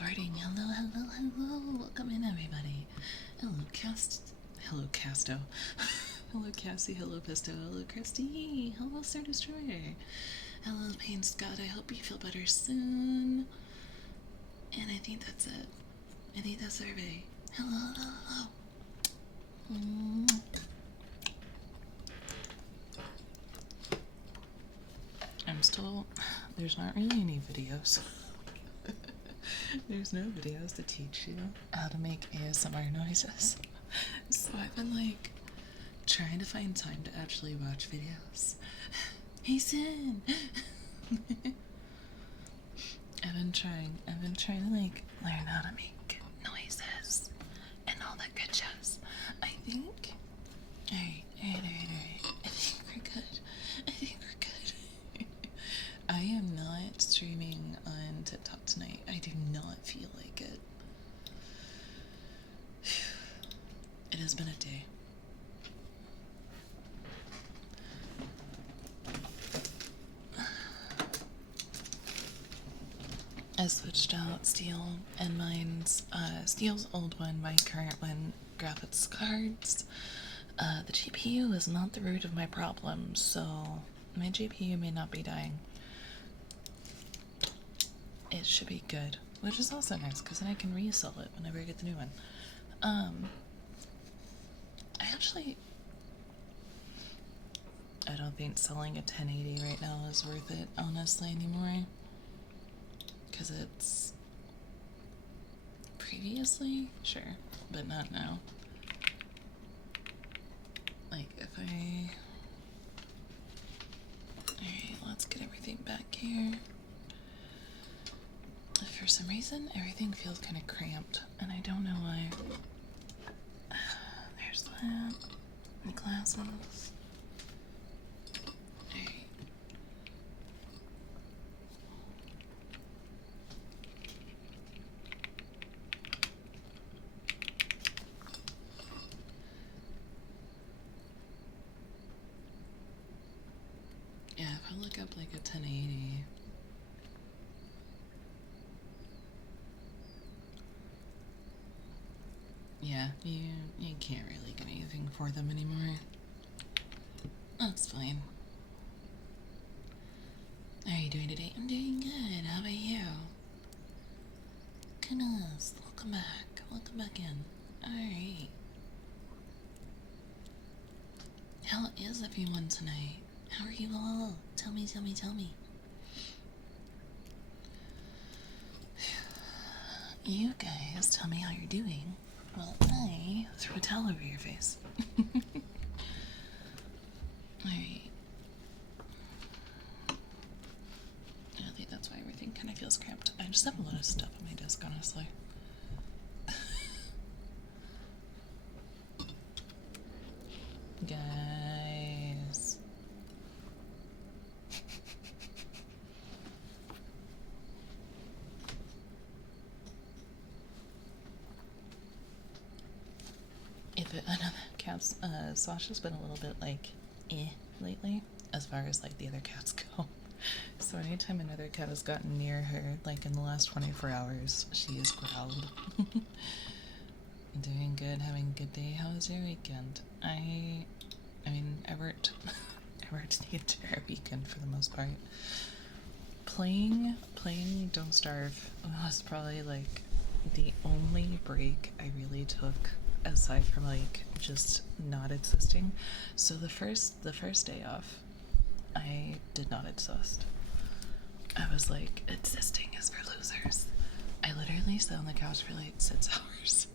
recording. Hello, hello, hello. Welcome in, everybody. Hello, Hello, Casto. Hello, Cassie. Hello, Pisto. Hello, Christy. Hello, Star Destroyer. Hello, Pain Scott. I hope you feel better soon. And I think that's it. I think that's everybody. Hello, hello, hello. I'm still. There's not really any videos. There's no videos to teach you how to make ASMR noises. So I've been like trying to find time to actually watch videos. Hey Sin! I've been trying to like learn how to make noises and all that good jazz. I think alright. I think we're good. I am not streaming on TikTok tonight. I do not feel like it. It has been a day. I switched out Steel and mine's, Steel's old one, my current one, graphics cards. The GPU is not the root of my problem, so my GPU may not be dying. It should be good, which is also nice because then I can resell it whenever I get the new one. I don't think selling a 1080 right now is worth it, honestly, anymore. Because it's previously, sure, but not now. Like, if I... Alright, let's get everything back here. For some reason, everything feels kind of cramped, and I don't know why. There's that. My glasses. Alright. Yeah, if I look up like a 1080... Yeah, you can't really get anything for them anymore. That's fine. How are you doing today? I'm doing good. How about you? Goodness, welcome back. Welcome back in. Alright. How is everyone tonight? How are you all? Tell me. You guys tell me how you're doing. Well, I threw a towel over your face. Alright. I think that's why everything kind of feels cramped. I just have a lot of stuff on my desk, honestly. Guys. I know that cats, Sasha's been a little bit like, lately, as far as like the other cats go. So anytime another cat has gotten near her, like in the last 24 hours, she has growled. Doing good, having a good day. How was your weekend? I worked the entire weekend for the most part. Playing Don't Starve was probably like the only break I really took aside from like just not existing. So the first day off, I did not exist. I was like, existing is for losers. I literally sat on the couch for like 6 hours.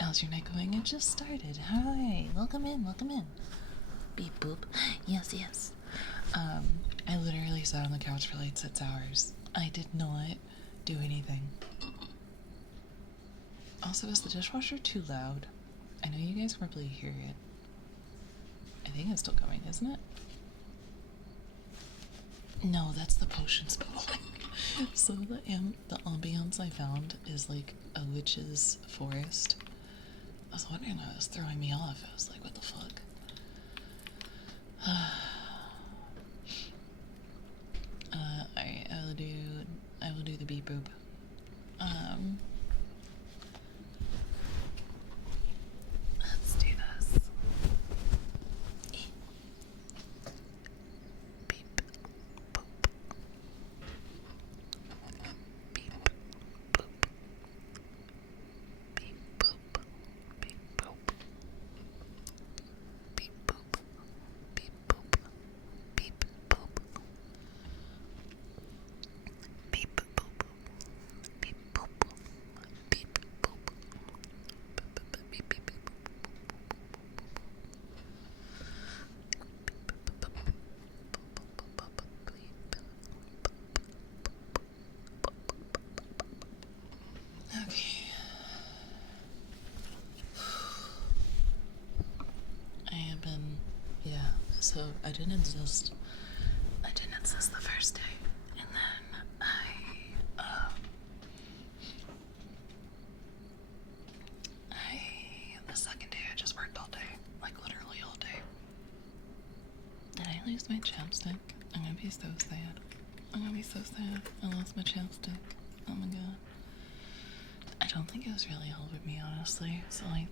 How's your night going? It just started. Hi, welcome in. Beep boop. Yes. I literally sat on the couch for like 6 hours. I did not do anything. Also, is the dishwasher too loud? I know you guys probably hear it. I think it's still going, isn't it? No, that's the potions bubbling. So the ambiance I found is like a witch's forest. I was wondering why it was throwing me off. I was like, what the fuck? Alright, I will do the beep boop. Let's do this. Beep, boop. Beep, boop. Beep, boop. Beep, boop. Beep, boop. Beep, boop. Beep, boop. Beep, boop. Beep, boop. Beep, boop. Beep, beep, beep. Okay. I have been, yeah, so I didn't exist the first day, and then the second day I just worked all day, like literally all day. Did I lose my chapstick? I'm gonna be so sad. I'm gonna be so sad. I lost my chapstick. Oh my god. I don't think it was really helping me, honestly, so like,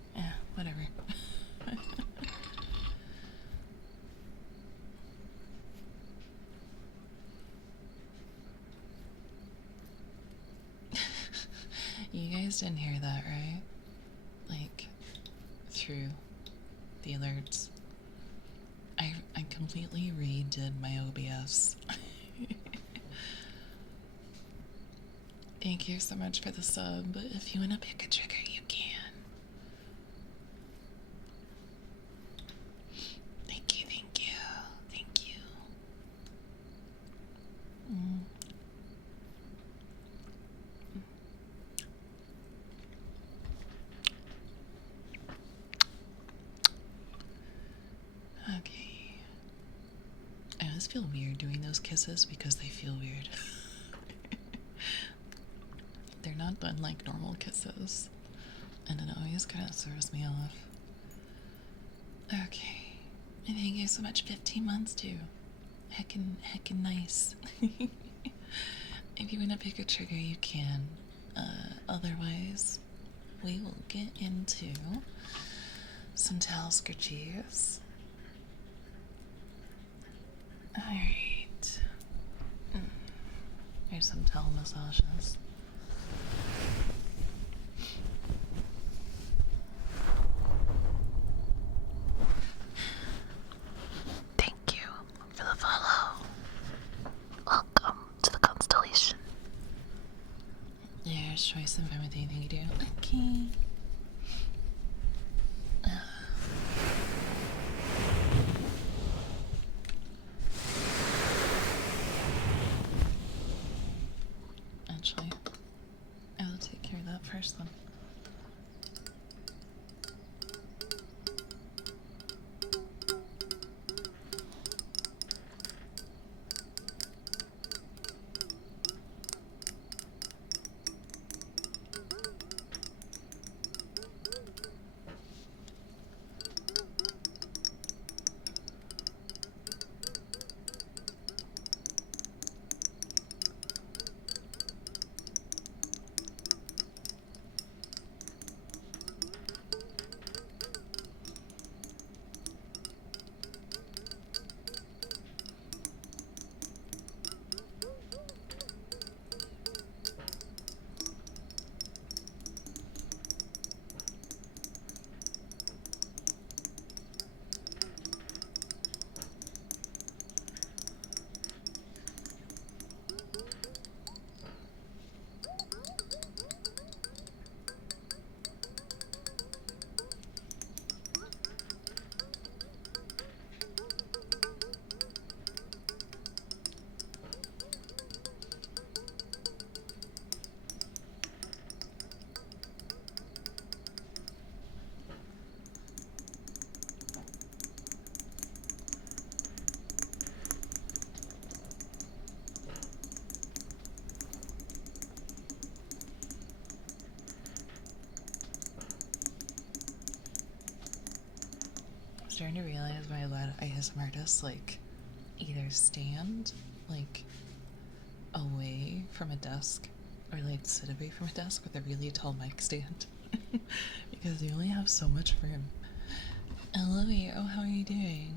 whatever. You guys didn't hear that, right? Like, through the alerts. I completely redid my OBS. Thank you so much for the sub. If you want to pick a trigger, you can. Thank you, thank you, thank you. Okay. I always feel weird doing those kisses because they feel weird. They're not done like normal kisses, and it always kind of throws me off. Okay. And thank you so much, 15 months too. Heckin' nice. If you want to pick a trigger, you can. Otherwise, we will get into some towel scritches. Alright. Here's some towel massages. Thank you for the follow. Welcome to the constellation. There's choice of everything you do. Okay. Actually, I'll take care of that first then. Starting to realize why a lot of ASMR artists like either stand like away from a desk or like sit away from a desk with a really tall mic stand because you only have so much room. Olivia, oh, how are you doing?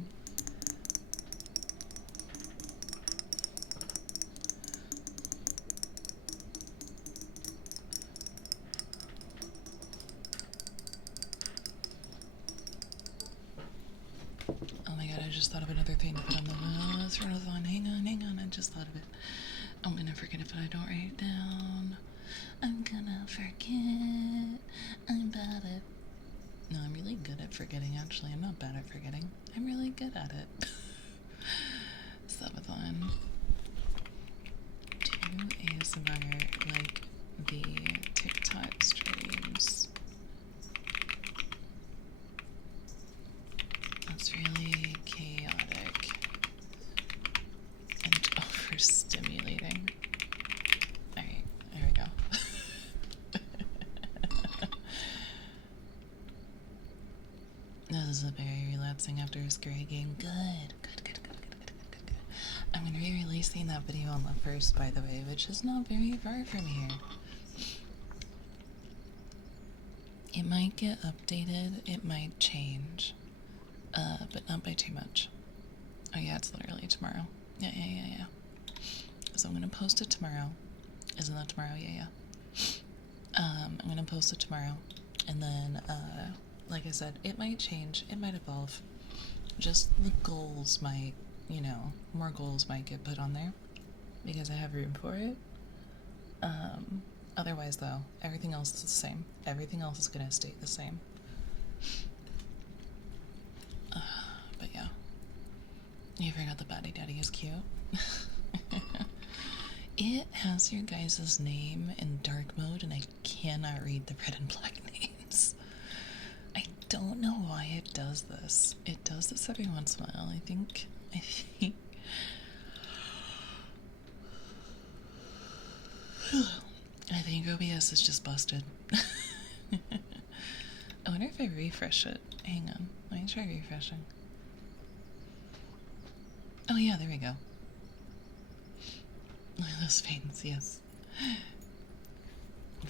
Oh my god, I just thought of another thing to put on the line. Hang on, I just thought of it. I'm gonna forget if I don't write it down. I'm gonna forget. I'm bad at... No, I'm really good at forgetting, actually. I'm not bad at forgetting. I'm really good at it. Subathon. Do ASMR like the TikTok streams. That's really chaotic and overstimulating. Alright, there we go. This is a very relaxing after a scary game. Good. I'm going to be releasing that video on the 1st, by the way, which is not very far from here. It might get updated, it might change, but not by too much. Oh yeah, it's literally tomorrow. Yeah. So I'm going to post it tomorrow. Isn't that tomorrow? Yeah. I'm going to post it tomorrow. And then, like I said, it might change, it might evolve. Just the goals might, you know, more goals might get put on there because I have room for it. Otherwise, though, everything else is the same. Everything else is gonna stay the same. But yeah. You forgot the Batty Daddy is cute. It has your guys' name in dark mode, and I cannot read the red and black names. I don't know why it does this. It does this every once in a while. I think OBS is just busted. I wonder if I refresh it. Hang on. Let me try refreshing. Oh yeah, there we go. Look at those veins, yes.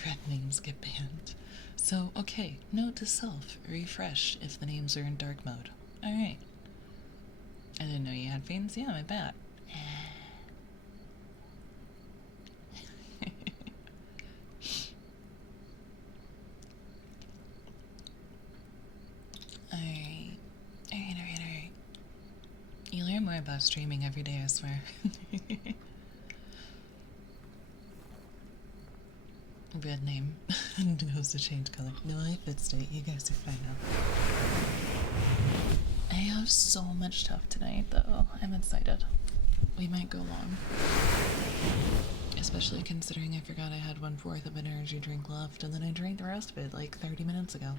Red names get banned. So, okay, note to self, refresh if the names are in dark mode. Alright. I didn't know you had veins. Yeah, my bad. Alright. You learn more about streaming every day, I swear. Red name goes to change color. No life fit state. You guys are fine now. I have so much stuff tonight, though. I'm excited. We might go long. Especially considering I forgot I had 1/4 of an energy drink left, and then I drank the rest of it like 30 minutes ago.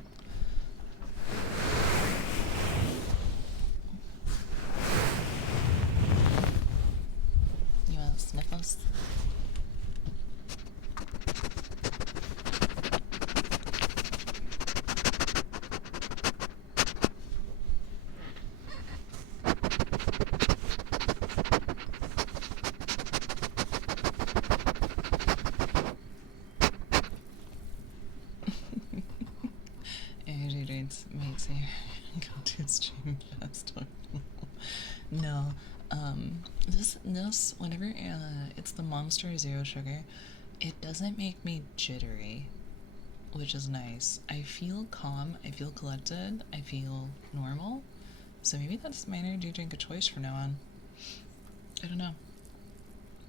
You want to sniff us? Energy drinks makes you go to stream fast. No, this whenever it's the Monster Zero Sugar, it doesn't make me jittery, which is nice. I feel calm, I feel collected, I feel normal. So maybe that's my energy drink of choice from now on. I don't know.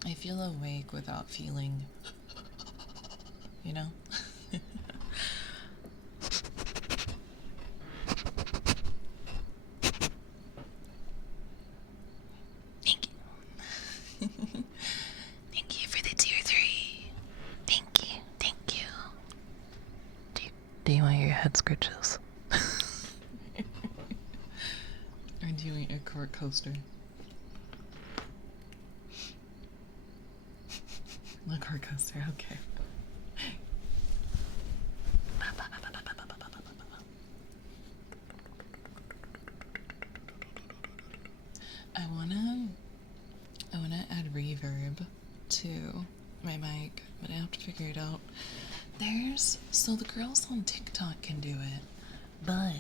I feel awake without feeling, you know? Thank you. Thank you for the tier 3. Thank you. Do you want your head scritches? Or do you want your court coaster? The court coaster, okay. I wanna add reverb to my mic, but I have to figure figure it out. So the girls on TikTok can do it, but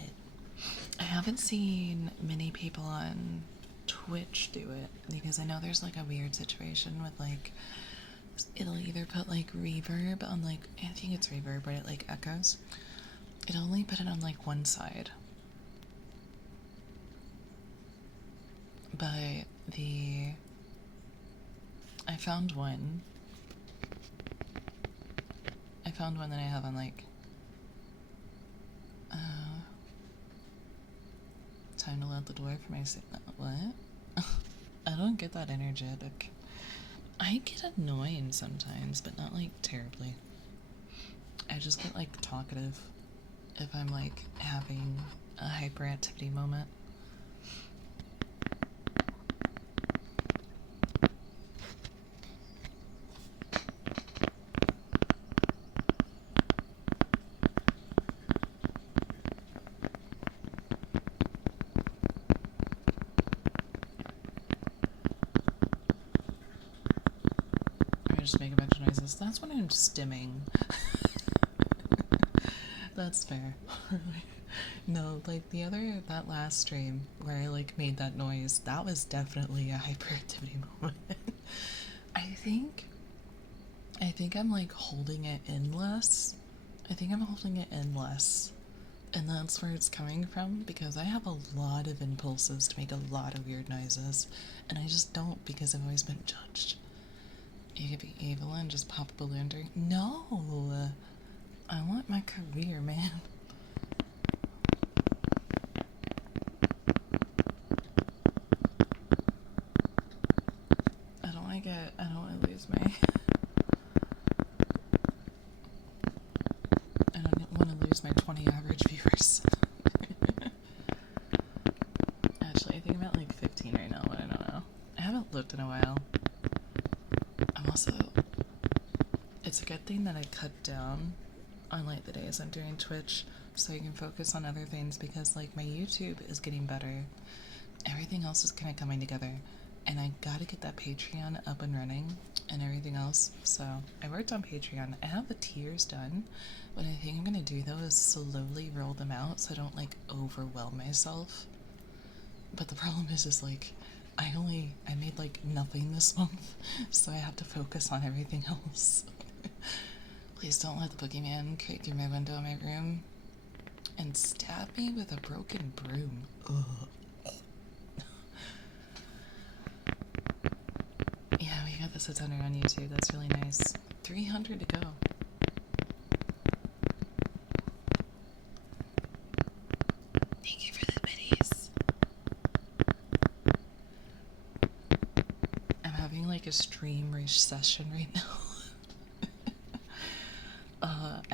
I haven't seen many people on Twitch do it because I know there's like a weird situation with like it'll either put like reverb on like I think it's reverb, but it like echoes. It'll only put it on like one side. But I found one that I have on like time to let the door for my what? I don't get that energetic. I get annoying sometimes, but not like terribly. I just get like talkative if I'm like having a hyperactivity moment. Just make a bunch of noises. That's when I'm stimming. That's fair. No, like that last stream where I like made that noise, that was definitely a hyperactivity moment. I think I'm like holding it in less. And that's where it's coming from because I have a lot of impulses to make a lot of weird noises, and I just don't because I've always been judged. You could be evil and just pop a balloon during. No! I want my career, man. I don't want to lose my. I don't want to lose my 20 average viewers. Actually, I think I'm at like 15 right now, but I don't know. I haven't looked in a while. It's a good thing that I cut down on like the days I'm doing Twitch so I can focus on other things because like my YouTube is getting better. Everything else is kind of coming together and I gotta get that Patreon up and running and everything else. So I worked on Patreon. I have the tiers done. What I think I'm gonna do though is slowly roll them out so I don't like overwhelm myself. But the problem is like I made like nothing this month, so I have to focus on everything else. Please don't let the boogeyman creep through my window in my room and stab me with a broken broom. Ugh. Yeah, we got the 600 on YouTube. That's really nice. 300 to go. Thank you for the biddies. I'm having like a stream recession right now.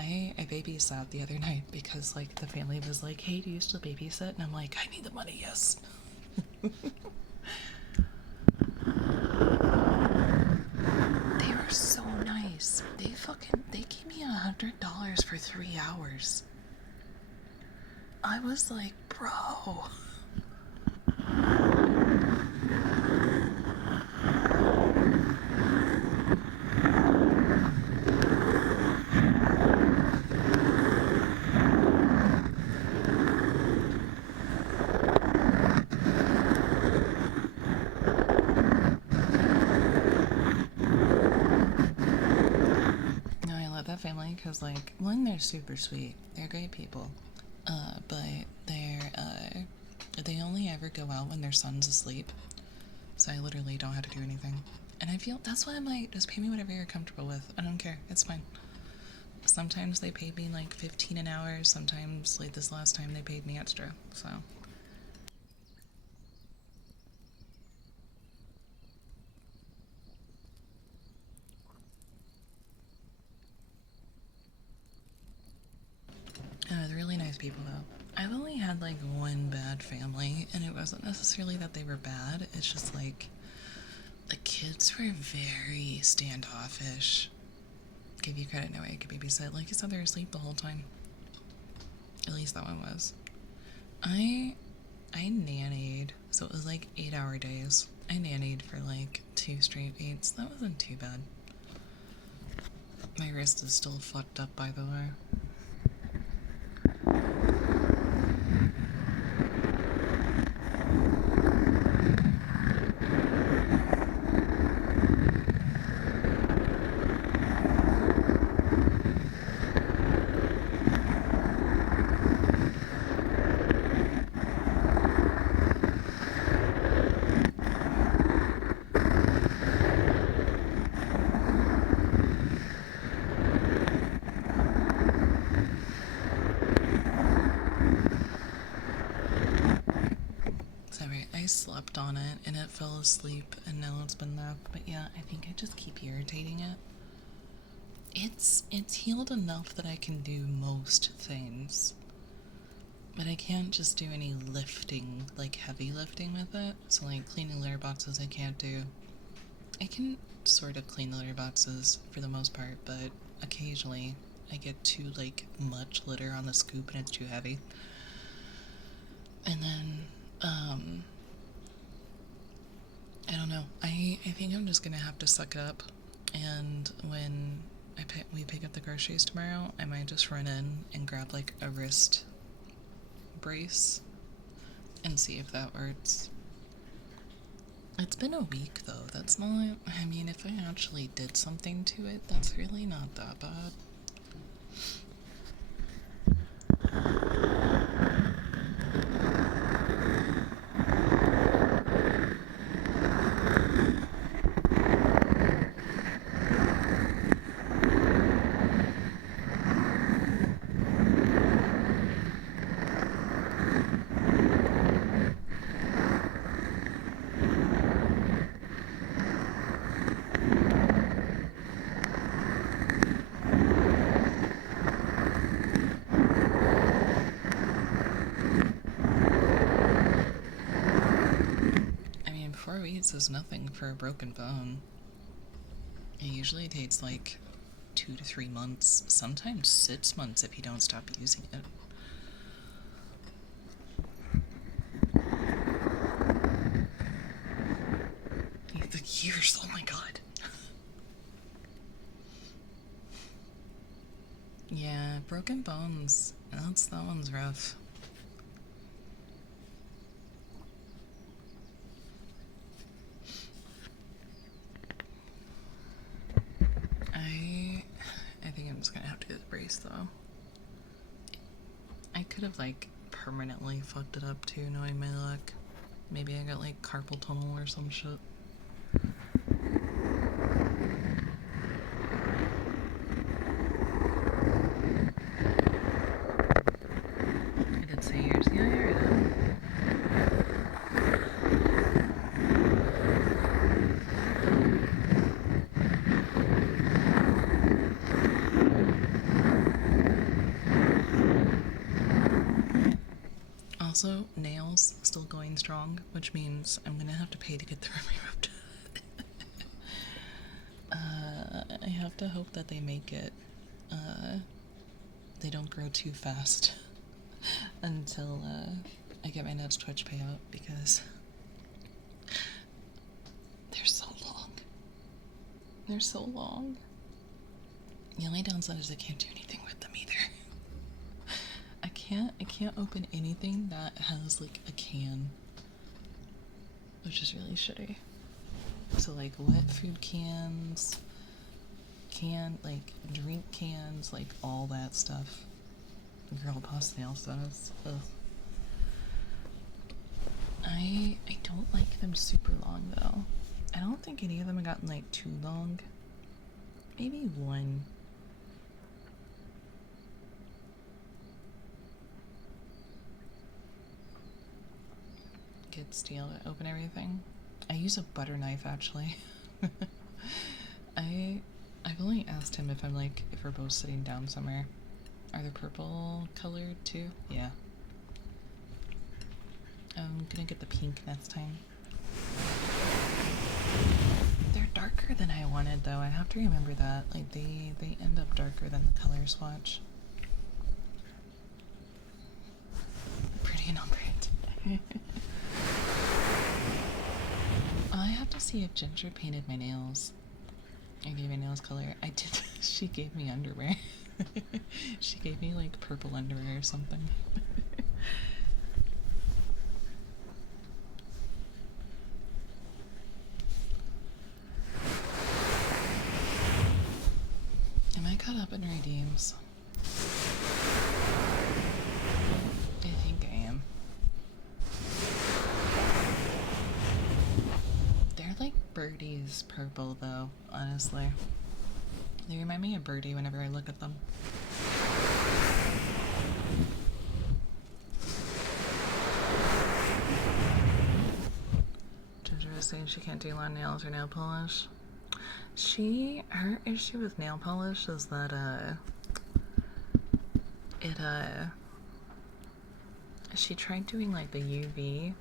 I babysat the other night because like the family was like, hey, do you still babysit? And I'm like, I need the money, yes. They were so nice. They gave me $100 for 3 hours. I was like, bro. Family because like one, they're super sweet, they're great people, but they only ever go out when their son's asleep, so I literally don't have to do anything, and I feel that's why I'm like, just pay me whatever you're comfortable with. I don't care, it's fine. Sometimes they paid me like 15 an hour, sometimes like this last time they paid me extra, so they're really nice people though. I've only had like one bad family, and it wasn't necessarily that they were bad, it's just like the kids were very standoffish. Give you credit, no way I could babysit. Like you said, they were asleep the whole time. At least that one was. I nannied, so it was like 8-hour days. I nannied for like 2 straight weeks. That wasn't too bad. My wrist is still fucked up, by the way. I slept on it and it fell asleep and now it's been left. But yeah, I think I just keep irritating it. It's healed enough that I can do most things. But I can't just do any lifting, like heavy lifting with it. So like cleaning litter boxes I can't do. I can sort of clean the litter boxes for the most part, but occasionally I get too like much litter on the scoop and it's too heavy. And then I don't know. I think I'm just gonna have to suck it up, and when we pick up the groceries tomorrow, I might just run in and grab like a wrist brace and see if that works. It's been a week though. That's not. I mean, if I actually did something to it, that's really not that bad. Is nothing for a broken bone. It usually takes like 2 to 3 months, sometimes 6 months if you don't stop using it. The years, oh my god. Yeah, broken bones, that one's rough. I think I'm just gonna have to get the brace though. I could have like permanently fucked it up too, knowing my luck. Maybe I got like carpal tunnel or some shit. I did say years. Yeah, I heard it. Also, nails still going strong, which means I'm gonna have to pay to get them removed. I have to hope that they make it, they don't grow too fast until, I get my next Twitch payout, because they're so long. They're so long. The only downside is I can't do anything with them either. I can't open anything that has like a can, which is really shitty. So like wet food cans, like drink cans, like all that stuff. Girl boss nail says. Ugh. I don't like them super long though. I don't think any of them have gotten like too long. Maybe one. Get steel to open everything. I use a butter knife actually. I've only asked him if if we're both sitting down somewhere. Are they purple colored too? Yeah. I'm gonna get the pink next time. They're darker than I wanted though. I have to remember that. Like they end up darker than the color swatch. Pretty numbered. I have to see if Ginger painted my nails. I gave my nails color. I did. She gave me underwear. She gave me like purple underwear or something. Am I caught up in redeems? I think I am. They're like Birdie's purple though, honestly. They remind me of Birdie whenever I look at them. Ginger was saying she can't do long nails or nail polish. Her issue with nail polish is that, she tried doing like the UV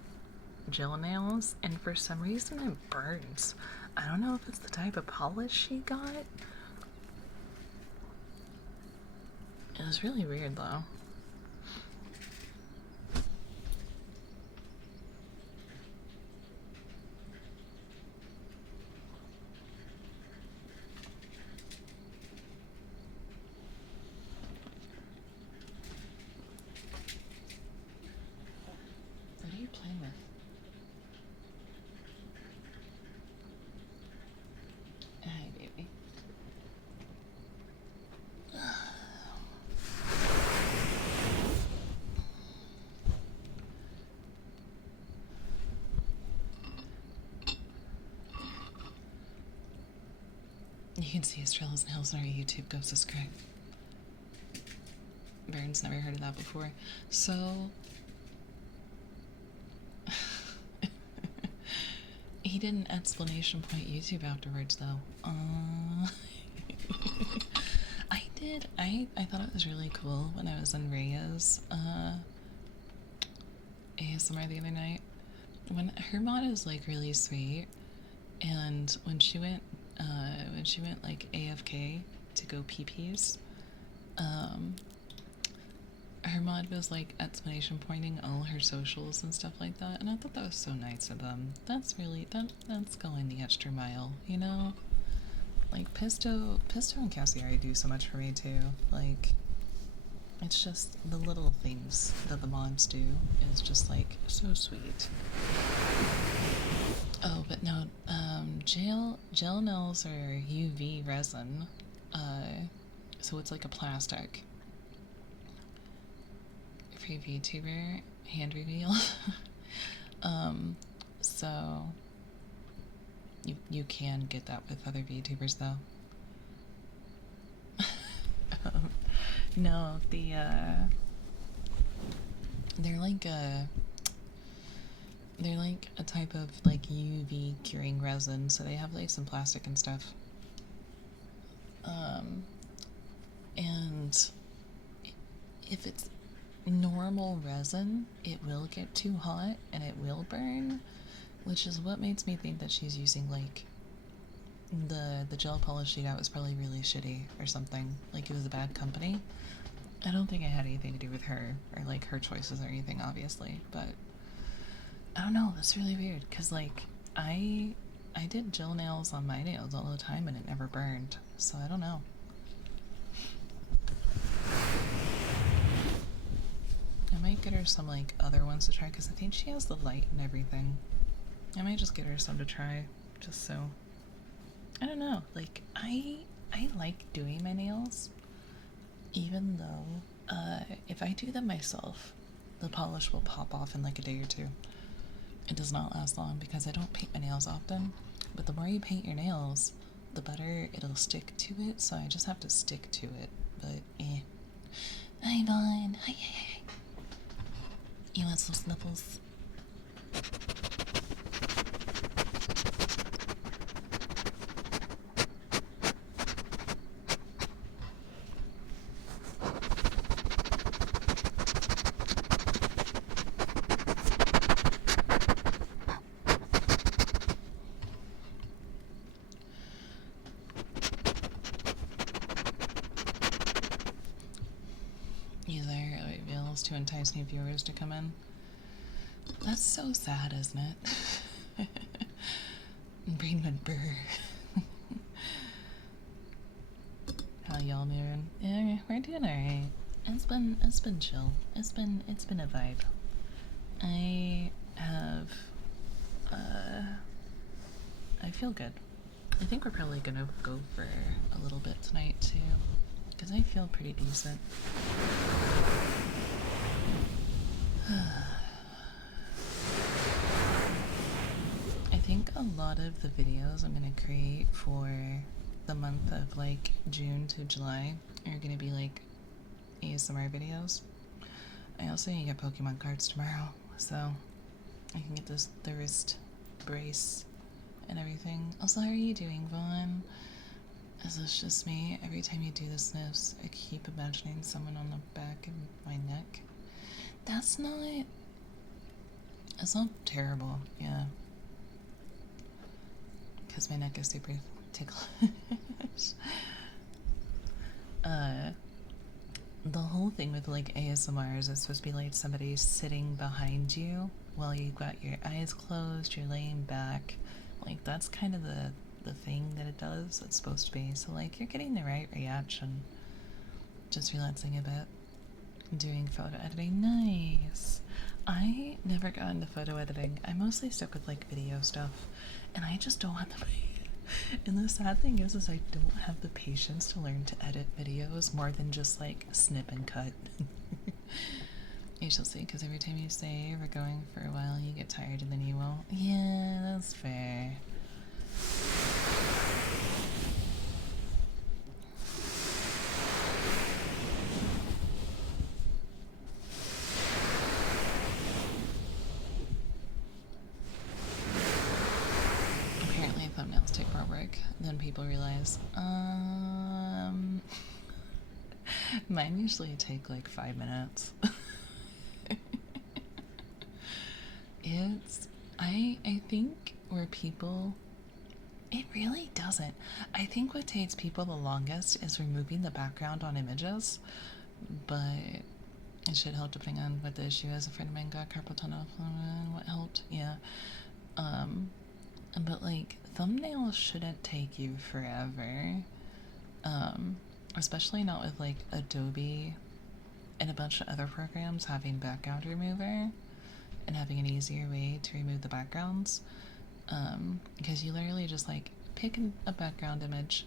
gel nails, and for some reason it burns. I don't know if it's the type of polish she got. It was really weird though. What are you playing with? Hi, baby. You can see Estrella's nails on our YouTube. Go subscribe. Baron's never heard of that before. So he did an explanation point YouTube afterwards though. I did. I thought it was really cool when I was in Rhea's ASMR the other night. When her mod is like really sweet, and when she went like AFK to go pee-pees, her mod was like explanation pointing all her socials and stuff like that, and I thought that was so nice of them. That's really that's going the extra mile, you know? Like Pisto and Cassiari do so much for me too. Like, it's just the little things that the mods do is just like so sweet. Oh, but no, gel nails are UV resin, so it's like a plastic. Free VTuber hand reveal. So you can get that with other VTubers though. No, they're like a type of like UV curing resin, so they have like some plastic and stuff. And if it's normal resin, it will get too hot and it will burn, which is what makes me think that she's using like the gel polish she got was probably really shitty or something. Like it was a bad company. I don't think it had anything to do with her or like her choices or anything, obviously, but I don't know. That's really weird because like I did gel nails on my nails all the time and it never burned, so I don't know. I might get her some like other ones to try because I think she has the light and everything. I might just get her some to try, just so. I don't know. Like I like doing my nails, even though if I do them myself, the polish will pop off in like a day or two. It does not last long because I don't paint my nails often. But the more you paint your nails, the better it'll stick to it. So I just have to stick to it. But Hi Vaughn. Hi. You want some sniffles? Use our reveals to entice new viewers to come in. That's so sad, isn't it? Brain went brr. How y'all doing? Yeah, we're doing alright. It's been chill. It's been a vibe. I have I feel good. I think we're probably gonna go for a little bit tonight too, because I feel pretty decent. I think a lot of the videos I'm gonna create for the month of like June to July are gonna be like ASMR videos. I also need to get Pokemon cards tomorrow, so I can get the wrist brace and everything. Also, how are you doing, Vaughn? Is this just me? Every time you do the sniffs, I keep imagining someone on the back of my neck. That's not terrible, yeah. Because my neck is super ticklish. The whole thing with like ASMR is it's supposed to be like somebody sitting behind you while you've got your eyes closed, you're laying back. Like that's kind of the thing that it does. It's supposed to be. So like you're getting the right reaction. Just relaxing a bit. Doing photo editing. Nice. I never got into photo editing. I mostly stuck with like video stuff. And I just don't have the and the sad thing is I don't have the patience to learn to edit videos more than just like snip and cut. You shall see, because every time you say we're going for a while, you get tired and then you won't. Yeah, that's fair. Apparently thumbnails take more work than people realize. Mine usually take like 5 minutes. I think where people, it really doesn't. I think what takes people the longest is removing the background on images, but it should help depending on what the issue is. A friend of mine got carpal tunnel. What helped? Yeah. But like thumbnails shouldn't take you forever. Especially not with like Adobe and a bunch of other programs having background remover and having an easier way to remove the backgrounds. Because you literally just like pick a background image,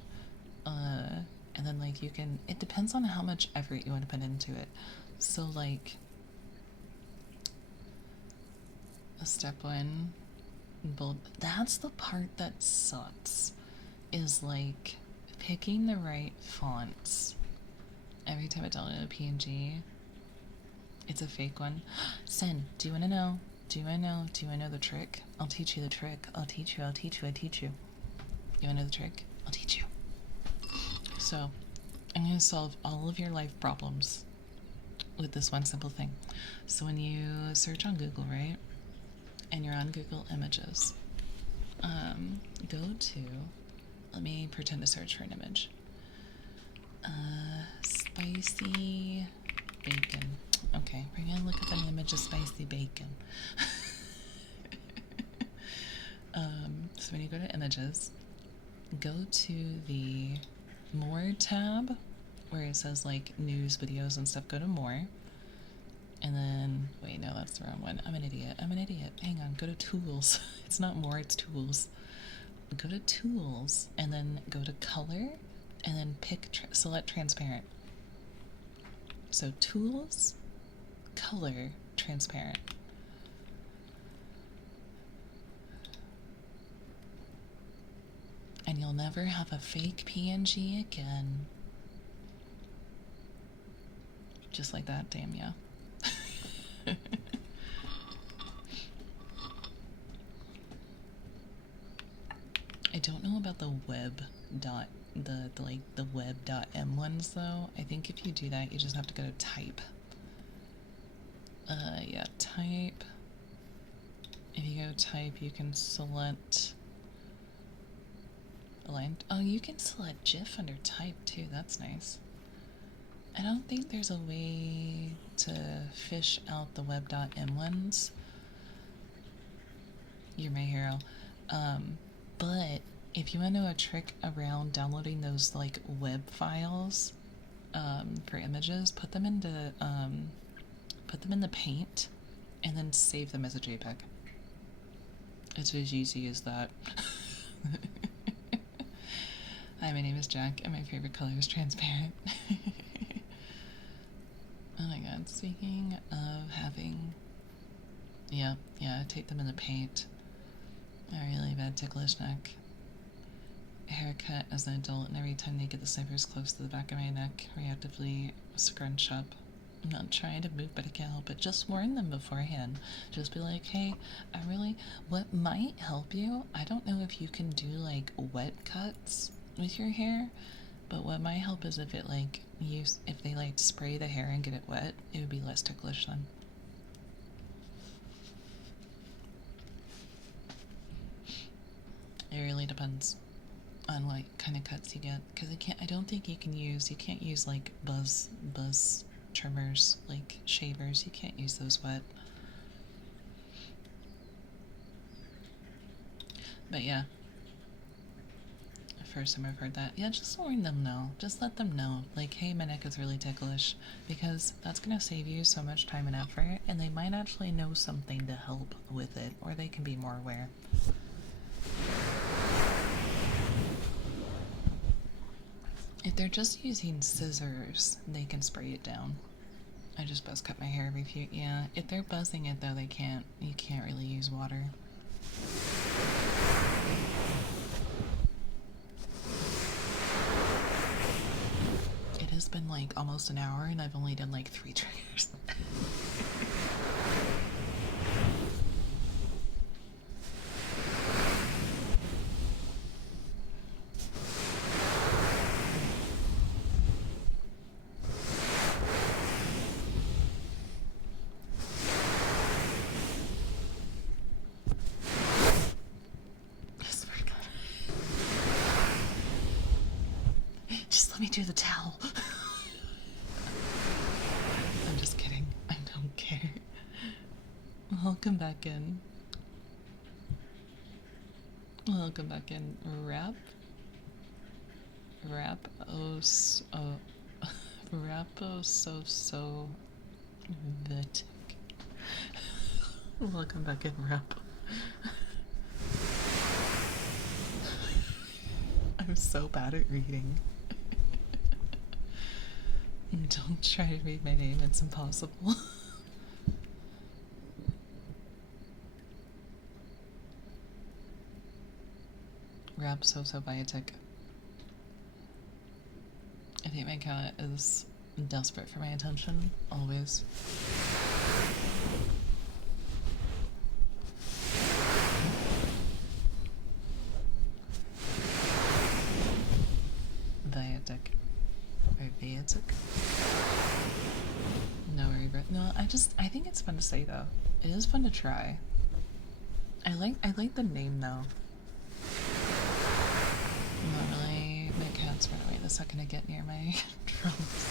and then like you can, it depends on how much effort you want to put into it. So like step one, bold, that's the part that sucks, is like picking the right fonts. Every time I download a PNG, it's a fake one. Sen, do you want to know? Do I know the trick? I'll teach you the trick. I'll teach you. You want to know the trick? I'll teach you. So, I'm going to solve all of your life problems with this one simple thing. So when you search on Google, right? And you're on Google Images, go to, let me pretend to search for an image. Spicy bacon. Okay, we're gonna look up an image of spicy bacon. So when you go to images, go to the more tab where it says like news, videos, and stuff. Go to more. And then, wait, no, that's the wrong one. I'm an idiot. Hang on, go to tools. It's not more, it's tools. Go to tools, and then go to color, and then select transparent. So tools, color, transparent. And you'll never have a fake PNG again. Just like that, damn yeah. I don't know about the web dot the web.m ones though. I think if you do that, you just have to go to type. Yeah, type. If you go type, you can select line. Oh, you can select GIF under type too. That's nice. I don't think there's a way to fish out the web.m ones. You're my hero. But if you want to know a trick around downloading those like web files for images, put them into Paint, and then save them as a JPEG. It's as easy as that. Hi, my name is Jack, and my favorite color is transparent. Oh my god, speaking of having... Yeah, take them in the Paint. A really bad ticklish neck. Haircut as an adult, and every time they get the snipers close to the back of my neck, reactively scrunch up. I'm not trying to move, but I can't help it. Just warn them beforehand. Just be like, hey, what might help you, I don't know if you can do like wet cuts with your hair, but what might help is if it like if they like spray the hair and get it wet, it would be less ticklish then. It really depends on what kind of cuts you get, because I don't think you can't use like buzz trimmers, like shavers. You can't use those wet. But yeah, first time I've heard that. Yeah, just warn them now. Just let them know, like, hey, my neck is really ticklish, because that's gonna save you so much time and effort, and they might actually know something to help with it, or they can be more aware. If they're just using scissors, they can spray it down. I just buzz cut my hair every few. Yeah, if they're buzzing it though, you can't really use water. It has been like almost an hour and I've only done like 3 triggers. Just let me do the towel. I'm just kidding. I don't care. Welcome back in. Welcome back in. Rapo Vitic. Welcome back in, Rap. I'm so bad at reading. Don't try to read my name, it's impossible. Rap Biotic. I think my cat is desperate for my attention, always. Viatic. Or Viatic? No worry, no, I think it's fun to say though. It is fun to try. I like the name though. Normally, my cats run away the second I get near my drums.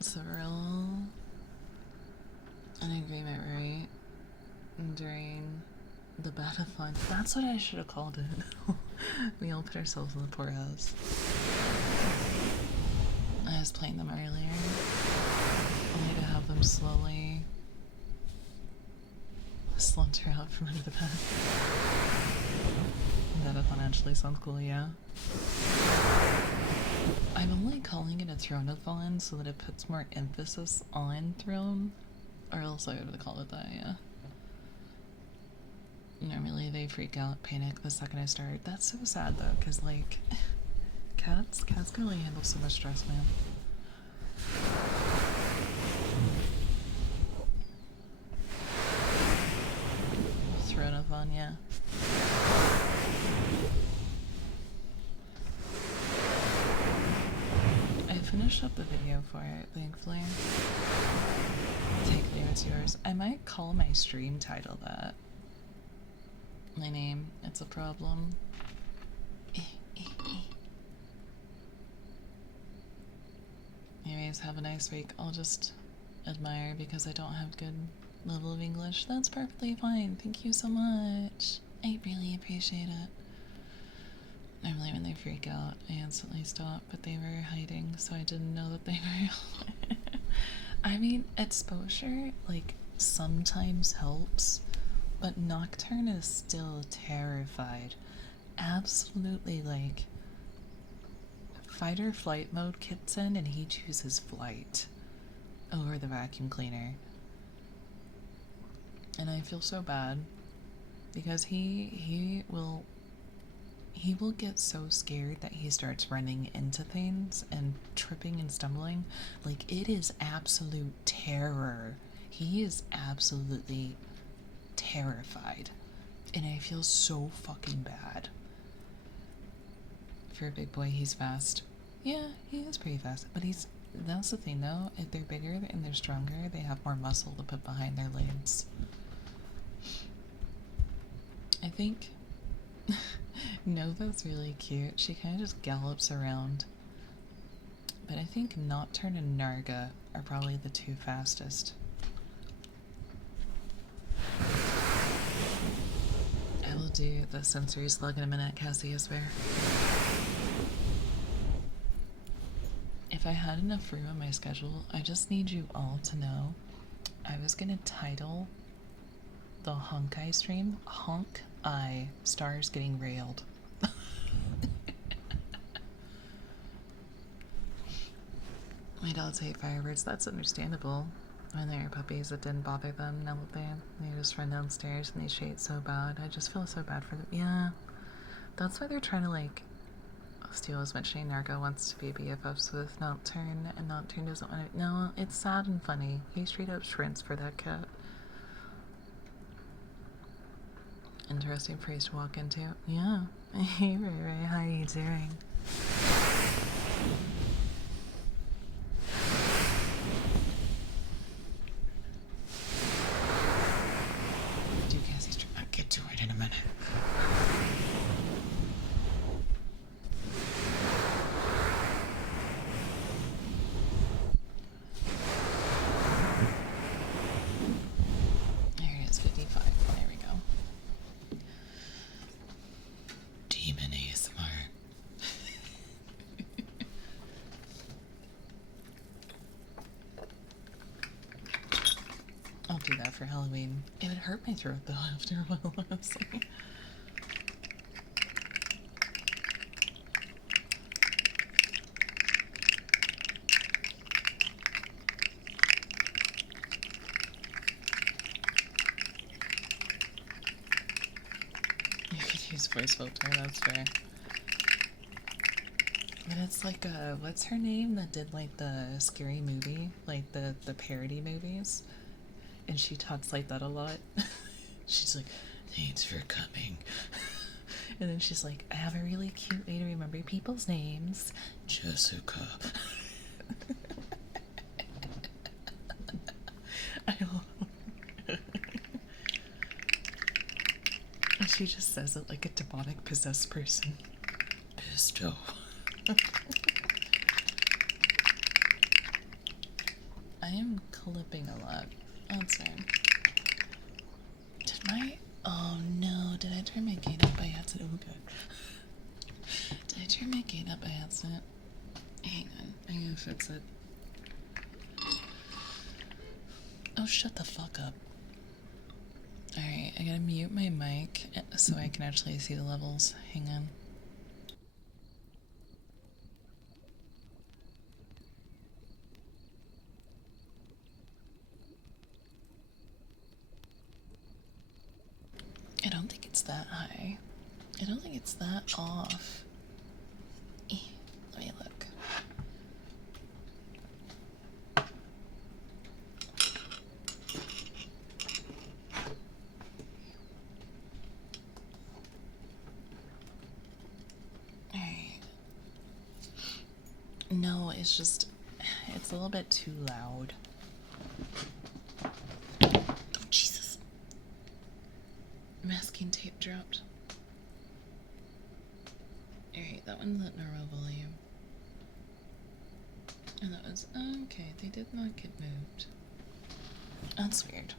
So we're all in agreement, right? During the battle-fun. That's what I should have called it. We all put ourselves in the poorhouse. I was playing them earlier, only to have them slowly slunter out from under the bed. That financially sounds cool, yeah. I'm only calling it a Throne of Fallen so that it puts more emphasis on Throne, or else I would have called it that, yeah. Normally they freak out, panic the second I start. That's so sad though, because like, cats can really handle so much stress, man. Throne of Fallen, yeah. I finished up the video for it, thankfully. Take me, it's yours. I might call my stream title that. My name, it's a problem. Anyways, have a nice week. I'll just admire because I don't have good level of English. That's perfectly fine. Thank you so much. I really appreciate it. Normally when they freak out, I instantly stop, but they were hiding, so I didn't know that they were. I mean, exposure, like, sometimes helps, but Nocturne is still terrified. Absolutely, like, fight or flight mode kicks in and he chooses flight over the vacuum cleaner. And I feel so bad because he will get so scared that he starts running into things and tripping and stumbling. Like, it is absolute terror. He is absolutely terrified. And I feel so fucking bad. For a big boy, he's fast. Yeah, he is pretty fast. But that's the thing though, if they're bigger and they're stronger, they have more muscle to put behind their legs. I think Nova's really cute. She kind of just gallops around. But I think Nocturne and Narga are probably the two fastest. I will do the sensory slug in a minute, Cassie, I swear. If I had enough room on my schedule, I just need you all to know I was gonna title the Honk Eye stream Honk Eye Stars Getting Railed. My dogs hate fireworks. That's understandable. When they were puppies, it didn't bother them. Now that they just run downstairs and they shade so bad. I just feel so bad for them. Yeah, that's why they're trying to, like, Steel was mentioning Nargo wants to be BFFs with Nocturne, and Nocturne doesn't want to. No, it's sad and funny. He straight up shrinks for that cat. Interesting phrase to walk into. Yeah. Hey, Ray Ray, how are you doing? Do Cassie's stream. I'll get to it in a minute. There it is, 55. There we go. Demon ASMR. I'll do that for Halloween. It would hurt my throat though after a while, honestly. You could use voice filter, that's fair. But it's like, what's her name that did, like, the scary movie? Like, the parody movies? And she talks like that a lot. She's like, thanks for coming. And then she's like, I have a really cute way to remember people's names. Jessica. She just says it like a demonic possessed person. Pisto. I am clipping a lot. That's fine. Oh no, did I turn my gain up by accident? Oh god. Did I turn my gain up by accident? Hang on, I'm gonna fix it. Oh, shut the fuck up. Alright, I gotta mute my mic so I can actually see the levels. Hang on. I don't think it's that high. I don't think it's that off. Let me look. Alright. No, it's just, it's a little bit too loud. Masking tape dropped. Alright, that one's at normal volume. And that was okay. They did not get moved. That's weird.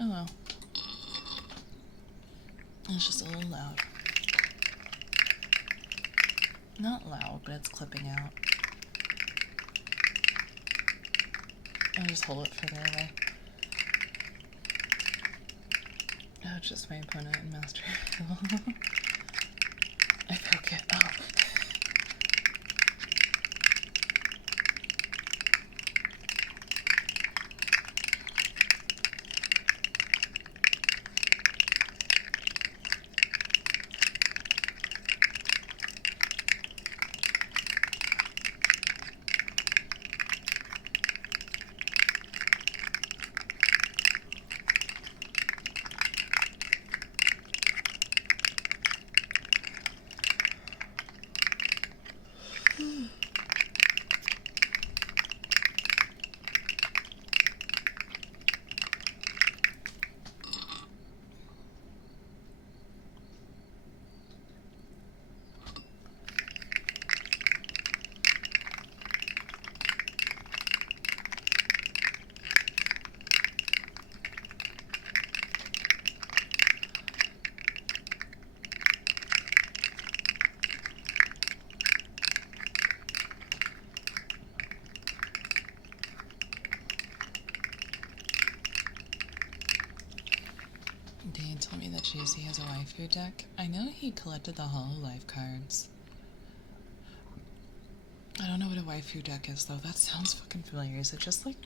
Oh well. It's just a little loud. Not loud, but it's clipping out. I'll just hold it further away. Oh, it's just my opponent in Master. I broke it. Oh. Dan told me that JC has a waifu deck. I know he collected the Hololive cards. I don't know what a waifu deck is though. That sounds fucking familiar. Is it just like...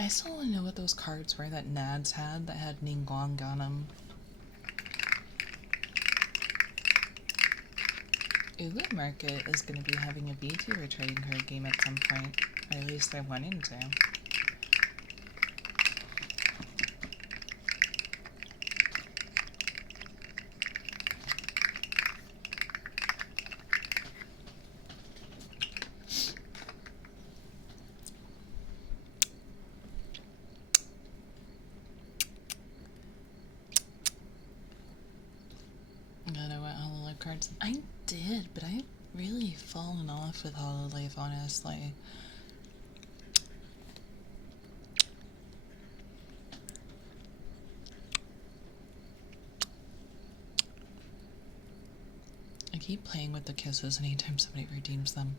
I still want to know what those cards were that Nads had that had Ningguang on them. Ugu Market is going to be having a VTuber trading card game at some point. Or at least they're wanting to. Cards. I did, but I've really fallen off with Hololive, honestly. I keep playing with the kisses anytime somebody redeems them.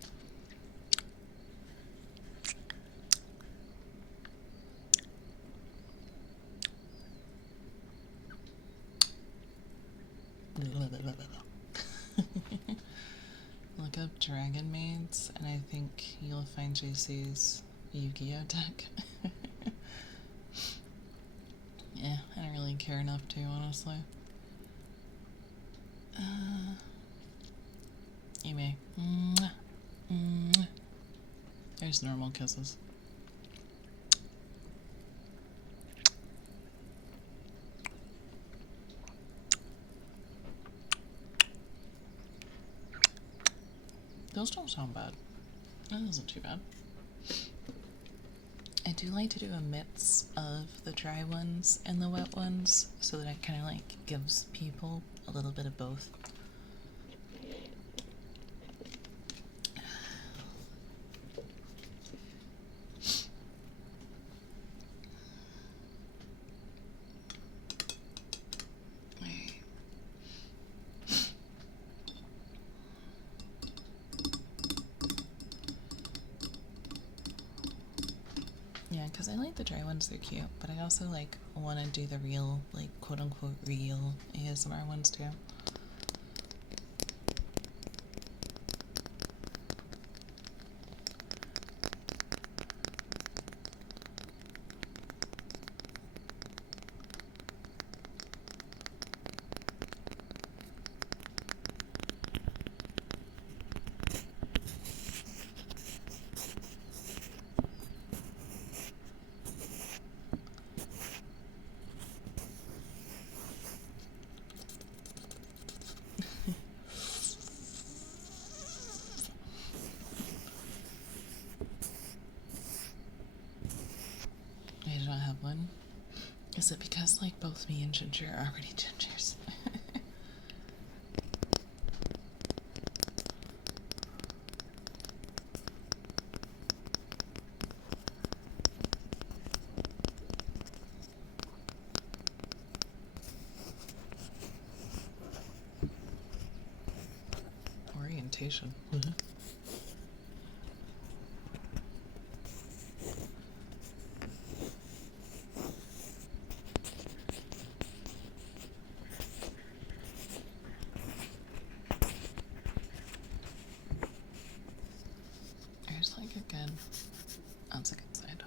Look up Dragon Maids, and I think you'll find JC's Yu-Gi-Oh deck. Yeah, I don't really care enough to, honestly. Anyway. There's normal kisses. Those don't sound bad. That isn't too bad. I do like to do a mix of the dry ones and the wet ones so that it kind of like gives people a little bit of both. Yeah, because I like the dry ones, they're cute, but I also like want to do the real, like quote-unquote real ASMR ones too. I do not have one. Is it because, like, both me and Ginger are already gingers? Orientation. There's like a good, that's a good side.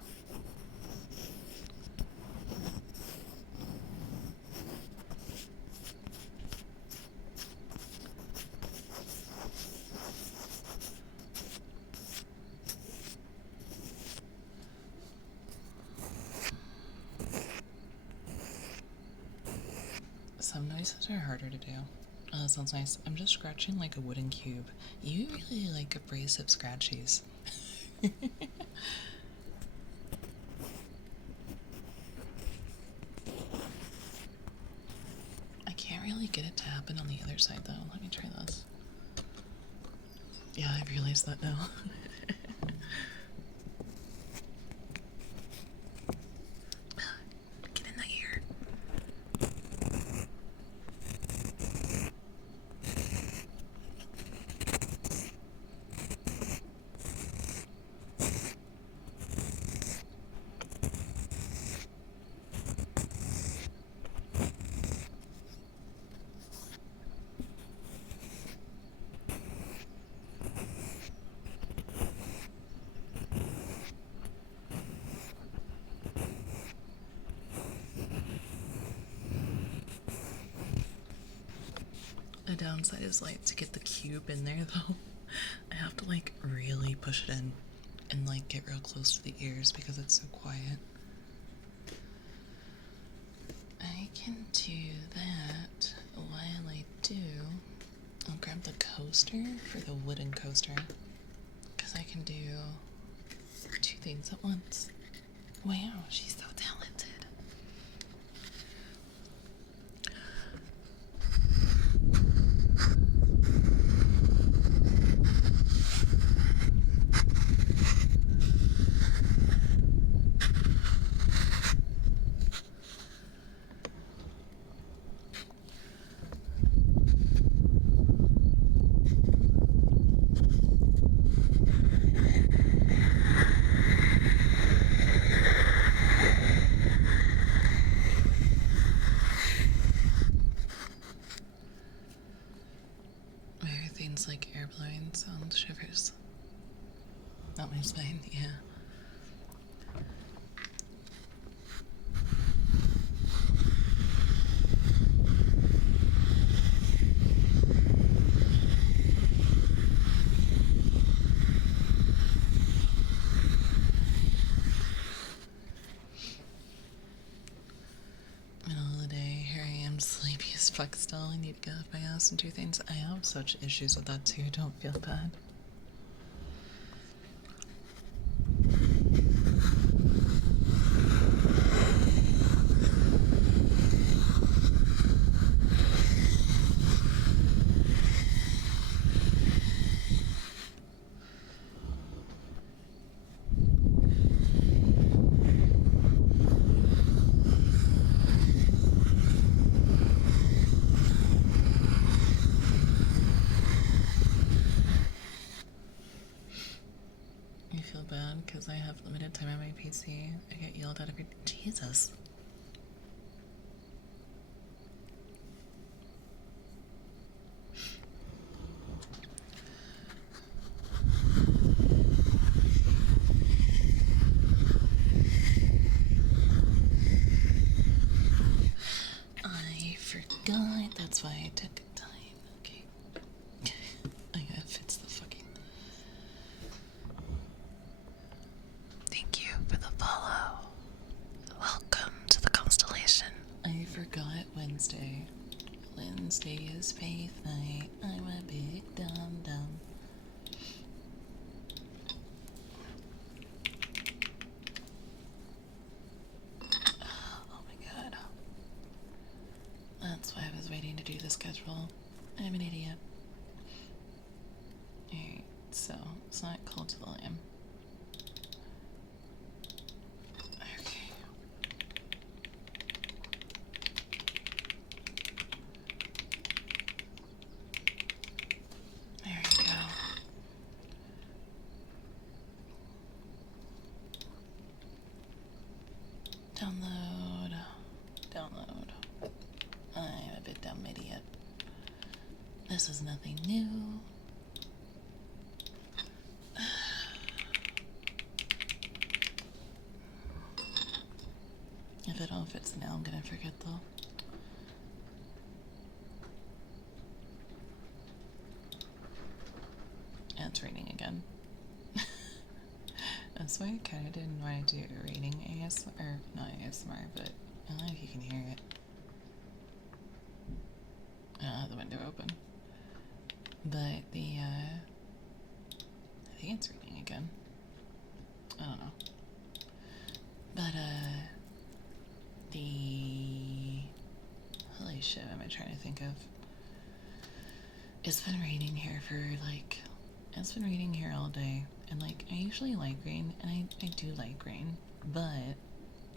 Some noises are harder to do. Oh, that sounds nice. I'm just scratching like a wooden cube. You really like abrasive scratchies. I can't really get it to happen on the other side though. Let me try this. Yeah, I've realized that now. Get in the ear. The downside is like to get the cube in there though. I have to like really push it in and like get real close to the ears because it's so quiet. I can do that. While I do, I'll grab the coaster for the wooden coaster because I can do two things at once. Wow, she's so talented. Things like air blowing sound shivers. Not my spine, yeah. Middle of the day, here I am, sleepy as fuck still. I need to get off my ass and do things. I have such issues with that too, don't feel bad. I feel bad because I have limited time on my PC. I get yelled at every. Jesus. I forgot. That's why I took time. Okay. I gotta fix the fucking. Thank you for the follow. Welcome to the constellation. I forgot Wednesday. Wednesday is faith night. I'm a big dum-dum. Oh my god. I'm an idiot. Alright, so it's not Cult of the Lamb. Okay. There you go. Download. Download. I'm a bit dumb idiot. This is nothing new. If it all fits now, I'm gonna forget though. Yeah, it's raining again. That's why I kinda didn't want to do raining ASMR, or not ASMR, but I don't know if you can hear it. I don't have the window open. But the, I think it's raining again. I don't know. But, the, holy shit, what am I trying to think of? It's been raining here for, like, it's been raining here all day. And, like, I usually like rain, and I do like rain. But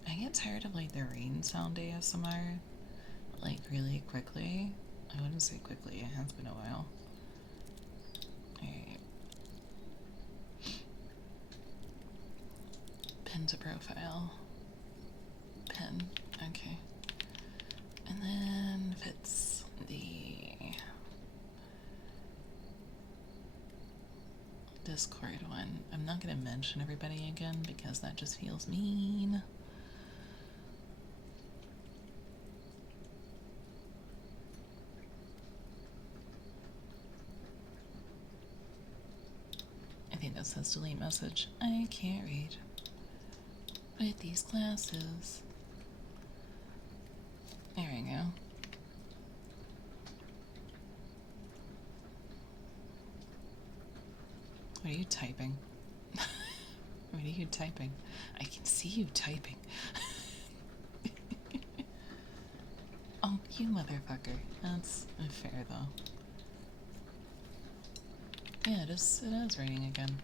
I get tired of, like, the rain sound ASMR, like, really quickly. I wouldn't say quickly, it has been a while. Alright. Pin to profile. Pin. Okay. And then fits the Discord one. I'm not gonna mention everybody again because that just feels mean. I think that says delete message. I can't read with these glasses. There we go. What are you typing? What are you typing? I can see you typing. Oh, you motherfucker. That's unfair though. Yeah, it is raining again.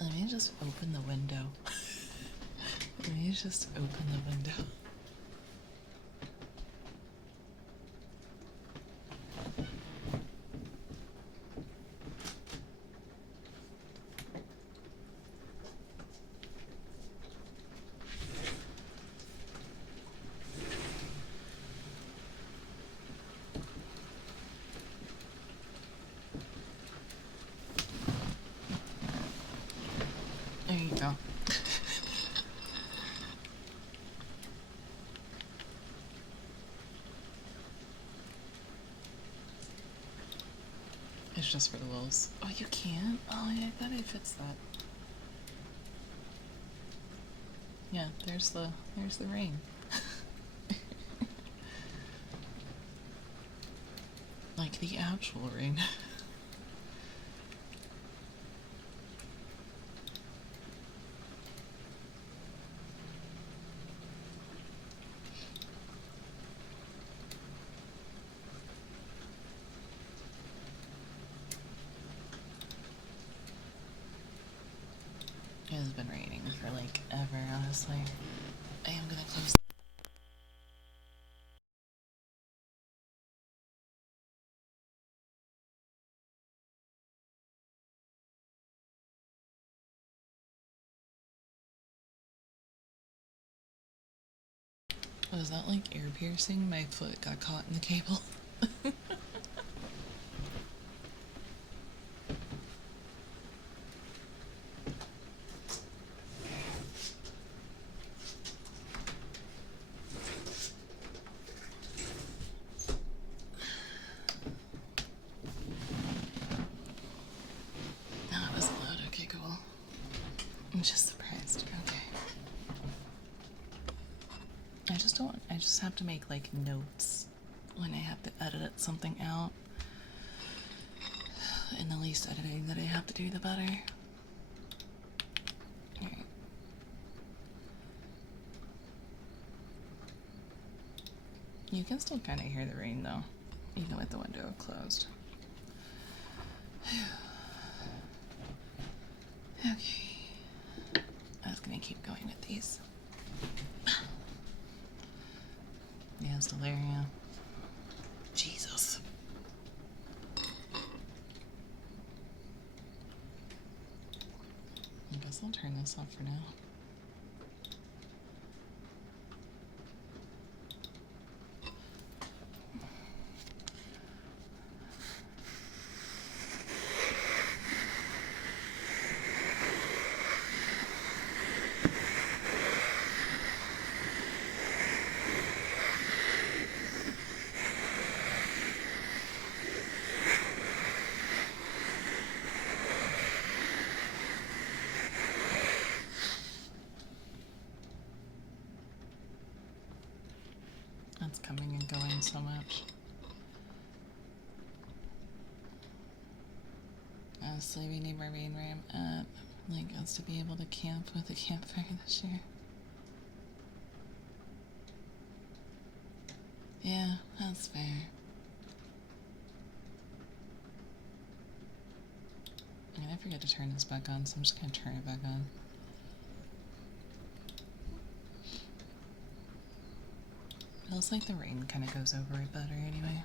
Let me just open the window. Let me just open the window. There you go. It's just for the wolves. Oh, you can't? Oh, yeah, I thought it fits that. Yeah, there's the rain. Like the actual rain. It has been raining for like ever, honestly. I am gonna close. Was that like ear piercing? My foot got caught in the cable. No, it wasn't loud. Okay, cool. I'm just surprised. Okay. I just have to make like notes when I have to edit something out. And the least editing that I have to do, the better. Alright. You can still kind of hear the rain though, even with the window closed. Okay. I was gonna keep going with these. Yeah, Stellaria. Jesus. I guess I'll turn this off for now. That's coming and going so much. Honestly, we need more rain where I'm at. Like us to be able to camp with a campfire this year. Yeah, that's fair. I'm gonna forget to turn this back on, so I'm just gonna turn it back on. Feels like the rain kind of goes over it better anyway.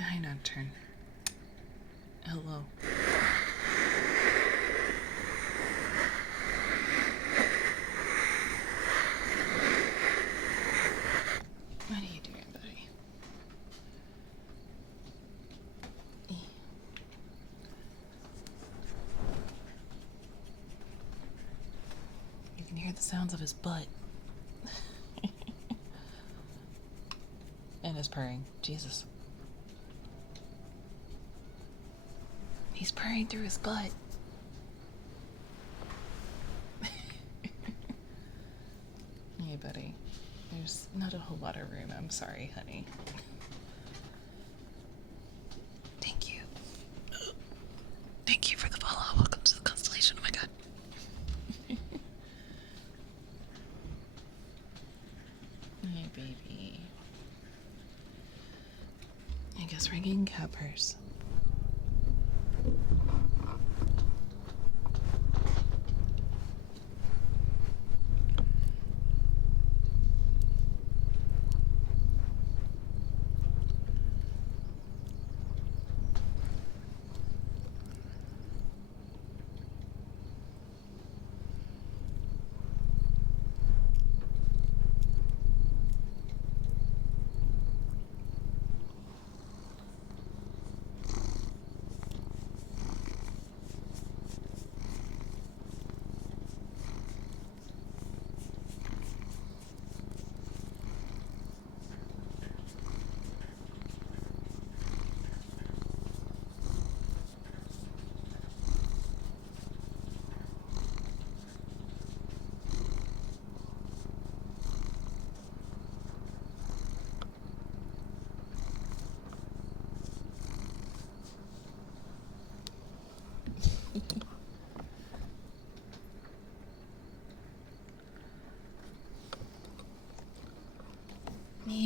I know, turn. Hello. What are you doing, buddy? You can hear the sounds of his butt. And his purring. Jesus. He's purring through his butt. Hey, buddy. There's not a whole lot of room. I'm sorry, honey. Thank you. Thank you for the follow. Welcome to the constellation. Oh my god. Hey, baby. I guess we're getting cat purse.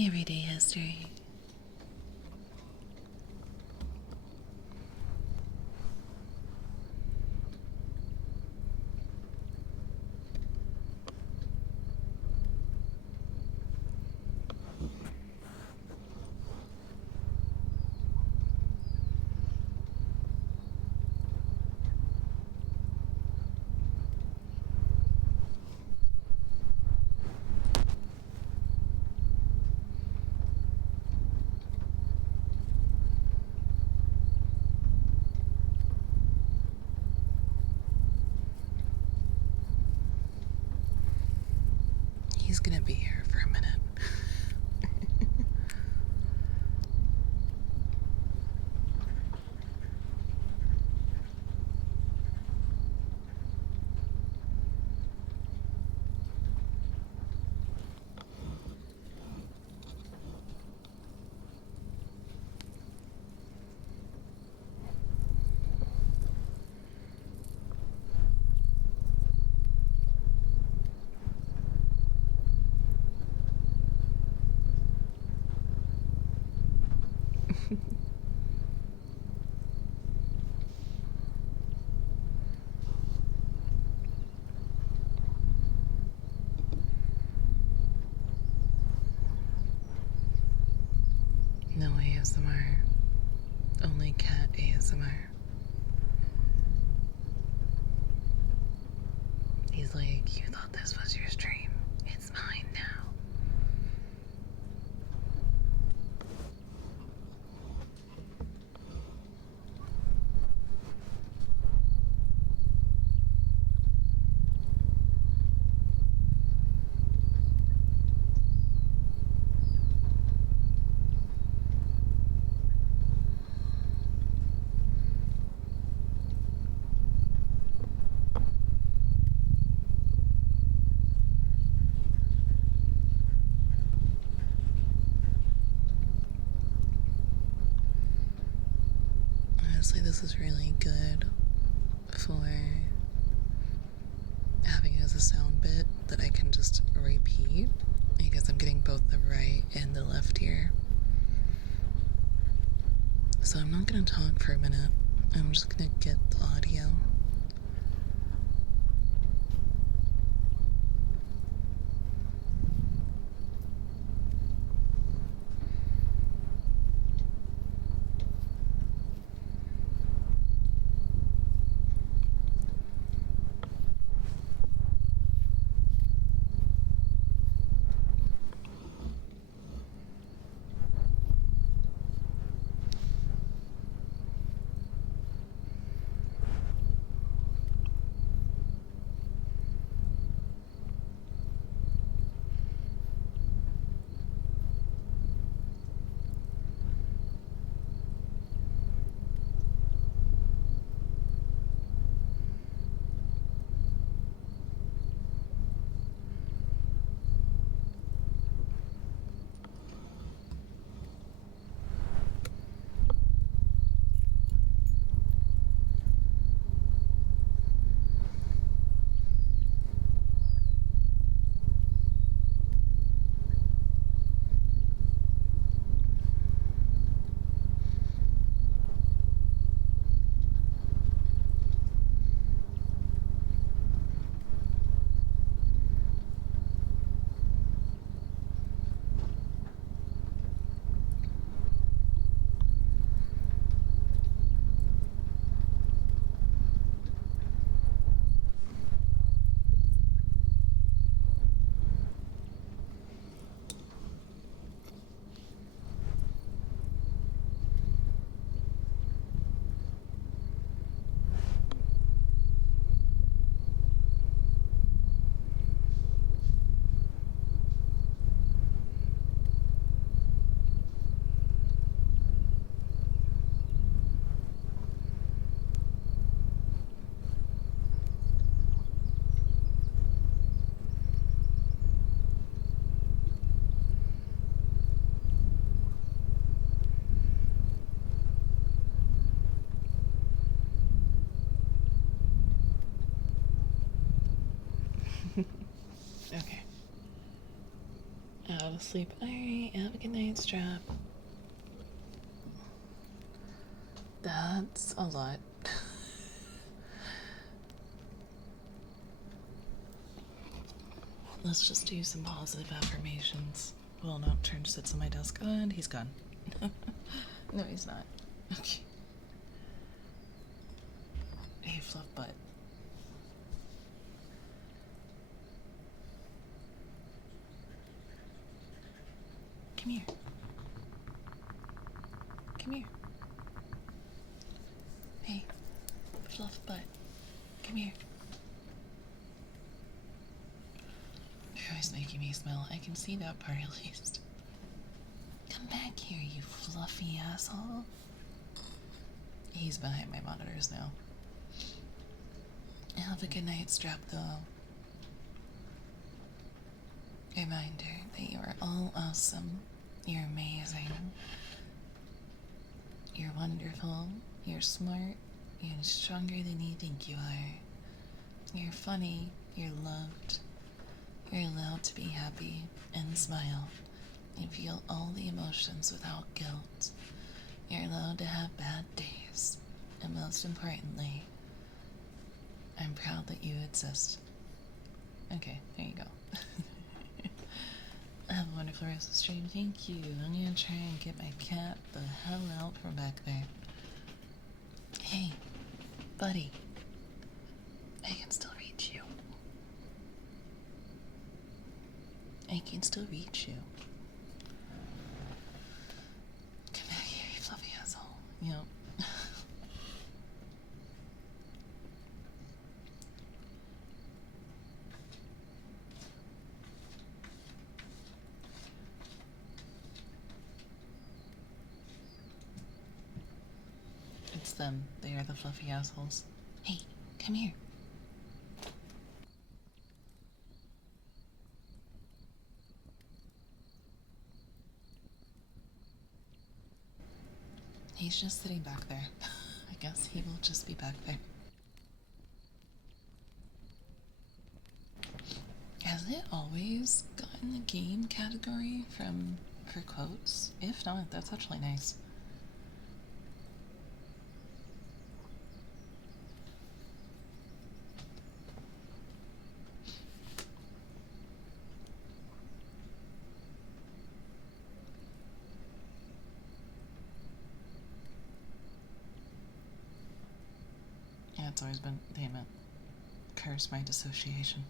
Everyday history. gonna be here for a minute. No ASMR. Only cat ASMR. He's like, you thought this was your stream. It's mine now. Honestly, this is really good for having it as a sound bit that I can just repeat because I'm getting both the right and the left ear. So I'm not gonna talk for a minute. I'm just gonna get the audio. Okay. Out of sleep. Alright, have a good night, Strap. That's a lot. Let's just do some positive affirmations. Well, no, Turn sits on my desk, and he's gone. No, he's not. Okay. Hey, fluff butt. Come here. Come here. Hey, fluff butt. Come here. You're always making me smile. I can see that part at least. Come back here, you fluffy asshole. He's behind my monitors now. Have a good night, Strap, though. Reminder that you are all awesome. You're amazing. You're wonderful. You're smart. You're stronger than you think you are. You're funny. You're loved. You're allowed to be happy and smile and feel all the emotions without guilt. You're allowed to have bad days. And most importantly, I'm proud that you exist. Okay, there you go. Have a wonderful rest of the stream. Thank you. I'm gonna try and get my cat the hell out from back there. Hey, buddy. I can still reach you. I can still reach you. Come back here, you fluffy asshole. Yep. It's them. They are the fluffy assholes. Hey, come here. He's just sitting back there. I guess he will just be back there. Has it always gotten the game category for quotes? If not, that's actually nice. Yeah, it's always been, damn it. Curse my dissociation.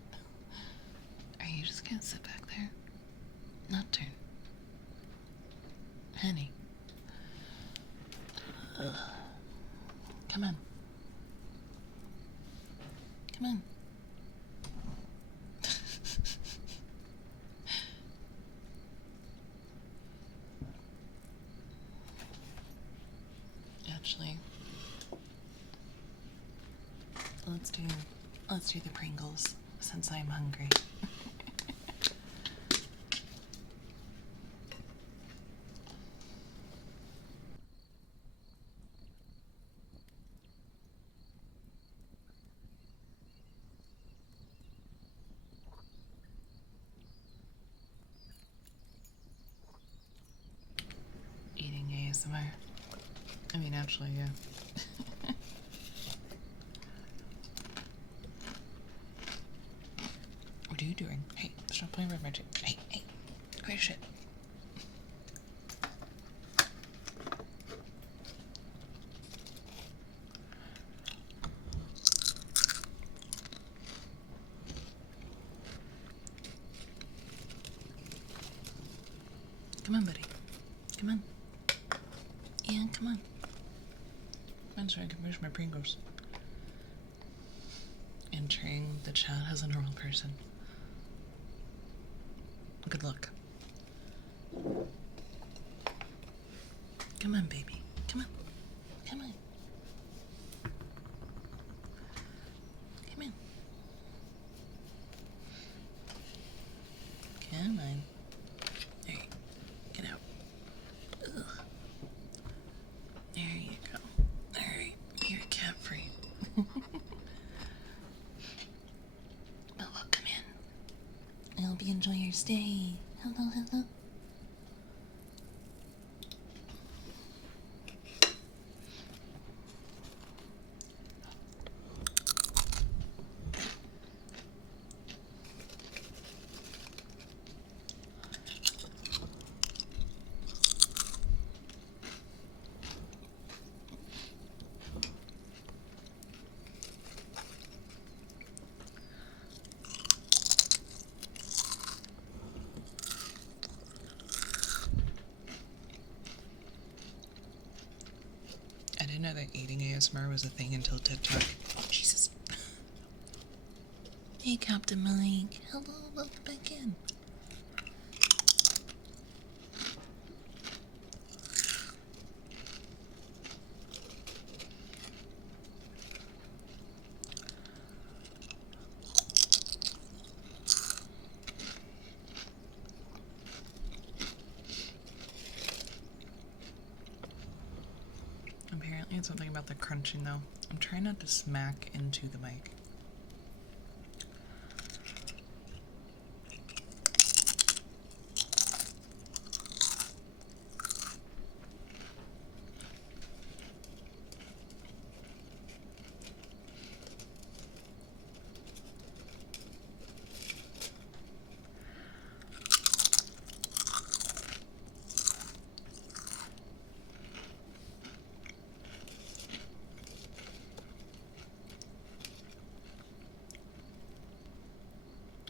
Are you just gonna sit back there? Nocturne. Honey. Ugh. Come on. Come on. Actually, let's do the Pringles since I'm hungry. Eating ASMR. I mean, actually, yeah. What are you doing? Hey, stop playing with my chick. Hey, hey, great shit. Come on, buddy. Come on. Ian, come on. I'm sorry, I can finish my Pringles. Entering the chat as a normal person. Good luck. Come on, baby. Come on. Come on. Come on. Come on. There you go. Get out. Ugh. There you go. Alright, you're cat free. Oh, well, come in. I hope you enjoy your stay. Hello, hello. I didn't know that eating ASMR was a thing until TikTok. Oh, Jesus. Hey, Captain Mike. Hello, welcome back in. again. Apparently it's something about the crunching though. I'm trying not to smack into the mic.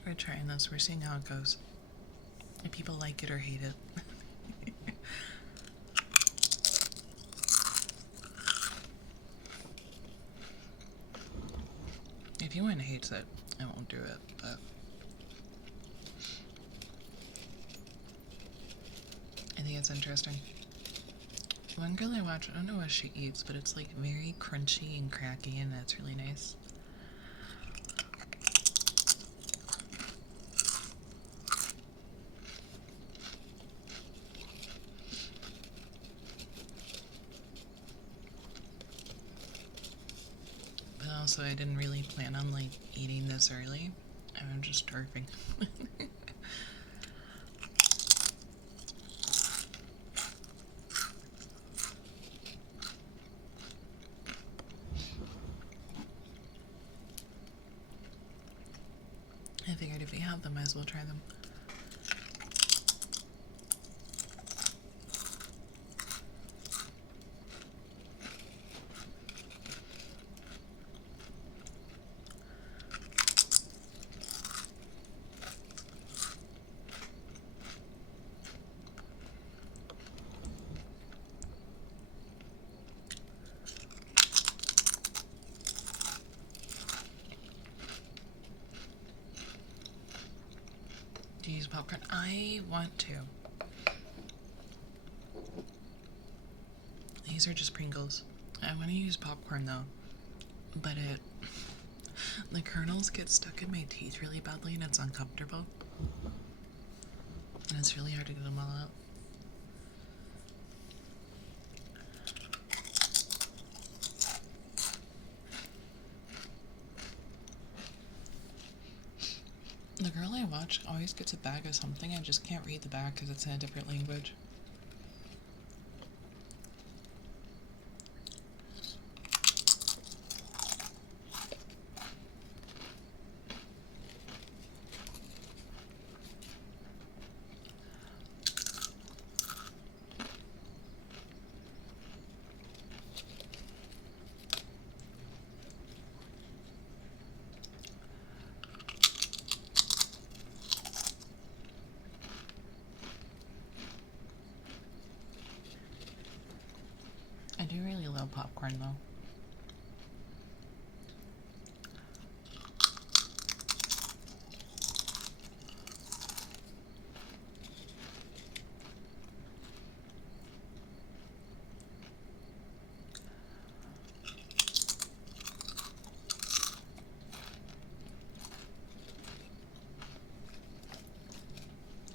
We're trying this, we're seeing how it goes. If people like it or hate it. If anyone hates it, I won't do it, but I think it's interesting. One girl I watch, I don't know what she eats, but it's like very crunchy and cracky and it's really nice. But also I didn't really plan on like eating this early. I'm just starving. I figured if we have them, might as well try them. Do you use popcorn? I want to. These are just Pringles. I want to use popcorn though, but the kernels get stuck in my teeth really badly and it's uncomfortable. And it's really hard to get them all out. The girl I watch always gets a bag of something. I just can't read the bag because it's in a different language. I do really love popcorn though.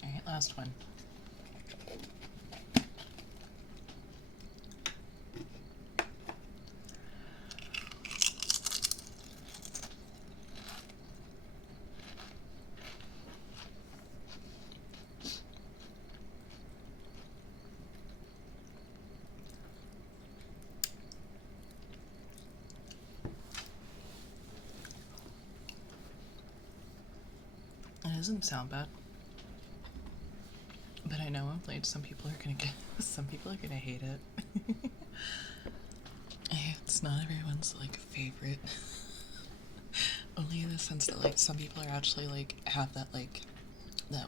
Alright, last one. It doesn't sound bad, but I know like some people are gonna hate it. It's not everyone's like favorite. Only in the sense that like some people are actually like have that like that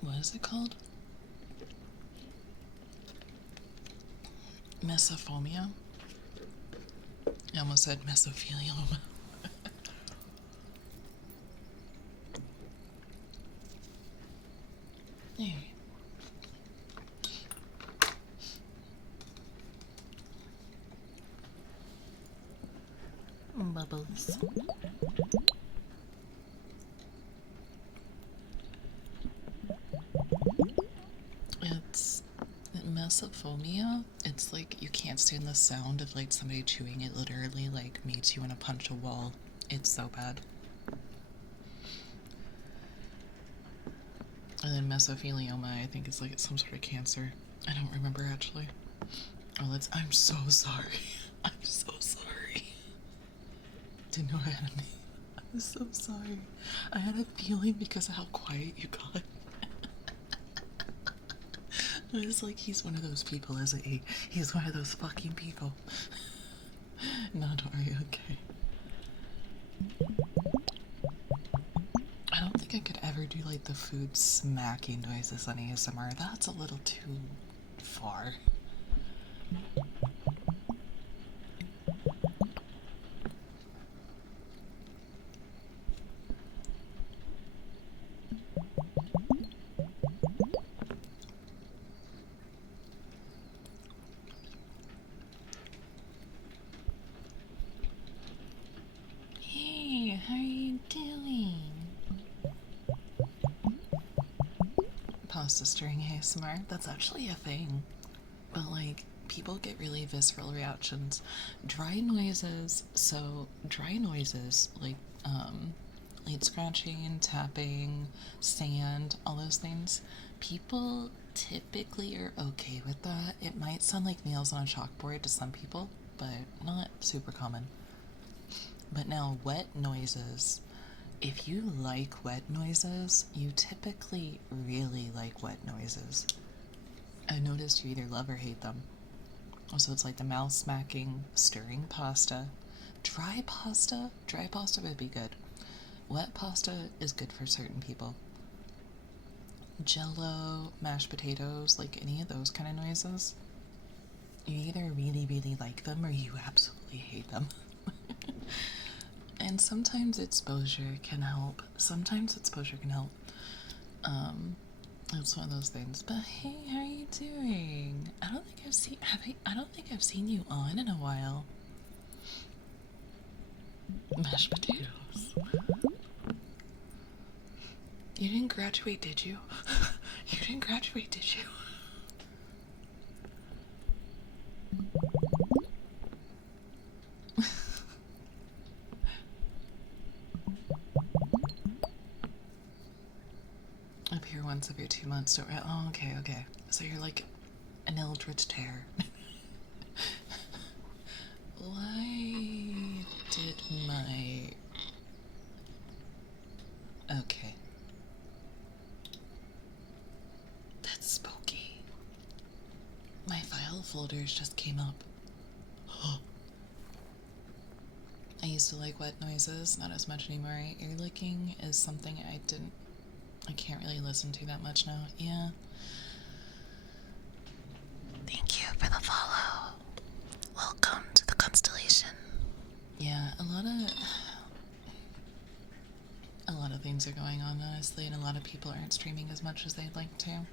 what is it called? Mesophobia. I almost said mesothelioma. Hey. Bubbles. It's mesophobia. It's like you can't stand the sound of like somebody chewing. It literally like makes you want to punch a wall. It's so bad. And then mesothelioma, I think, is like some sort of cancer. I don't remember actually. Oh, I'm so sorry. I'm so sorry. Didn't know I had a name. I'm so sorry. I had a feeling because of how quiet you got. I was like, he's one of those people, isn't he? He's one of those fucking people. No, don't worry, okay. I don't think I could ever do like the food smacking noises on ASMR. That's a little too far. Hey, how are you doing? Pasta stirring ASMR? That's actually a thing. But like, people get really visceral reactions. Dry noises, like scratching, tapping, sand, all those things, people typically are okay with that. It might sound like nails on a chalkboard to some people, but not super common. But now, wet noises. If you like wet noises, you typically really like wet noises. I noticed you either love or hate them. So it's like the mouth smacking, stirring pasta. Dry pasta would be good. Wet pasta is good for certain people. Jello, mashed potatoes, like any of those kind of noises. You either really, really like them or you absolutely hate them. And sometimes exposure can help. It's one of those things. But hey, how are you doing? I don't think I've seen you on in a while. Mashed potatoes. You didn't graduate, did you? You didn't graduate, did you? Up here once every 2 months. Oh, okay. So you're like an eldritch terror. Why did my... Okay. That's spooky. My file folders just came up. I used to like wet noises, not as much anymore. Ear licking is something I can't really listen to that much now. Yeah. Thank you for the follow. Welcome to the constellation. Yeah, a lot of things are going on, honestly, and a lot of people aren't streaming as much as they'd like to.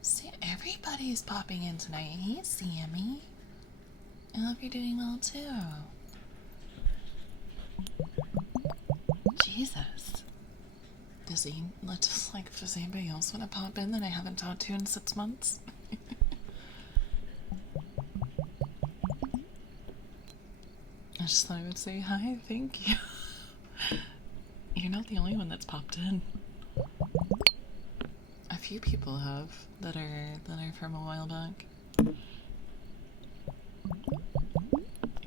See, everybody's popping in tonight. Hey, Sammy. I hope you're doing well, too. Jesus. Does anybody else want to pop in that I haven't talked to in 6 months? I just thought I would say hi, thank you. You're not the only one that's popped in. A few people have that are from a while back. I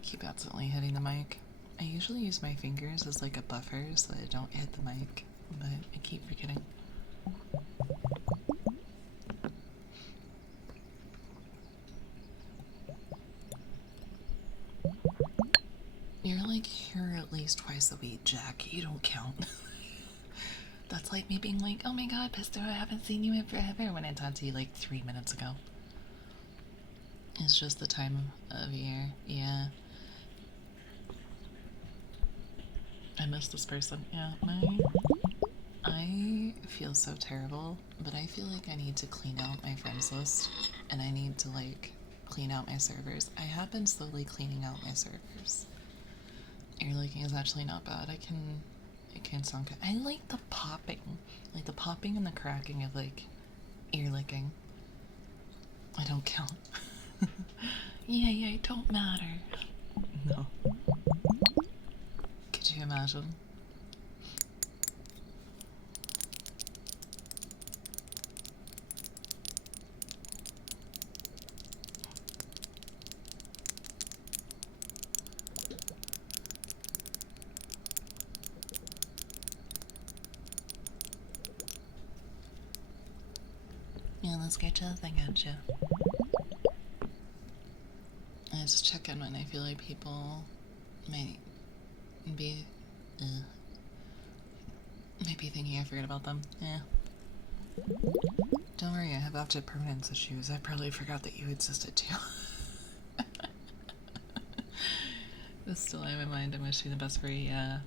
keep accidentally hitting the mic. I usually use my fingers as like a buffer so that I don't hit the mic, but I keep forgetting. You're like here at least twice a week, Jack. You don't count. That's like me being like, oh my god, Pisto, I haven't seen you in forever when I talked to you like 3 minutes ago. It's just the time of year, yeah. I miss this person. Yeah, I feel so terrible, but I feel like I need to clean out my friends list, and I need to like clean out my servers. I have been slowly cleaning out my servers. Ear licking is actually not bad. It can sound good. I like the popping and the cracking of like ear licking. I don't count. Yeah, it don't matter. No. Could you imagine? Yeah, the Scritches, I gotcha. I just check in when I feel like people might be, might be thinking I forget about them. Yeah. Don't worry, I have object permanence issues. I probably forgot that you existed too. But still, I have in mind. I wish you the best for you. Yeah.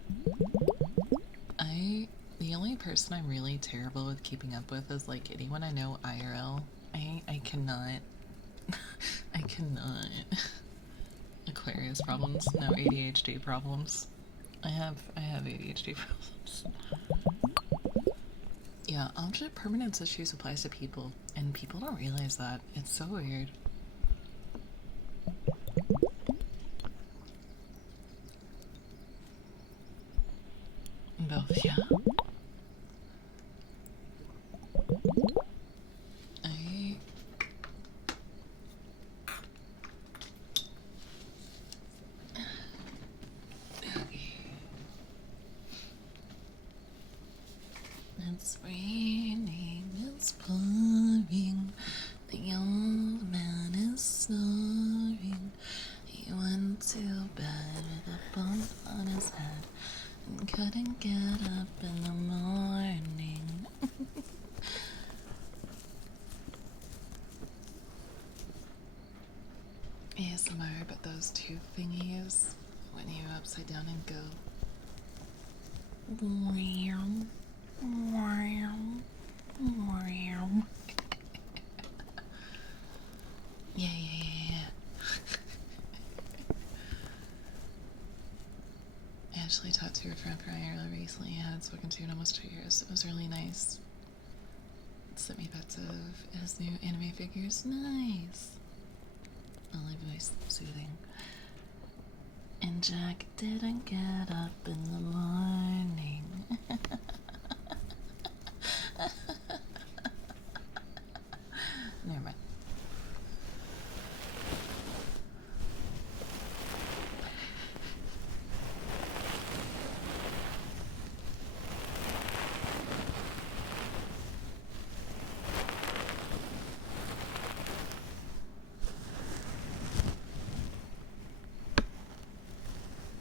The only person I'm really terrible with keeping up with is like anyone I know IRL. I cannot. I cannot. Aquarius problems. No, ADHD problems. I have ADHD problems. Yeah, object permanence issues applies to people, and people don't realize that. It's so weird. Both, yeah. It's raining, it's pouring, the old man is snoring. He went to bed with a bump on his head and couldn't get up in the morning. ASMR, but those two thingies when you upside down and go. Yeah. I actually talked to your friend from Ireland recently. I hadn't spoken to in almost 2 years. It was really nice. Sent me bits of his new anime figures. Nice. Only voice soothing. And Jack didn't get up in the morning. Never mind.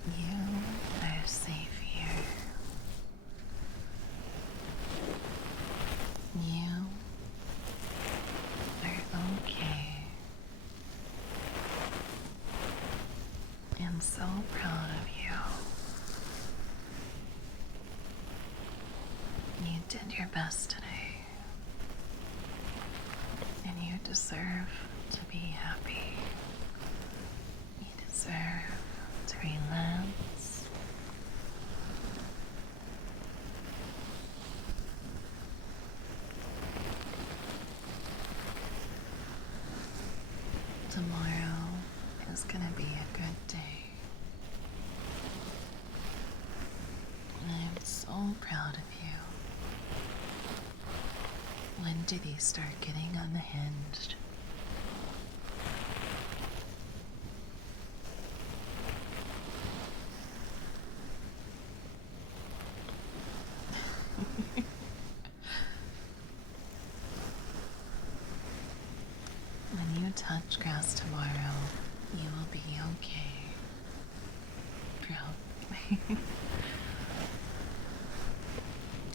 You are safe here. You are okay. I'm so proud of you. You did your best today. And you deserve to be happy. You deserve to relax. Tomorrow is gonna be a good day. And I'm so proud of you. When did he start getting unhinged? When you touch grass tomorrow, you will be okay. Proud.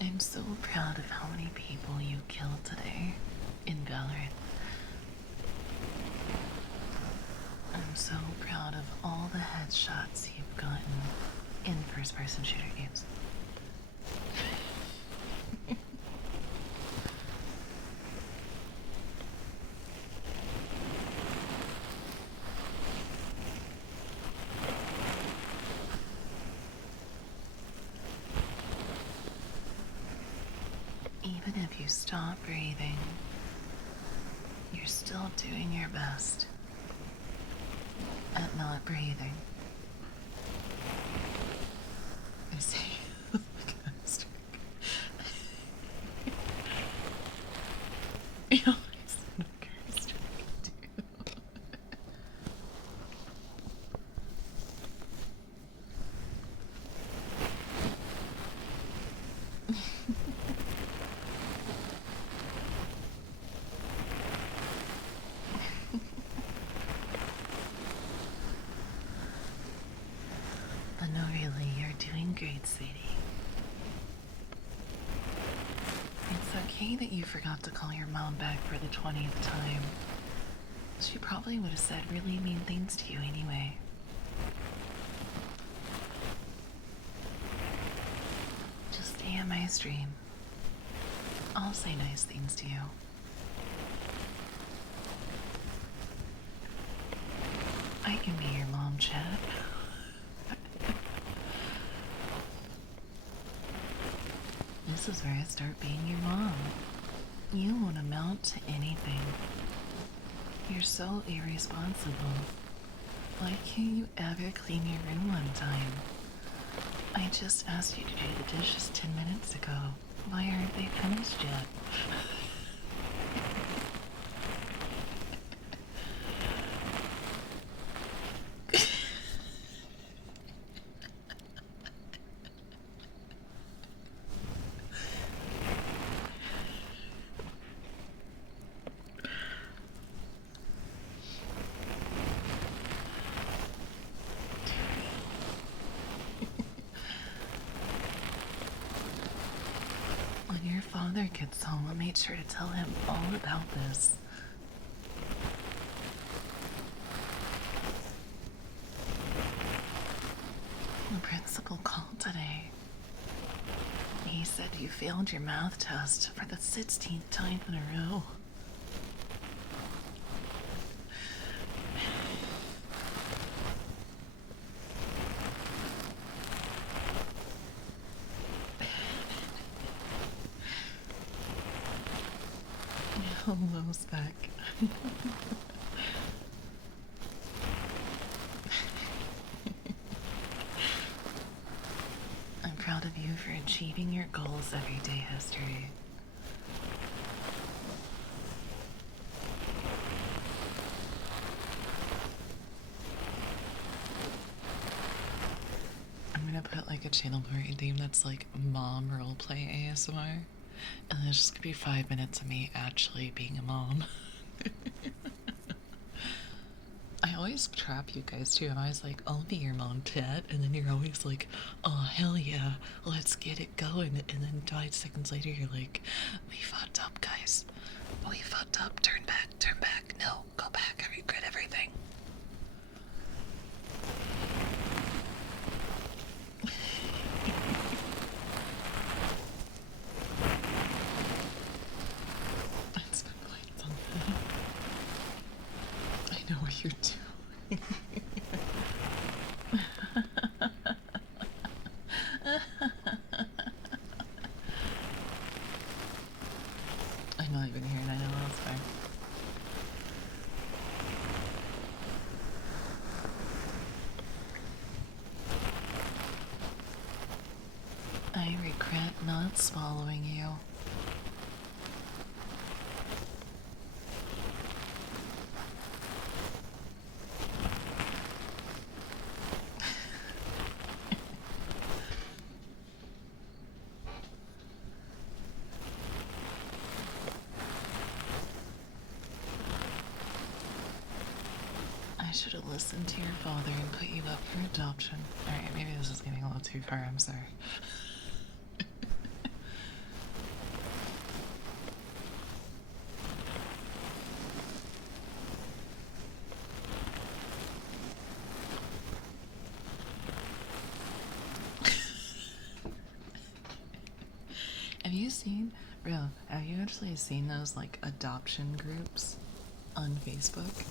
I'm so proud of how many people you killed today in Valorant. I'm so proud of all the headshots you've gotten in first-person shooter games. Even if you stop breathing, you're still doing your best at not breathing. I see. You always said a curse too. But no, really, you're doing great, sweetie. It's okay that you forgot to call your mom back for the 20th time. She probably would have said really mean things to you anyway. Just stay on my stream. I'll say nice things to you. I can be your mom, chat. This is where I start being your mom. You won't amount to anything. You're so irresponsible. Why can't you ever clean your room on time? I just asked you to do the dishes 10 minutes ago. Why aren't they finished yet? When your father gets home, I made sure to tell him all about this. The principal called today. He said you failed your math test for the 16th time in a row. Hello, Spec. I'm proud of you for achieving your goals every day, History. I'm gonna put like a channel party theme that's like mom roleplay ASMR. And then it's just gonna be 5 minutes of me actually being a mom. I always trap you guys too. I'm always like, I'll be your mom, Ted. And then you're always like, oh, hell yeah, let's get it going. And then 5 seconds later, you're like, we fucked up, guys. We fucked up. Turn back, turn back. No, go back. I regret everything. It's been quite something. I know what you're doing. I know I've been here and I know that's fine. I regret not swallowing you. I should have listened to your father and put you up for adoption. Alright, maybe this is getting a little too far, I'm sorry. have you actually seen those like adoption groups on Facebook?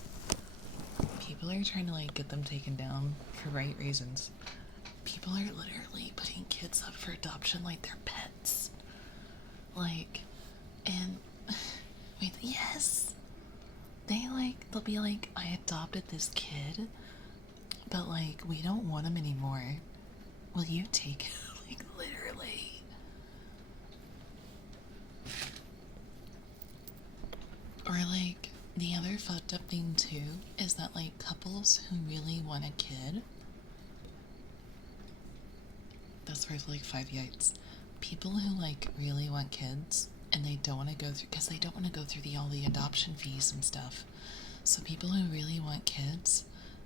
People are trying to like get them taken down for right reasons. People are literally putting kids up for adoption like they're pets. Like, and wait, yes, they'll be like, I adopted this kid, but like we don't want him anymore. Will you take it? Like literally. Or like the other fucked up thing too is that like couples who really want a kid, that's worth like 5 yites. People who like really want kids and they don't want to go through, because they don't want to go through all the adoption fees and stuff. So people who really want kids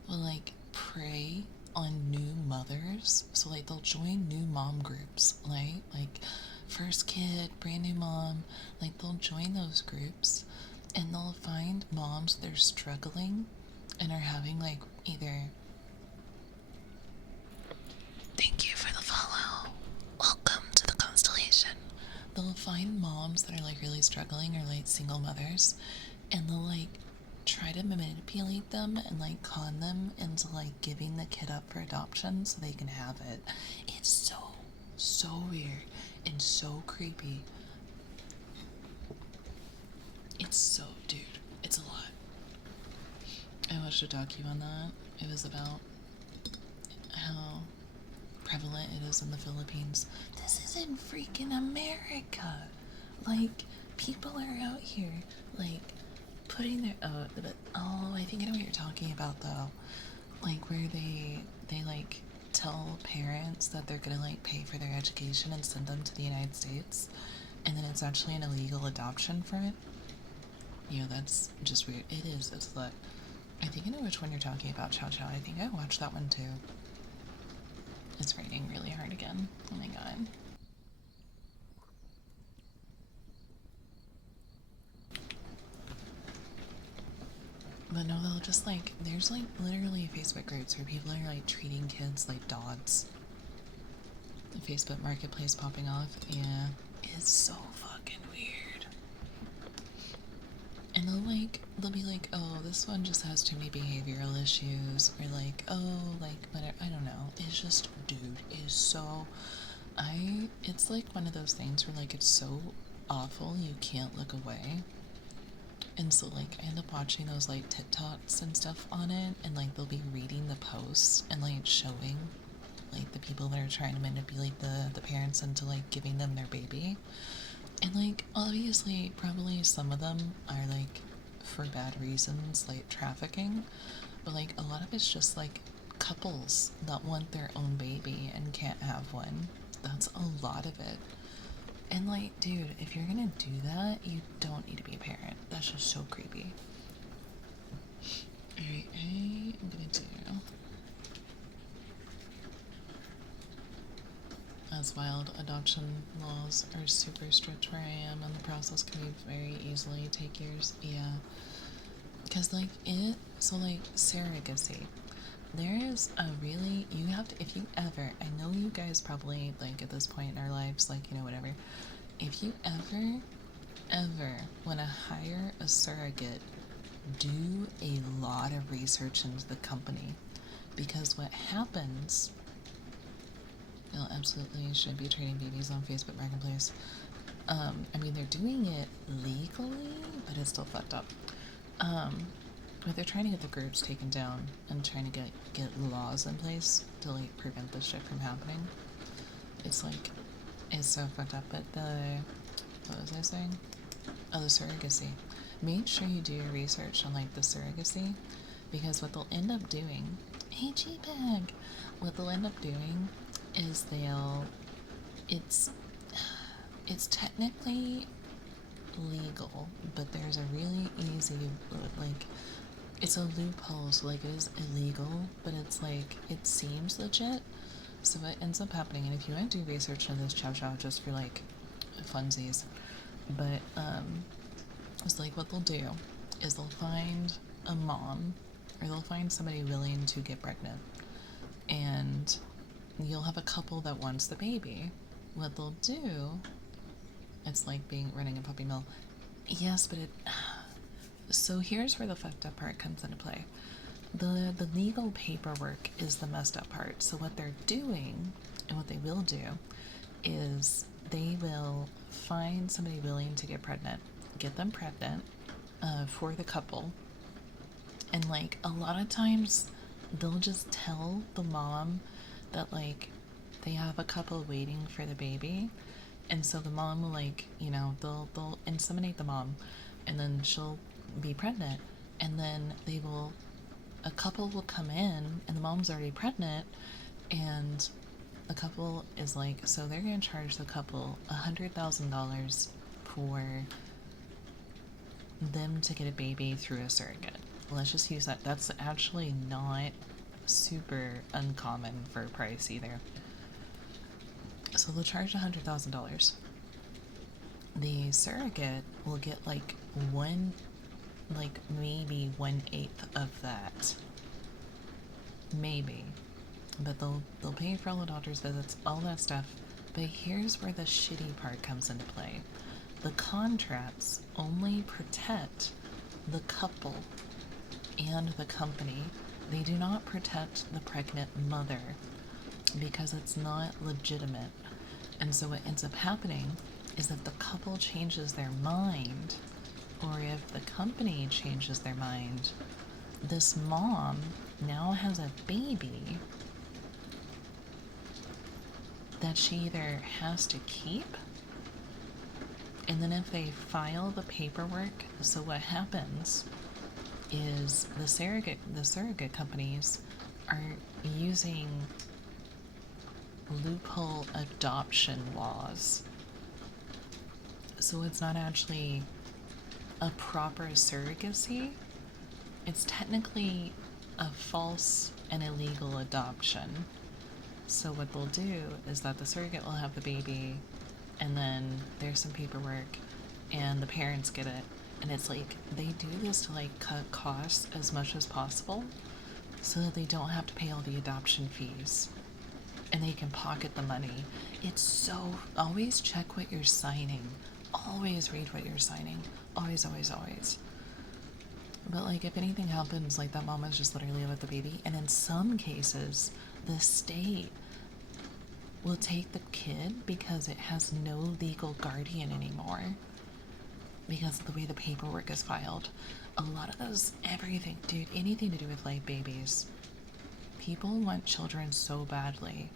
will like prey on new mothers. So like they'll join new mom groups, right? Like first kid, brand new mom. Like they'll join those groups and they'll find moms that are struggling and are having like either. Thank you for the follow. Welcome to the constellation. They'll find moms that are like really struggling or like single mothers, and they'll like try to manipulate them and like con them into like giving the kid up for adoption so they can have it. It's so weird and so creepy. It's so, dude, it's a lot. I watched a docu on that. It was about how prevalent it is in the Philippines. This is in freaking America. Like, people are out here, like, putting their, I think I know what you're talking about, though. Like, where they like, tell parents that they're gonna, like, pay for their education and send them to the United States, and then it's actually an illegal adoption for it. You know, that's just weird. It is, it's like, I think I know which one you're talking about, Chow Chow. I think I watched that one, too. It's raining really hard again. Oh my god. But no, they'll just like, there's like literally Facebook groups where people are like treating kids like dogs. The Facebook marketplace popping off, yeah. It's so fucking weird. And they'll be like, oh, this one just has too many behavioral issues, or like, oh, like, whatever, I don't know. It's just, dude, it's so, it's like one of those things where like it's so awful you can't look away. And so like I end up watching those like TikToks and stuff on it, and like they'll be reading the posts and like showing like the people that are trying to manipulate the parents into like giving them their baby. And like obviously probably some of them are like for bad reasons, like trafficking, but like a lot of it's just like couples that want their own baby and can't have one. That's a lot of it. And like, dude, if you're gonna do that, you don't need to be a parent. That's just so creepy. Alright, I am gonna do, as wild, adoption laws are super strict where I am, and the process can be very easily take years. Yeah. Because like so like surrogacy. There is a really, you have to, if you ever, I know you guys probably, like, at this point in our lives, like, you know, whatever, if you ever want to hire a surrogate, do a lot of research into the company, because what happens, you'll absolutely should be trading babies on Facebook Marketplace. I mean, they're doing it legally, but it's still fucked up. But they're trying to get the groups taken down and trying to get laws in place to like prevent this shit from happening. It's like, it's so fucked up. But what was I saying? Oh, the surrogacy. Make sure you do your research on like the surrogacy, because what they'll end up doing, hey G-Bag, what they'll end up doing is it's technically legal, but there's a really easy, like, it's a loophole, so like it is illegal, but it's like, it seems legit. So what ends up happening, and if you want to do research on this, Chow Chow, just for like funsies, but it's like what they'll do is they'll find a mom, or they'll find somebody willing to get pregnant, and you'll have a couple that wants the baby. What they'll do It's like running a puppy mill. Yes, but so here's where the fucked up part comes into play. The legal paperwork is the messed up part. So what they're doing, and what they will do, is they will find somebody willing to get them pregnant for the couple. And like a lot of times they'll just tell the mom that like they have a couple waiting for the baby, and so the mom will like, they'll inseminate the mom, and then she'll be pregnant, and then a couple will come in and the mom's already pregnant, and the couple is like, so they're gonna charge the couple $100,000 for them to get a baby through a surrogate. Let's just use that. That's actually not super uncommon for a price either. So they'll charge $100,000. The surrogate will get maybe 1/8 of that. Maybe. But they'll pay for all the doctor's visits, all that stuff. But here's where the shitty part comes into play. The contracts only protect the couple and the company. They do not protect the pregnant mother because it's not legitimate. And so what ends up happening is that the couple changes their mind, or if the company changes their mind, this mom now has a baby that she either has to keep, and then if they file the paperwork, so what happens is the surrogate companies are using loophole adoption laws. So it's not actually a proper surrogacy. It's technically a false and illegal adoption. So what they'll do is that the surrogate will have the baby, and then there's some paperwork, and the parents get it. And it's like, they do this to like cut costs as much as possible so that they don't have to pay all the adoption fees and they can pocket the money. It's so, always check what you're signing. Always read what you're signing. Always, always, always. But like, if anything happens, like that mom is just literally with the baby. And in some cases, the state will take the kid because it has no legal guardian anymore, because of the way the paperwork is filed. A lot of those, everything, dude, anything to do with like babies. People want children so badly.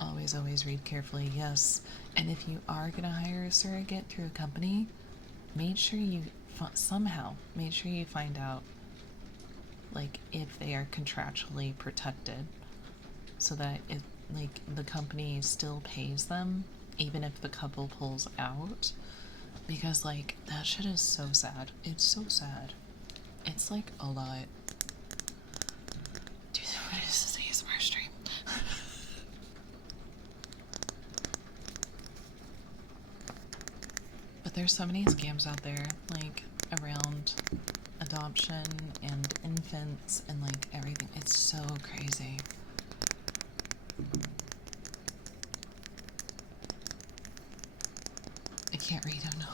Always, always read carefully, yes. And if you are gonna hire a surrogate through a company, make sure you make sure you find out like if they are contractually protected, so that if like the company still pays them even if the couple pulls out. Because, like, that shit is so sad. It's so sad. It's, like, a lot. Dude, what is this ASMR stream? But there's so many scams out there, like, around adoption and infants and, like, everything. It's so crazy. I can't read, oh no.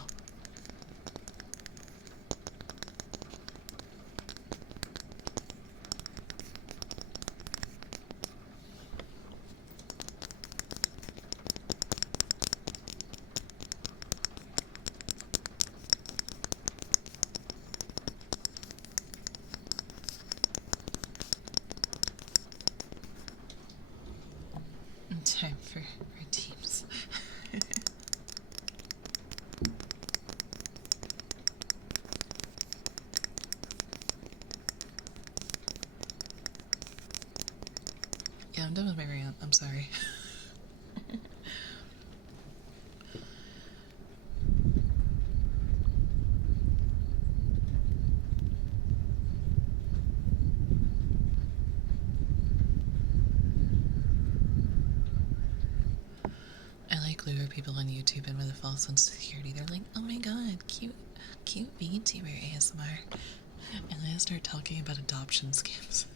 Time for our teams. Yeah, I'm done with my rant. I'm sorry. I like lure people on YouTube in with a false sense of security. They're like, oh my god, cute VTuber ASMR. And then I start talking about adoption scams.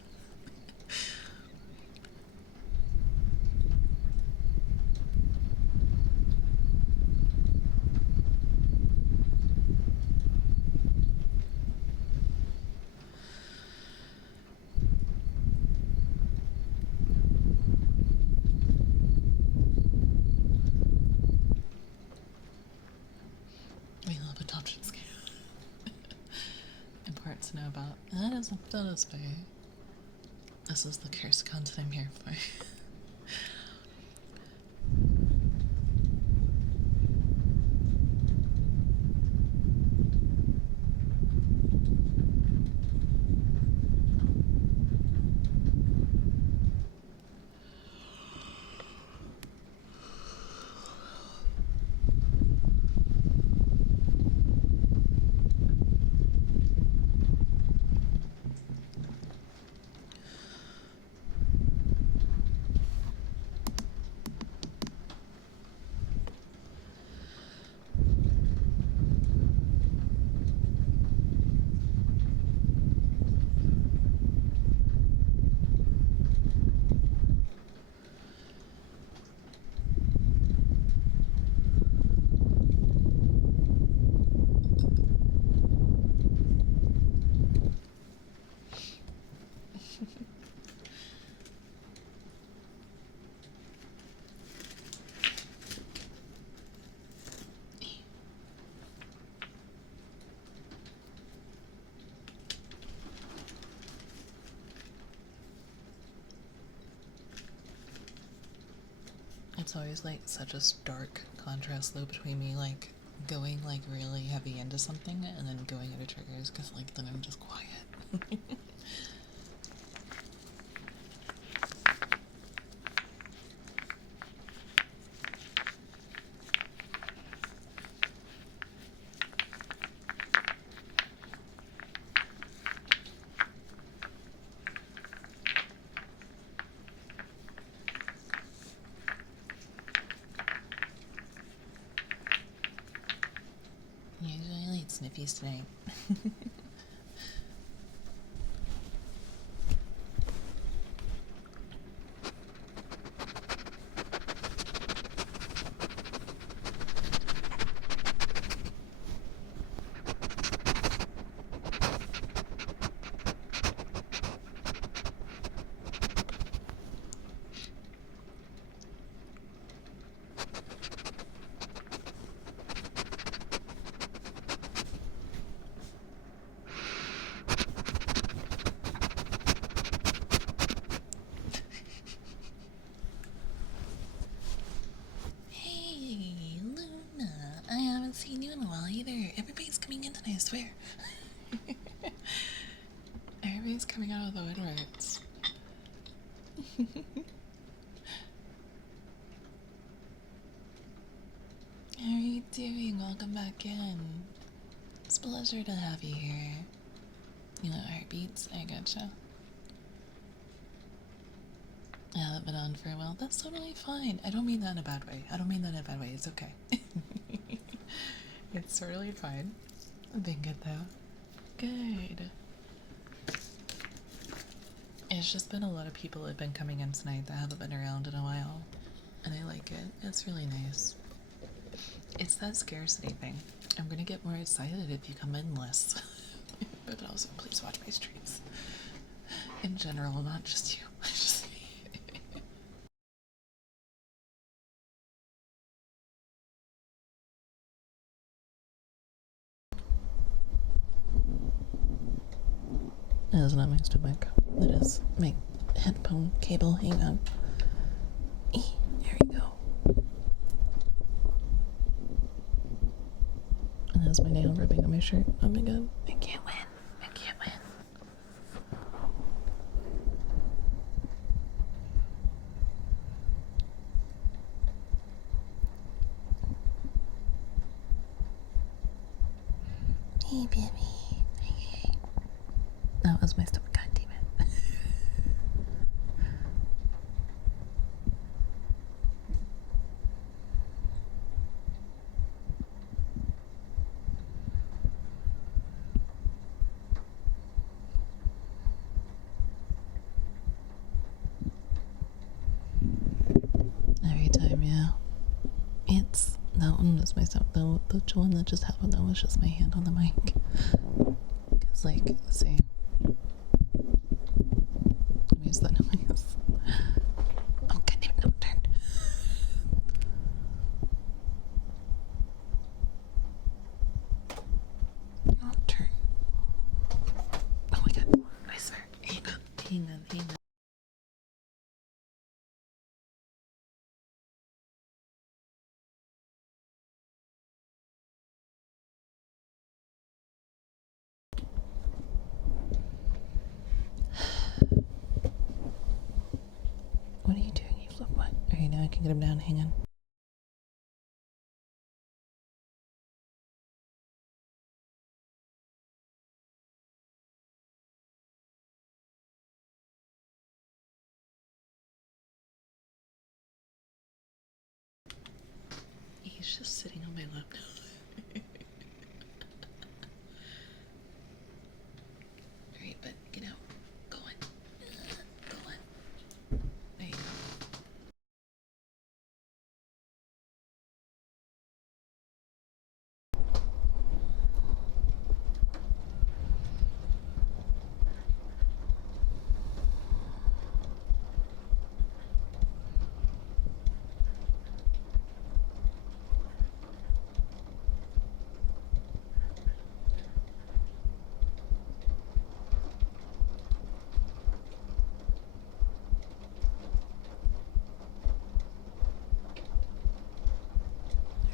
We love adoption scam. Important to know about. That is fair. This is the curse content I'm here for. It's always like such a stark contrast though between me like going like really heavy into something and then going into triggers because like then I'm just quiet. Usually like sniffies tonight. Seen you in a while either. Everybody's coming in tonight, I swear. Everybody's coming out of the woodworks. How are you doing? Welcome back in. It's a pleasure to have you here. You know, heartbeats, I gotcha. I haven't been on for a while. That's totally fine. I don't mean that in a bad way. It's okay. It's totally fine. I've been good though. Good. It's just been a lot of people that have been coming in tonight that haven't been around in a while. And I like it. It's really nice. It's that scarcity thing. I'm gonna get more excited if you come in less. But also, please watch my streams. In general, not just you. Just me. That is not my stomach. That is my headphone cable. Hang on. There we go. And that's my nail ripping on my shirt. Oh my god. I can't win. I can't win. Hey, baby. Hey. That was my stomach. God damn it. Every time, yeah. It's that one was my stomach. The one that just happened, that was just my hand on the mic. Because, like, see. Let me use that noise. Oh, god damn it, no, turn. can get him down. Hang on. He's just sitting on my lap now. Alright, but get out. Go on. Go on. There you go.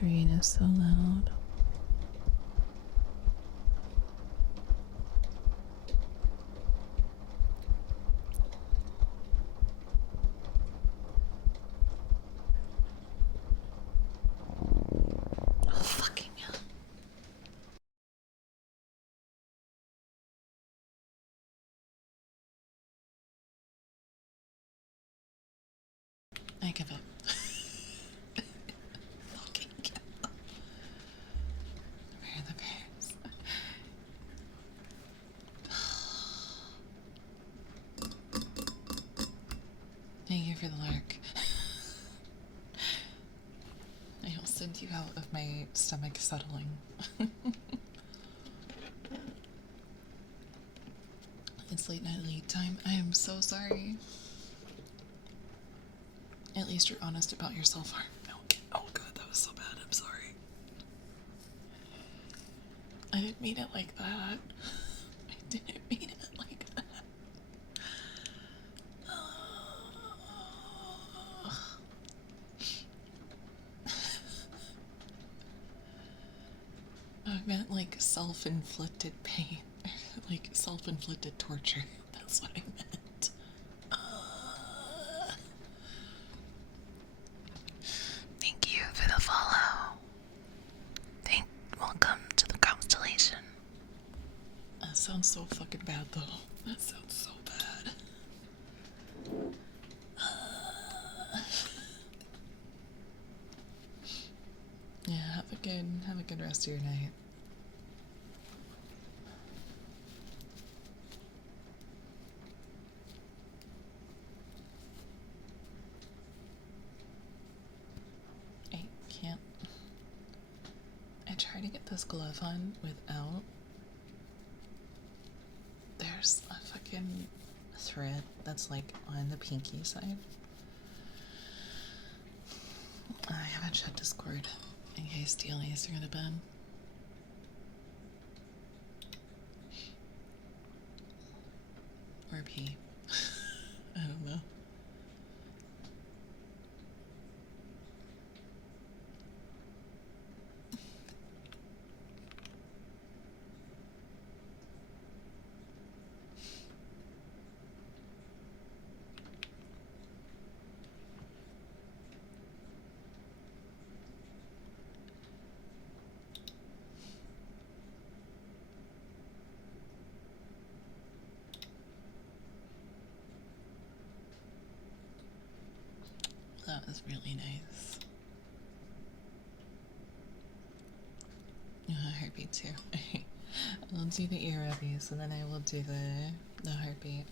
Rain is so loud. Oh, fucking hell. I give up. Fucking give up. Where are the bears? Thank you for the lark. I will send you out of my stomach settling. It's late night lead time. I am so sorry. At least you're honest about your self-harm. Okay. Oh god, that was so bad. I'm sorry. I didn't mean it like that. I didn't mean it like that. I meant like self-inflicted pain. Like self-inflicted torture. That's what I meant. Thank you for the follow. Welcome to the constellation. That sounds so fucking bad though. That sounds so bad. Yeah, have a good rest of your night. I can't. I try to get this glove on without. There's a fucking thread that's like on the pinky side. I haven't checked Discord in case DLAs are gonna ban. Or P. I don't know. That was really nice. Heartbeat too. I'll do the ear rubbies and then I will do the heartbeat.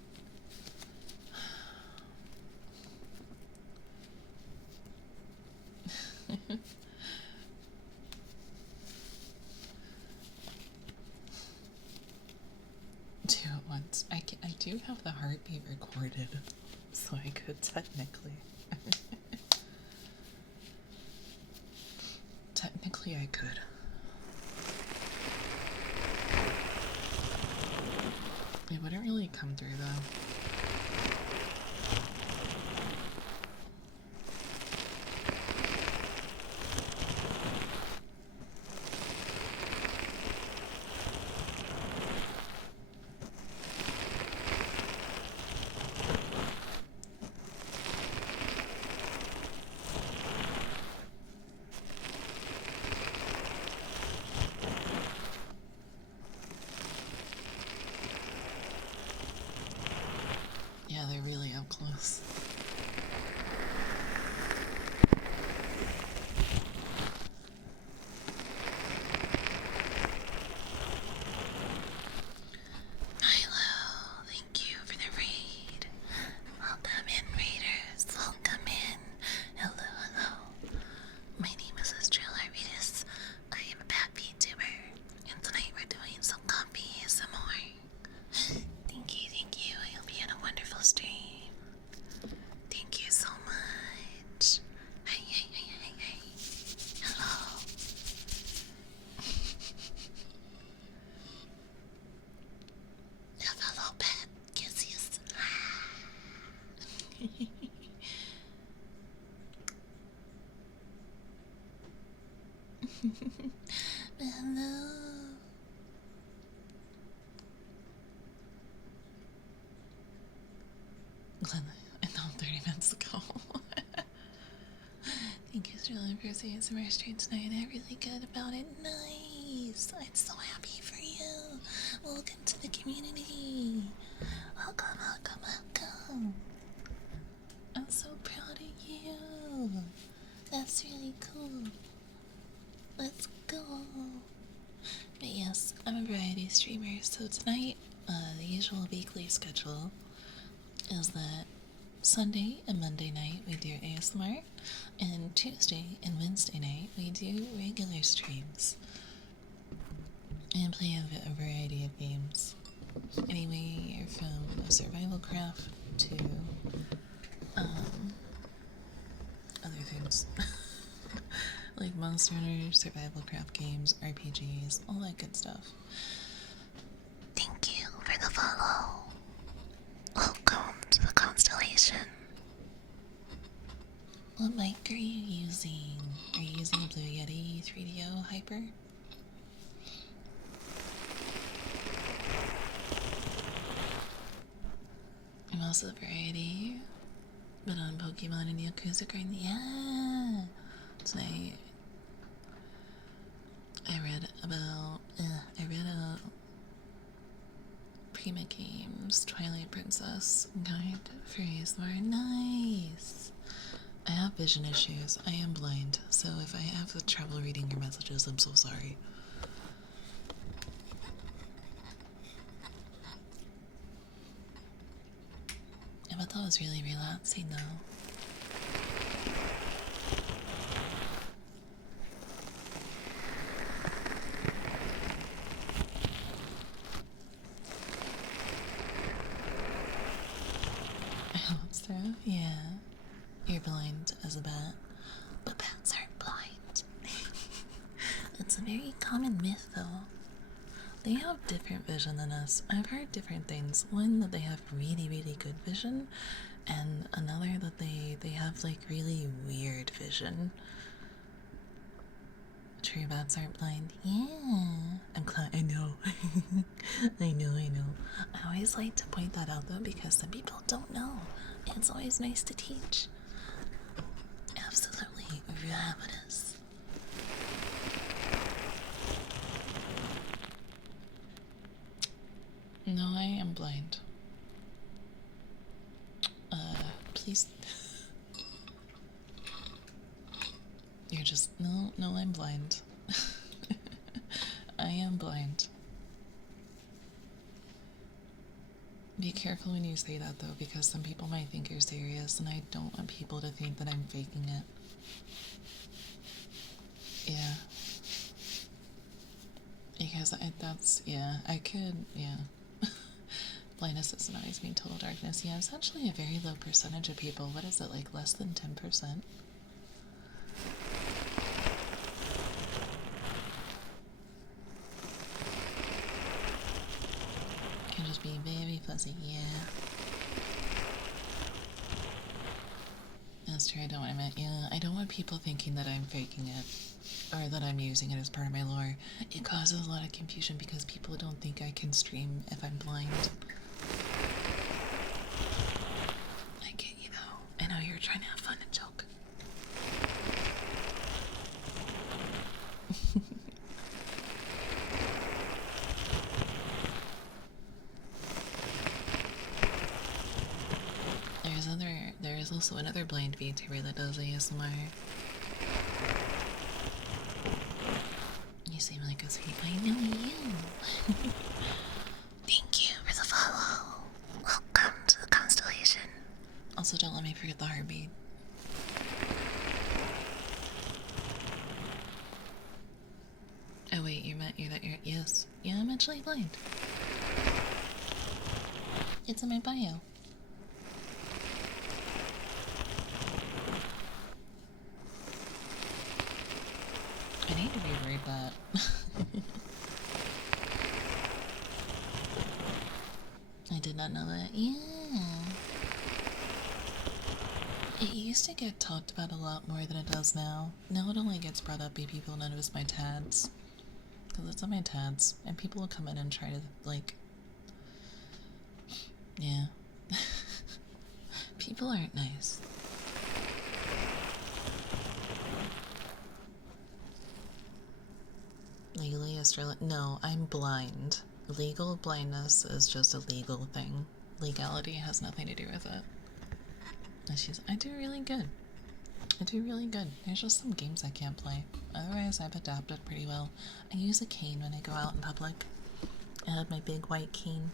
Do it once. I do have the heartbeat recorded, so I could technically. Technically, I could. It wouldn't really come through though. up close. Milo, thank you for the raid. Welcome in, raiders. Welcome in. Hello, hello. My name is Estrella Reedus. I am a bad VTuber, and tonight we're doing some coffee some more. Thank you, thank you. I hope you had a wonderful stream. Thank you so much. Hey, hey, hey, hey, hey. Hello. Hello, pet. Kisses. Hello. Glenn, I know 30 minutes ago. Thank you, Sterling, for saying some stream tonight. I'm really good about it. Nice. I'm so happy for you. Welcome to the community. Welcome, welcome, welcome. I'm so proud of you. That's really cool. Let's go. But yes, I'm a variety streamer, so tonight, the usual weekly schedule is that Sunday and Monday night we do ASMR, and Tuesday and Wednesday night we do regular streams and play a variety of games. Anyway, from survival craft to other things. Like Monster Hunter, survival craft games, RPGs, all that good stuff. Thank you for the follow. Welcome to the constellation. What mic are you using? Are you using a Blue Yeti 3DO Hyper? I'm also a variety, but on Pokemon and Yakuza Grind. Yeah! Tonight, I read about Prima Games Twilight Princess Guide for ASMR. Nice! I have vision issues. I am blind, so if I have trouble reading your messages, I'm so sorry. I bet that was really relaxing though. I hope so, yeah. You're blind as a bat, but bats aren't blind. It's a very common myth though. They have different vision than us. I've heard different things. One, that they have really, really good vision, and another that they have like really weird vision. True bats aren't blind. Yeah. I know. I know. I always like to point that out though because some people don't know. It's always nice to teach. Absolutely ravenous. No, I am blind. Please. You're just, no, I'm blind. I am blind. Be careful when you say that though, because some people might think you're serious, and I don't want people to think that I'm faking it. Yeah. Because I could. Blindness isn't always being total darkness. Yeah, it's actually a very low percentage of people. What is it, like less than 10%? Can just be very fuzzy, yeah. That's true, I don't want people thinking that I'm faking it, or that I'm using it as part of my lore. It causes a lot of confusion because people don't think I can stream if I'm blind. I get you though. I know you're trying to have fun and joke. also another blind VTuber that does ASMR. You seem like a sweet. I know you. Thank you for the follow. Welcome to the constellation. Also, don't let me forget the heartbeat. Oh wait, you're yes. Yeah, I'm actually blind. It's in my bio. I need to reread that. I did not know that. Yeah. It used to get talked about a lot more than it does now. Now it only gets brought up by people notice my tads. Because it's on my tads. And people will come in and try to, like... Yeah. People aren't nice. Legally Australian? No, I'm blind. Legal blindness is just a legal thing. Legality has nothing to do with it. And I do really good. I do really good. There's just some games I can't play. Otherwise, I've adapted pretty well. I use a cane when I go out in public. I have my big white cane.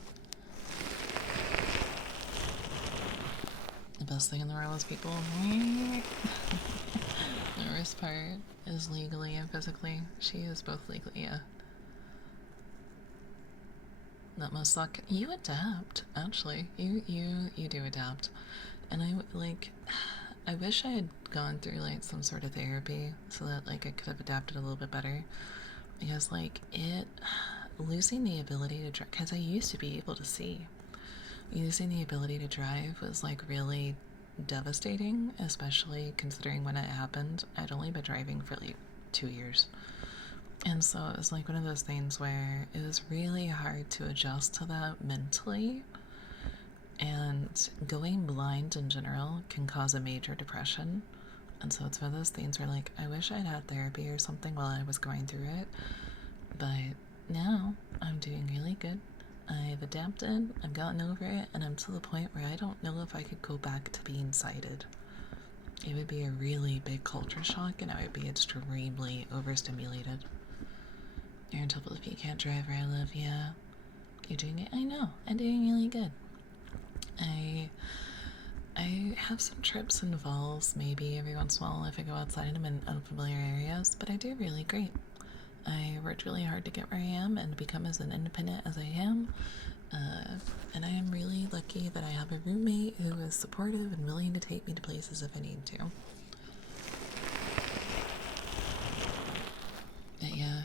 The best thing in the world is people. The worst part is legally and physically. She is both legally, yeah. That must suck. You adapt, actually. You do adapt. And I wish I had gone through, like, some sort of therapy so that, like, I could have adapted a little bit better. Because, like, losing the ability to drive, because I used to be able to see. Losing the ability to drive was, like, really devastating, especially considering when it happened. I'd only been driving for, like, 2 years. And so it was, like, one of those things where it was really hard to adjust to that mentally. And going blind in general can cause a major depression. And so it's one of those things where, like, I wish I'd had therapy or something while I was going through it. But now I'm doing really good. I've adapted, I've gotten over it, and I'm to the point where I don't know if I could go back to being sighted. It would be a really big culture shock, and I would be extremely overstimulated. You're in trouble if you can't drive where I live, yeah. You're doing it? I know, I'm doing really good. I have some trips and falls, maybe every once in a while if I go outside and I'm in unfamiliar areas, but I do really great. I worked really hard to get where I am and become as independent as I am, and I am really lucky that I have a roommate who is supportive and willing to take me to places if I need to. But yeah,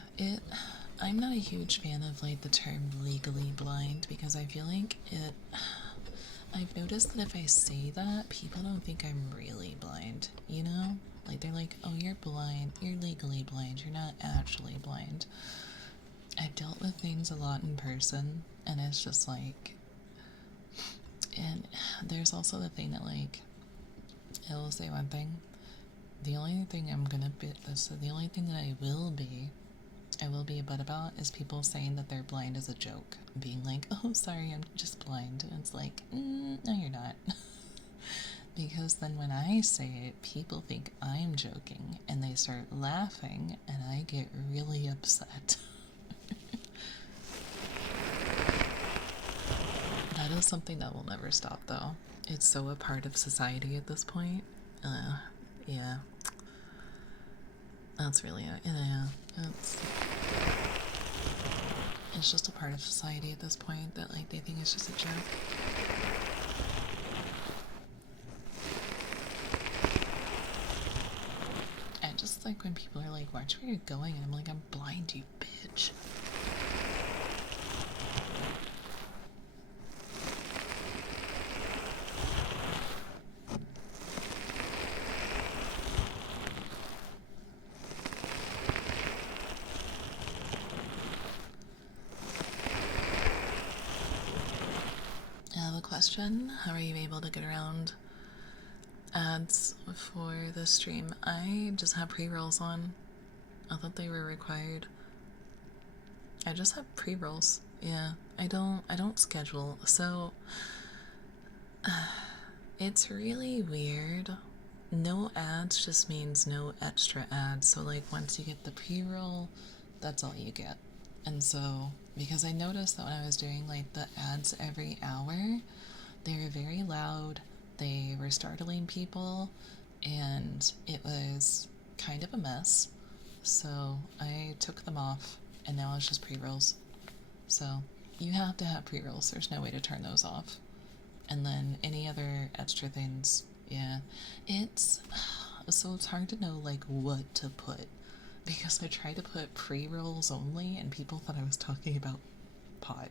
I'm not a huge fan of, like, the term legally blind because I feel like I've noticed that if I say that, people don't think I'm really blind, you know? Like, they're like, oh, you're blind, you're legally blind, you're not actually blind. I've dealt with things a lot in person, and it's just like, and there's also the thing that, like, I will say one thing, the only thing the only thing that I will be a butt about is people saying that they're blind as a joke. Being like, oh, sorry, I'm just blind. And it's like, no, you're not. Because then when I say it, people think I'm joking, and they start laughing, and I get really upset. That is something that will never stop, though. It's so a part of society at this point. Yeah. That's really, yeah, it's just a part of society at this point that, like, they think it's just a joke. And just, like, when people are like, watch where you're going, and I'm like, I'm blind, you bitch. Question, how are you able to get around ads for the stream? I just have pre-rolls on. I thought they were required. I just have pre-rolls. Yeah, I don't schedule. So It's really weird. No ads just means no extra ads. So, like, once you get the pre roll, that's all you get. And so, because I noticed that when I was doing like the ads every hour, they were very loud, they were startling people, and it was kind of a mess. So, I took them off, and now it's just pre rolls. So, you have to have pre rolls, there's no way to turn those off. And then any other extra things, yeah. It's so it's hard to know like what to put because I tried to put pre-rolls only and people thought I was talking about pot.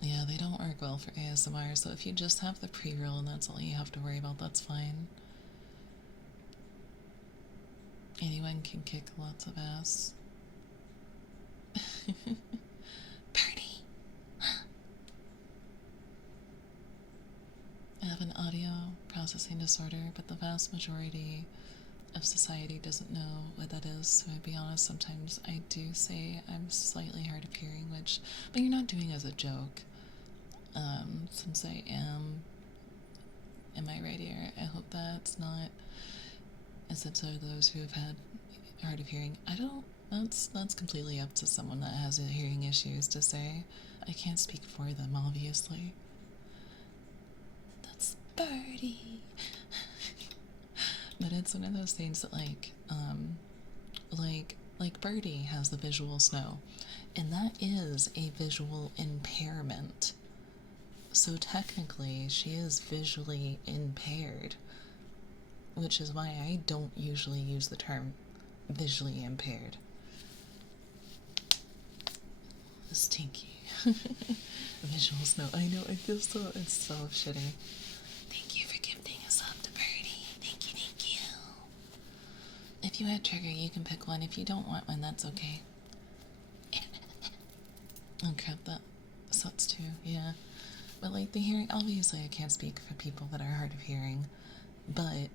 Yeah, they don't work well for ASMR, so if you just have the pre-roll and that's all you have to worry about, that's fine. Anyone can kick lots of ass. Party! I have an audio processing disorder, but the vast majority of society doesn't know what that is, so I'd be honest, sometimes I do say I'm slightly hard of hearing, but you're not doing it as a joke. Since I am in my right ear, I hope that's not offensive to those who have had hard of hearing. I don't, that's completely up to someone that has hearing issues to say. I can't speak for them, obviously. That's Birdie. But it's one of those things that like Birdie has the visual snow, and that is a visual impairment. So technically, she is visually impaired, which is why I don't usually use the term visually impaired. Stinky. Visual snow. I know, I feel so, it's so shitty. Thank you for gifting us up to Birdie. Thank you, thank you. If you had trigger, you can pick one. If you don't want one, that's okay. Oh crap, that sucks too, yeah. But like the hearing, obviously I can't speak for people that are hard of hearing, but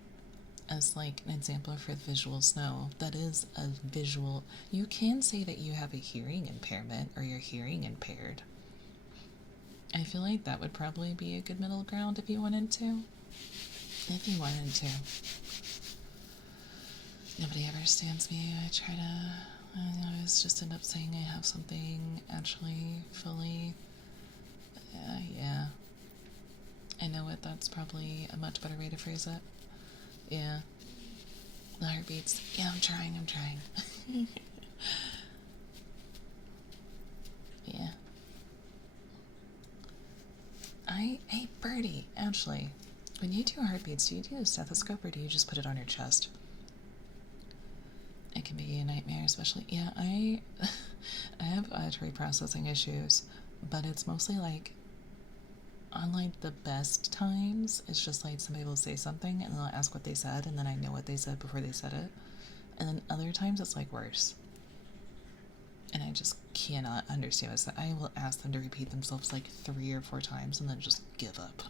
as like an example for the visual snow, that is a visual, you can say that you have a hearing impairment or you're hearing impaired. I feel like that would probably be a good middle ground if you wanted to. If you wanted to. Nobody ever stands me. I try to, I always just end up saying I have something actually fully. Yeah. I know it, that's probably a much better way to phrase it. Yeah. The heartbeats. Yeah, I'm trying. Yeah. Hey, Birdie, actually, when you do heartbeats, do you do a stethoscope or do you just put it on your chest? It can be a nightmare, especially, yeah, I have auditory processing issues, but it's mostly like, on like the best times, it's just like somebody will say something and they'll ask what they said, and then I know what they said before they said it. And then other times it's like worse. And I just cannot understand what's that. I will ask them to repeat themselves like 3 or 4 times and then just give up.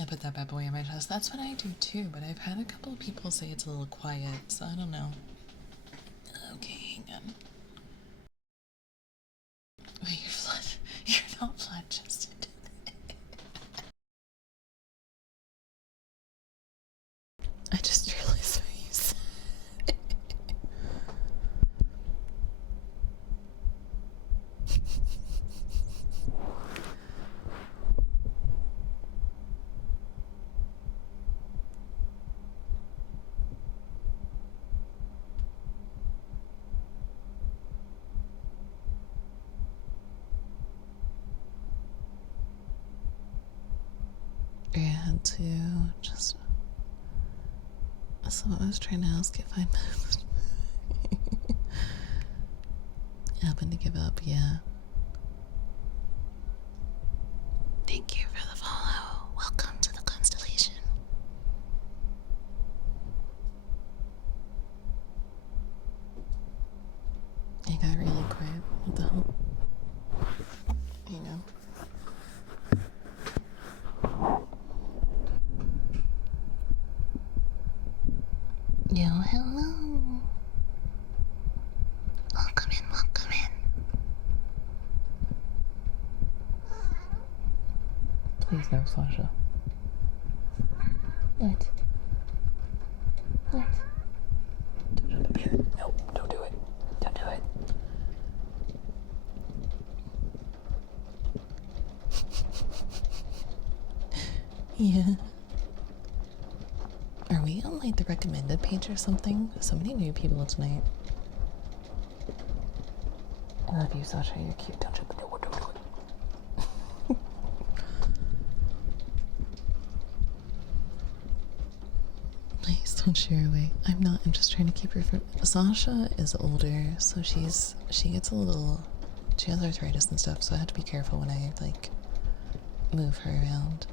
I put that bad boy in my chest. That's what I do too, but I've had a couple of people say it's a little quiet, so I don't know. Okay, hang on. Wait, you're flat. You're not flat chested. I just realized what you said. I had to just. So I was trying to ask if I happened to give up, yeah. Thank you for the follow. Welcome to the constellation. It got really quiet. What the hell? You know. Yo, hello. Welcome in, welcome Please no, Sasha. What? What? Don't jump up here. No, don't do it. Don't do it. Yeah. Are we on like the recommended page or something? So many new people tonight. I love you, Sasha. You're cute. Don't jump. No, don't do it. Please don't share away. I'm not. I'm just trying to keep her from. Sasha is older, so she gets a little. She has arthritis and stuff, so I have to be careful when I like move her around.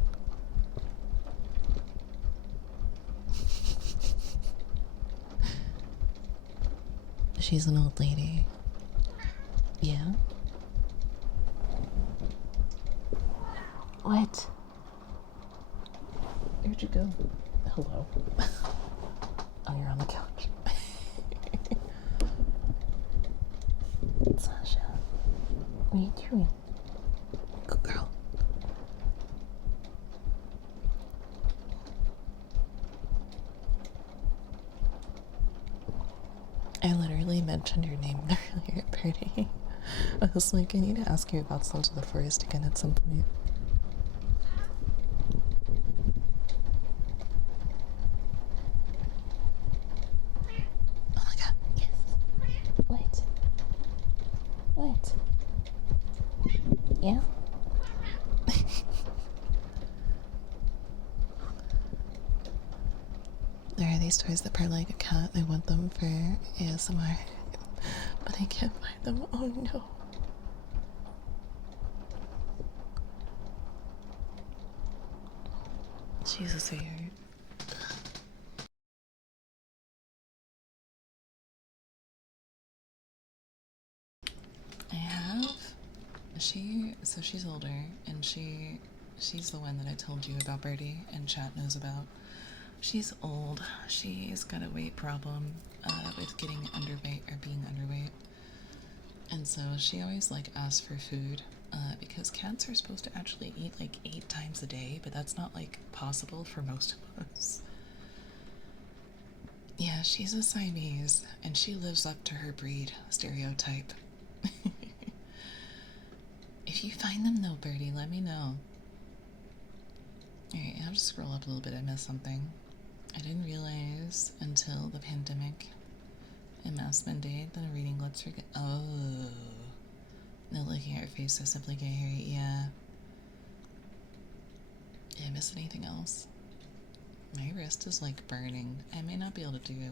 She's an old lady. Yeah? What? Where'd you go? Hello. Oh, you're on the couch. Sasha, what are you doing? Good girl. I literally mentioned your name earlier at party. I was like, I need to ask you about Sons of the Forest again at some point. Oh my god, yes. What? What? Yeah? There are these toys that purr like a cat. I want them for ASMR, but I can't find them. Oh no. Jesus, are you? I have. So she's older, and she's the one that I told you about, Birdie, and chat knows about. She's old. She's got a weight problem with getting underweight or being underweight. And so she always like asks for food because cats are supposed to actually eat like 8 times a day, but that's not like possible for most of us. Yeah, she's a Siamese and she lives up to her breed stereotype. If you find them though, Birdie, let me know. Alright, I'll just scroll up a little bit. I missed something. I didn't realize until the pandemic and mask mandate that a reading let's forget. Oh. No, looking at her face, I simply can't hear it. Yeah. Did I miss anything else? My wrist is like burning. I may not be able to do,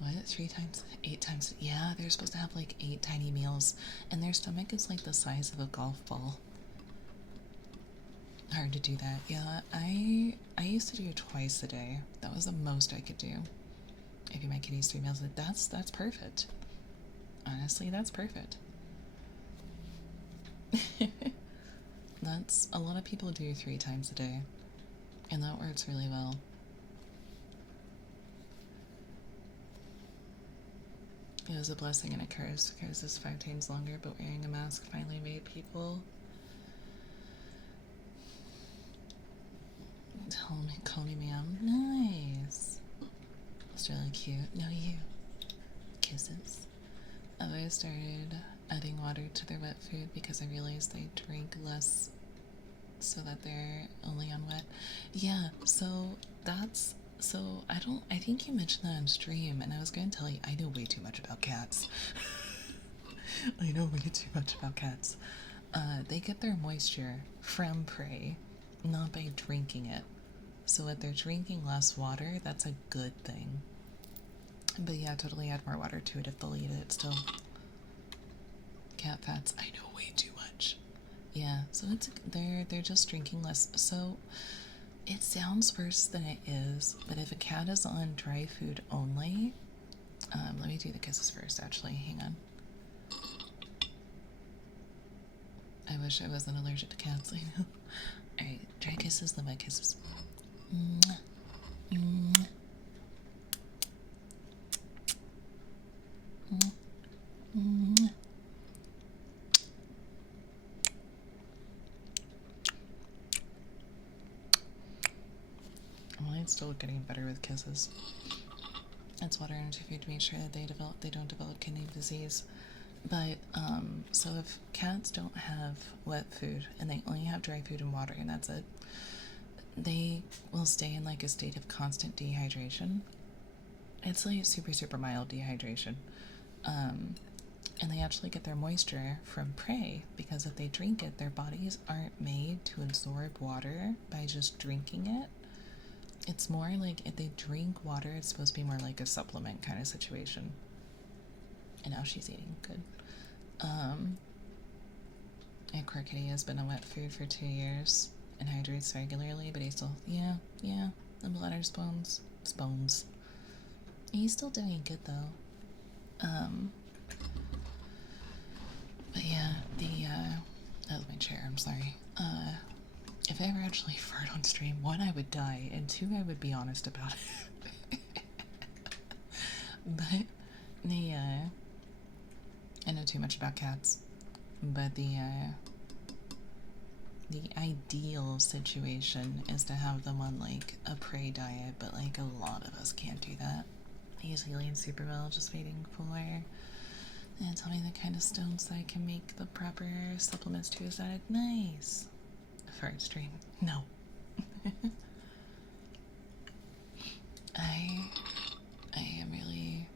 what? 3 times? 8 times? Yeah, they're supposed to have like 8 tiny meals, and their stomach is like the size of a golf ball. Hard to do that. Yeah, I used to do it twice a day. That was the most I could do. If you my kitties 3 meals, that's perfect. Honestly, that's perfect. That's a lot of people do 3 times a day, and that works really well. It was a blessing and a curse. Curse is 5 times longer, but wearing a mask finally made people call me ma'am. Nice. It's really cute. No, you. Kisses. I've always started adding water to their wet food because I realized they drink less so that they're only on wet. Yeah, so that's, so I think you mentioned that on stream, and I was going to tell you, I know way too much about cats. I know way too much about cats. They get their moisture from prey, not by drinking it. So if they're drinking less water, that's a good thing. But yeah, totally add more water to it if they'll eat it still. Cat fats, I know way too much. Yeah, so it's they're just drinking less. So it sounds worse than it is, but if a cat is on dry food only, let me do the kisses first actually, hang on. I wish I wasn't allergic to cats, I know. Alright, dry kisses, then wet kisses. Mwah. Mwah. Mwah. 嗯 It's still getting better with kisses. It's water and food to make sure that they don't develop kidney disease. But so if cats don't have wet food and they only have dry food and water and that's it, they will stay in like a state of constant dehydration. It's like super mild dehydration. And they actually get their moisture from prey because if they drink it, their bodies aren't made to absorb water by just drinking it. It's more like if they drink water, it's supposed to be more like a supplement kind of situation. And now she's eating good. And Crookedy has been on wet food for 2 years and hydrates regularly, but he's still, yeah, the bladder's bones. He's still doing good though. But yeah, that was my chair, I'm sorry. If I ever actually fart on stream, one, I would die, and two, I would be honest about it. But I know too much about cats, but the ideal situation is to have them on like a prey diet, but like a lot of us can't do that. He's healing super well, just waiting for and tell me the kind of stones that I can make the proper supplements to his diet. Nice. Fart stream. No. I am really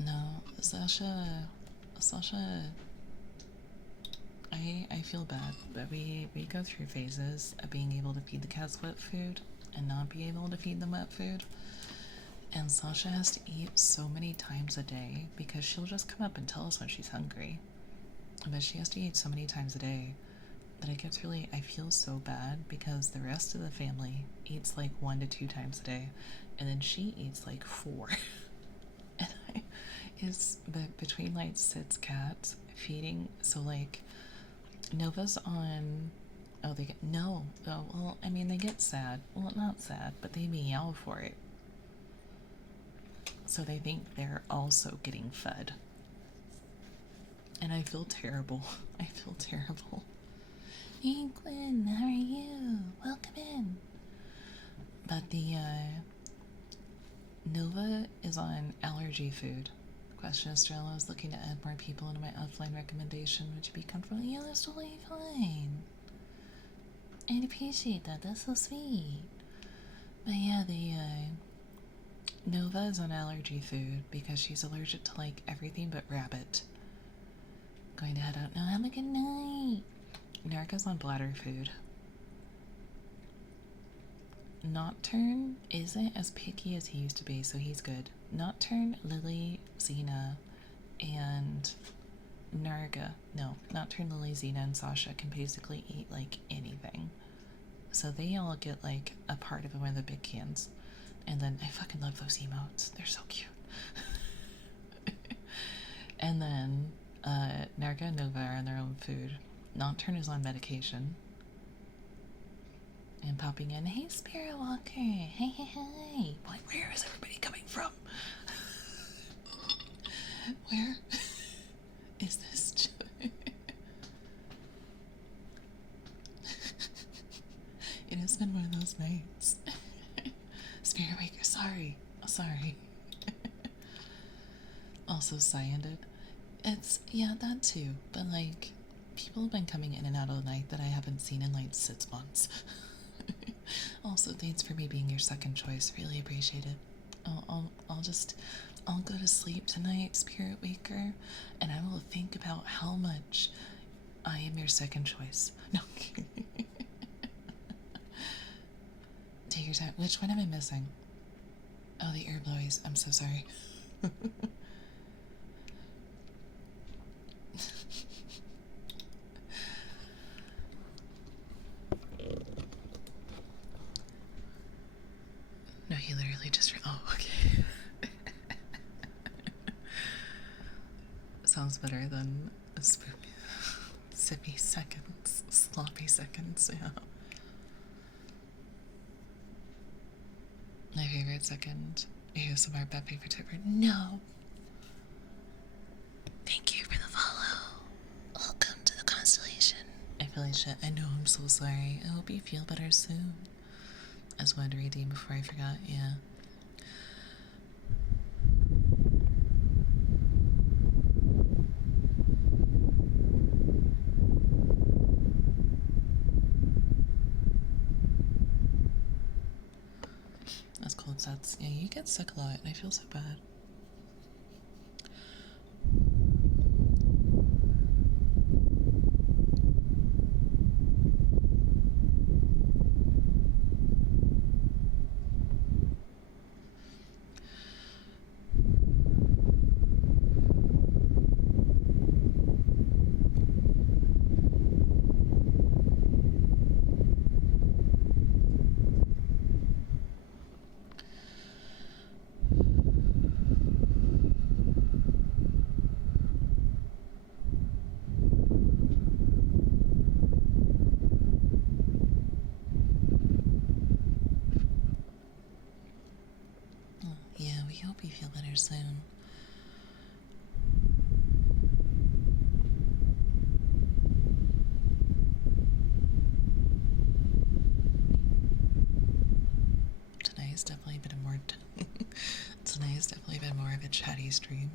no, Sasha, I feel bad, but we go through phases of being able to feed the cats wet food and not be able to feed them wet food. And Sasha has to eat so many times a day because she'll just come up and tell us when she's hungry. But she has to eat so many times a day that it gets really, I feel so bad because the rest of the family eats like 1 to 2 times a day, and then she eats like 4. But between like Sid's cats feeding, so like Nova's on, they get sad. Well, not sad, but they meow for it. So they think they're also getting fed. And I feel terrible. I feel terrible. Hey Quinn, how are you? Welcome in. But the Nova is on allergy food. Question is, Estrella is looking to add more people into my offline recommendation. Would you be comfortable? Yeah, that's totally fine. I'd appreciate that. That's so sweet. But yeah, the Nova is on allergy food because she's allergic to like everything but rabbit. Going to head out now. Have a good night. Narca's on bladder food. Nocturne isn't as picky as he used to be, so he's good. Nocturne, Lily, Xena, and Narga. No, Nocturne, Lily, Xena, and Sasha can basically eat like anything. So they all get like a part of one of the big cans. And then I fucking love those emotes. They're so cute. And then Narga and Nova are on their own food. Nocturne is on medication. And popping in, hey Spirit Walker, hey. Where is everybody coming from? Where is this? It has been one of those nights. Spirit Waker, sorry. Also Cyanid. It's, yeah, that too. But like, people have been coming in and out of the night that I haven't seen in like 6 months. Also, thanks for me being your second choice. Really appreciate it. I'll go to sleep tonight, Spirit Waker, and I will think about how much I am your second choice. No. Take your time. Which one am I missing? Oh, the air blowies. I'm so sorry. No, he literally just... Oh, okay. Sounds better than a sippy seconds. Sloppy seconds, yeah. My favorite second ASMR bet favorite ever. No. Thank you for the follow. Welcome to the constellation. I feel like shit. I know, I'm so sorry. I hope you feel better soon. just wanted to redeem before I forgot, yeah. That's cold sets. Yeah, you get sick a lot, and I feel so bad. Yeah, we hope you feel better soon. Tonight's definitely been tonight's definitely been more of a chatty stream.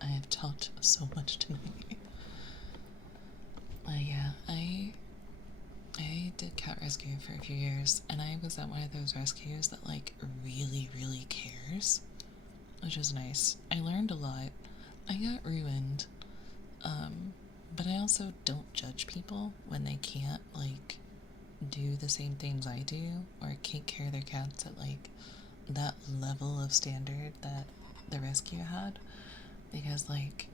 I have talked so much tonight. Yeah, I did cat rescue for a few years, and I was at one of those rescues that like really, really cares, which is nice. I learned a lot. I got ruined, but I also don't judge people when they can't like do the same things I do or can't care their cats at like that level of standard that the rescue had, because like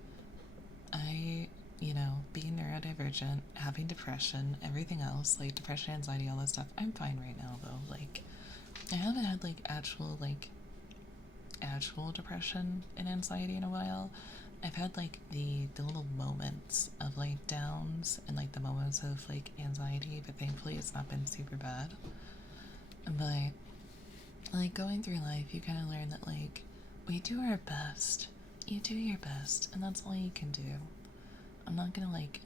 being neurodivergent, having depression, everything else, like depression, anxiety, all that stuff, I'm fine right now though. Like, I haven't had like actual depression and anxiety in a while. I've had like the little moments of like downs and like the moments of like anxiety, but thankfully it's not been super bad. But like going through life, you kind of learn that like we do our best. You do your best, and that's all you can do. I'm not gonna like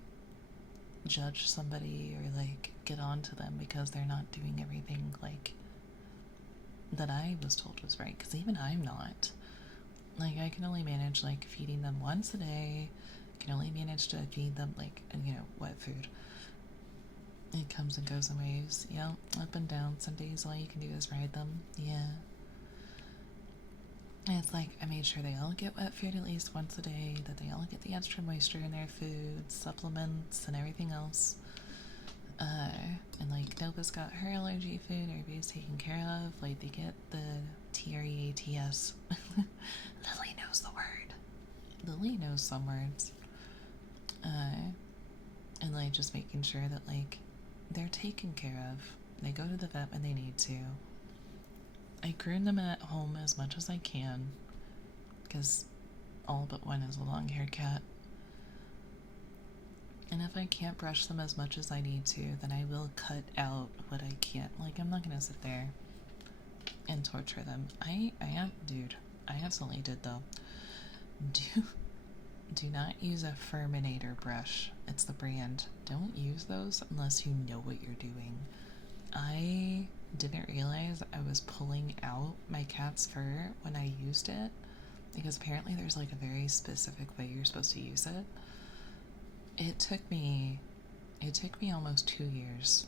judge somebody or like get on to them because they're not doing everything like that I was told was right, because even I'm not. Like, I can only manage like feeding them once a day. I can only manage to feed them like, wet food. It comes and goes in waves. Yeah, up and down. Some days all you can do is ride them. Yeah. And it's like I made sure they all get wet food at least once a day, that they all get the extra moisture in their food, supplements, and everything else. And like Nova's got her allergy food, everybody's taken care of. Like they get the TREATS. Lily knows the word. Lily knows some words. And like just making sure that like they're taken care of. They go to the vet when they need to. I groom them at home as much as I can, because all but one is a long-haired cat. And if I can't brush them as much as I need to, then I will cut out what I can't. Like, I'm not gonna sit there and torture them. I absolutely did though. Do not use a Furminator brush. It's the brand. Don't use those unless you know what you're doing. I didn't realize I was pulling out my cat's fur when I used it, because apparently there's like a very specific way you're supposed to use it. It took me almost 2 years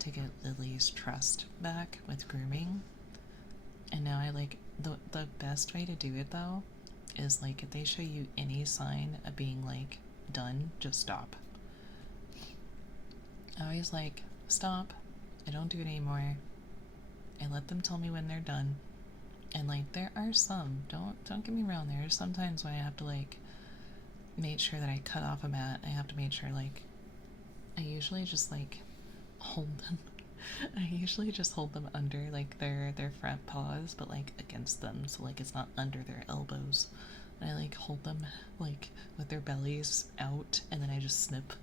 to get Lily's trust back with grooming. And now I like the best way to do it though is like if they show you any sign of being like done, just stop. I always like stop. I don't do it anymore. I let them tell me when they're done. And like there are some, don't get me wrong, there are sometimes when I have to like make sure that I cut off a mat. I have to make sure like I usually just like hold them. I usually just hold them under like their front paws, but like against them, so like it's not under their elbows. And I like hold them like with their bellies out, and then I just snip.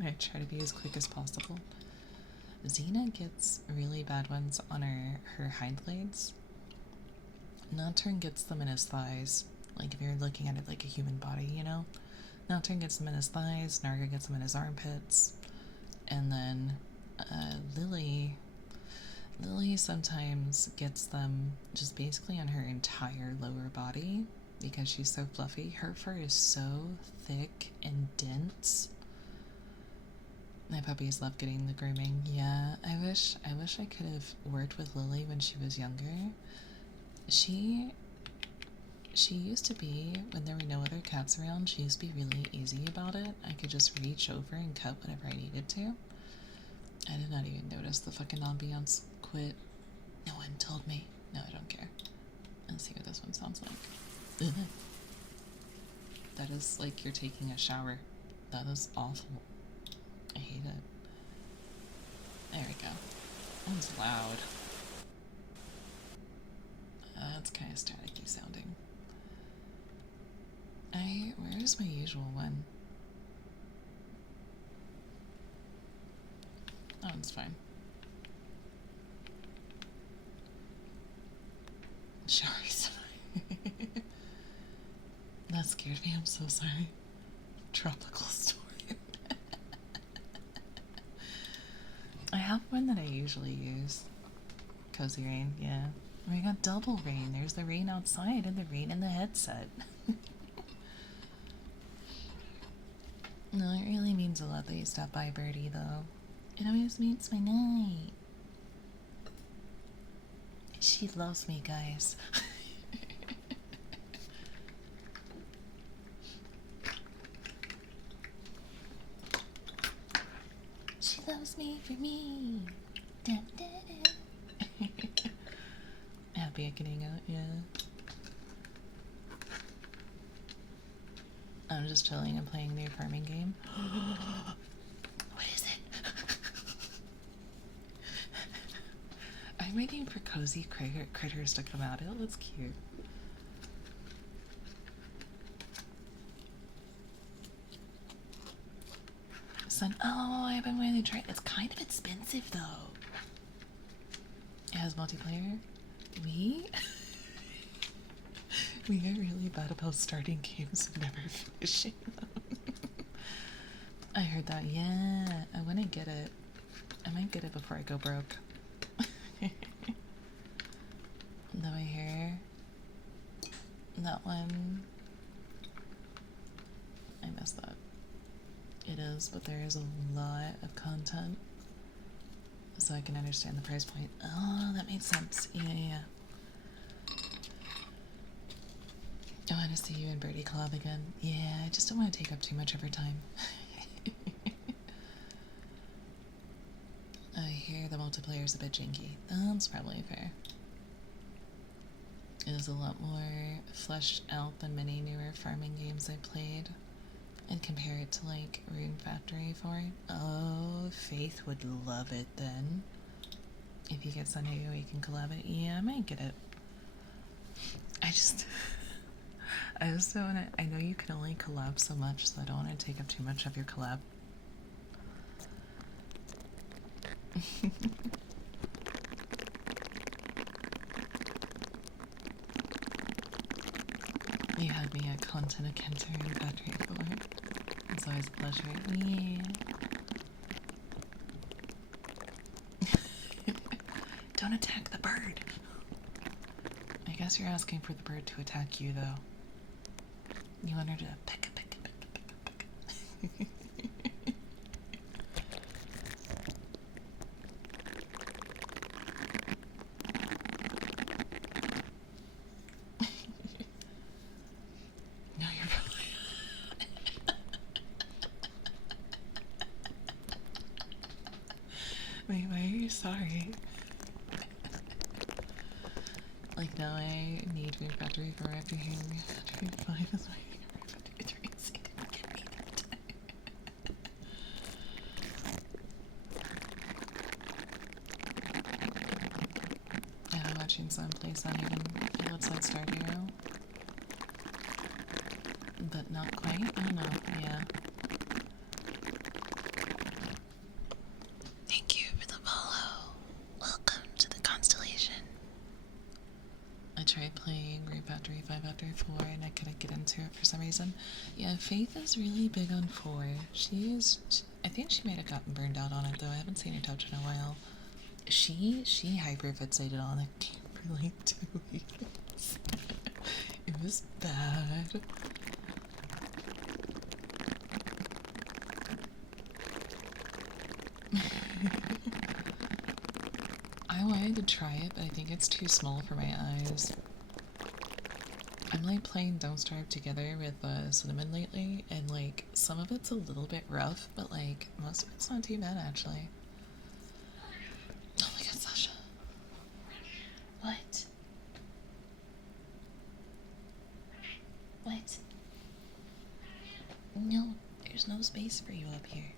I try to be as quick as possible. Xena gets really bad ones on her hind legs. Nocturne gets them in his thighs. Like if you're looking at it like a human body, you know? Nocturne gets them in his thighs, Narga gets them in his armpits, and then Lily sometimes gets them just basically on her entire lower body because she's so fluffy. Her fur is so thick and dense. My puppies love getting the grooming. Yeah, I wish I could have worked with Lily when she was younger. She used to be, when there were no other cats around, she used to be really easy about it. I could just reach over and cut whenever I needed to. I did not even notice the fucking ambiance quit. No one told me. No, I don't care. Let's see what this one sounds like. That is like you're taking a shower. That is awful. I hate it. There we go. That one's loud. That's kind of staticky sounding. Where's my usual one? That one's fine. Showers. That scared me, I'm so sorry. Tropical storm. I have one that I usually use. Cozy rain, yeah. We got double rain. There's the rain outside and the rain in the headset. No, it really means a lot that you stopped by, Birdie, though. It always means my night. She loves me, guys. She loves me for me. Dun, dun, dun. Happy at getting out, yeah. I'm just chilling and playing the farming game. What is it? I'm waiting for cozy critters to come out. It looks cute. Sun. Oh, I've been really trying. It's kind of expensive though. It has multiplayer. We get really bad about starting games and never finishing them. I heard that. Yeah, I want to get it. I might get it before I go broke. Though I hear that one. I missed that. It is, but there is a lot of content. So I can understand the price point. Oh, that makes sense. Yeah. I want to see you and Birdie collab again. Yeah, I just don't want to take up too much of her time. I hear the multiplayer's a bit janky. That's probably fair. It is a lot more fleshed out than many newer farming games I played. And compare it to like Rune Factory for it. Oh, Faith would love it then. If you get Sunday, we can collab it. Yeah, I might get it. I just don't want to. I know you can only collab so much, so I don't want to take up too much of your collab. You had me at content against Rune Factory before. It's always a pleasure. Yeah. Don't attack the bird. I guess you're asking for the bird to attack you, though. You want her to peck, peck, peck, peck, peck, peck. No, you're probably. Wait, why are you sorry? Like now I need Rune Factory for everything. Factory 5 is waiting for Factory 3 so you didn't get me that time. Yeah, I'm watching some play some even it looks like Star Hero. But not quite. I don't know, yeah. Thank you for the follow. Welcome to the constellation. I tried playing Rune Factory 5 after 4 4 and I couldn't get into it for some reason. Yeah, Faith is really big on 4. I think she might have gotten burned out on it though. I haven't seen her touch in a while. She hyper fixated on it for like 2 weeks. It was bad. I wanted to try it, but I think it's too small for my eyes. I'm like playing Don't Starve together with Cinnamon lately, and like some of it's a little bit rough, but like most of it's not too bad actually. Oh my god, Sasha. What? What? No, there's no space for you up here.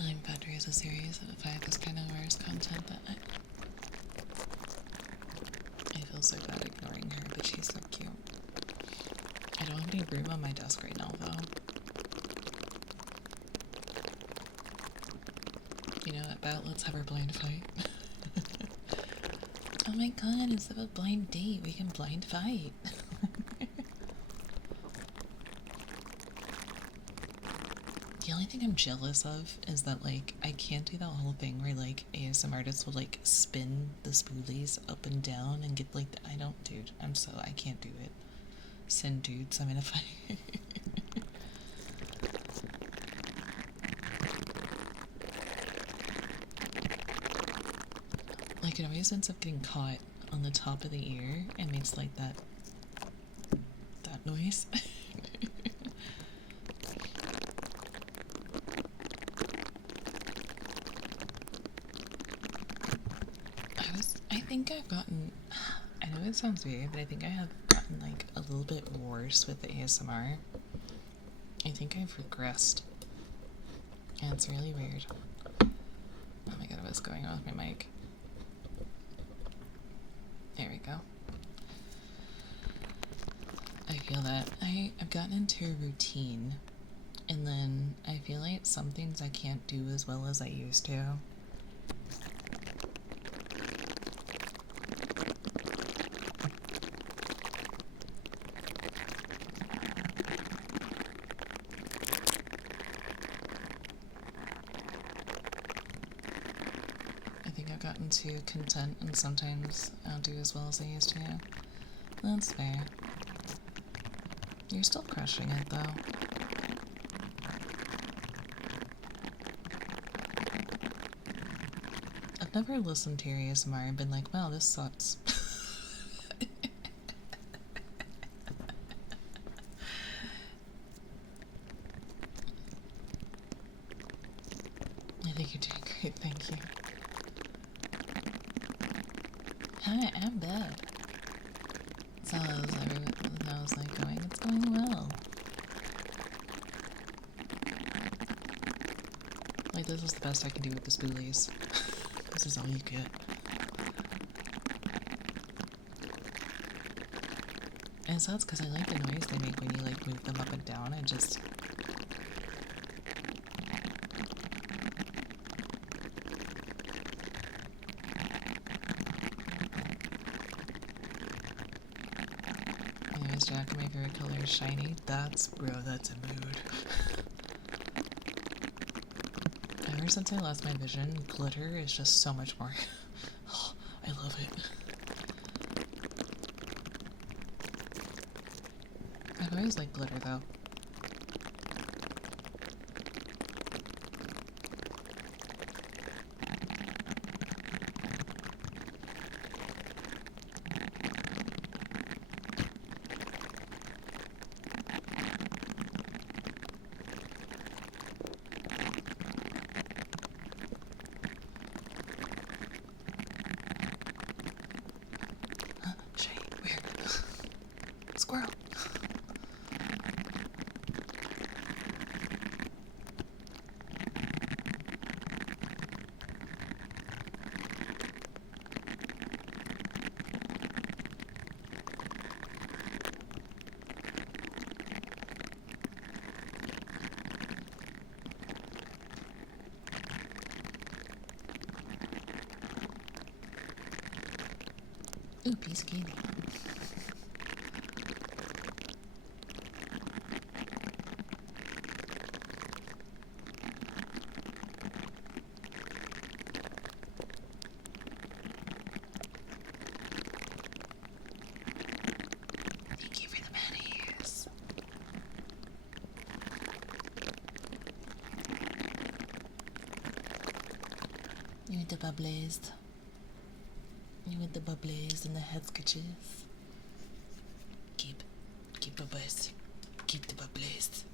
I'm about to raise a series of 5 this kind of worse content that I feel so bad ignoring her, but she's so cute. I don't have any room on my desk right now, though. You know, about let's have our blind fight. Oh my god, instead of a blind date, we can blind fight. The only thing I'm jealous of is that, like, I can't do that whole thing where, like, ASM artists will, like, spin the spoolies up and down and get, like, I don't, dude. I can't do it. Send dudes, I'm in a fight. Like, it always ends up getting caught on the top of the ear and makes, like, that noise. I think I've gotten, I know it sounds weird, but I think I have gotten like a little bit worse with the ASMR. I think I've regressed. And it's really weird. Oh my god, what's going on with my mic? There we go. I feel that I've gotten into a routine, and then I feel like some things I can't do as well as I used to. I've gotten too content, and sometimes I don't do as well as I used to. That's fair. You're still crushing it, though. I've never listened to your ASMR and been like, wow, this sucks. I think you're doing great, thank you. Hi, I'm bad. So I was like going, it's going well. Like, this is the best I can do with the spoolies. This is all you get. And so that's because I like the noise they make when you like move them up and down. I just... Anyways, Jack, my favorite color is shiny. That's a mood. Ever since I lost my vision, glitter is just so much more. Oh, I love it. I've always liked glitter, though. Shay, weird. Squirrel. Ooh, piece of candy. Thank you for the mayonnaise. You with the bubblies. You with the bubblies and the head scritches. Keep bubblies. Keep the bubblies.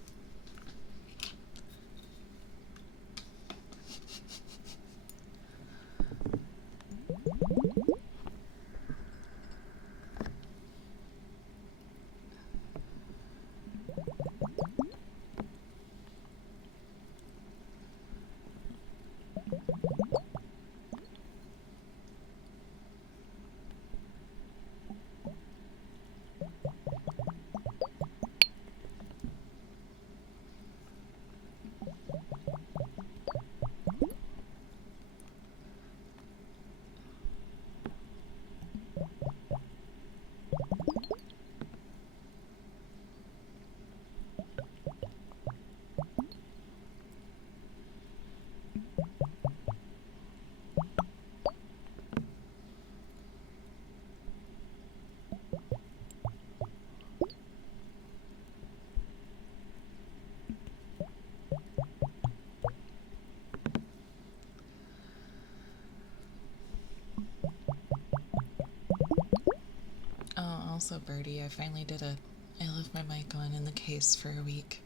Oh, also, Birdie, I finally did it. I left my mic on in the case for a week.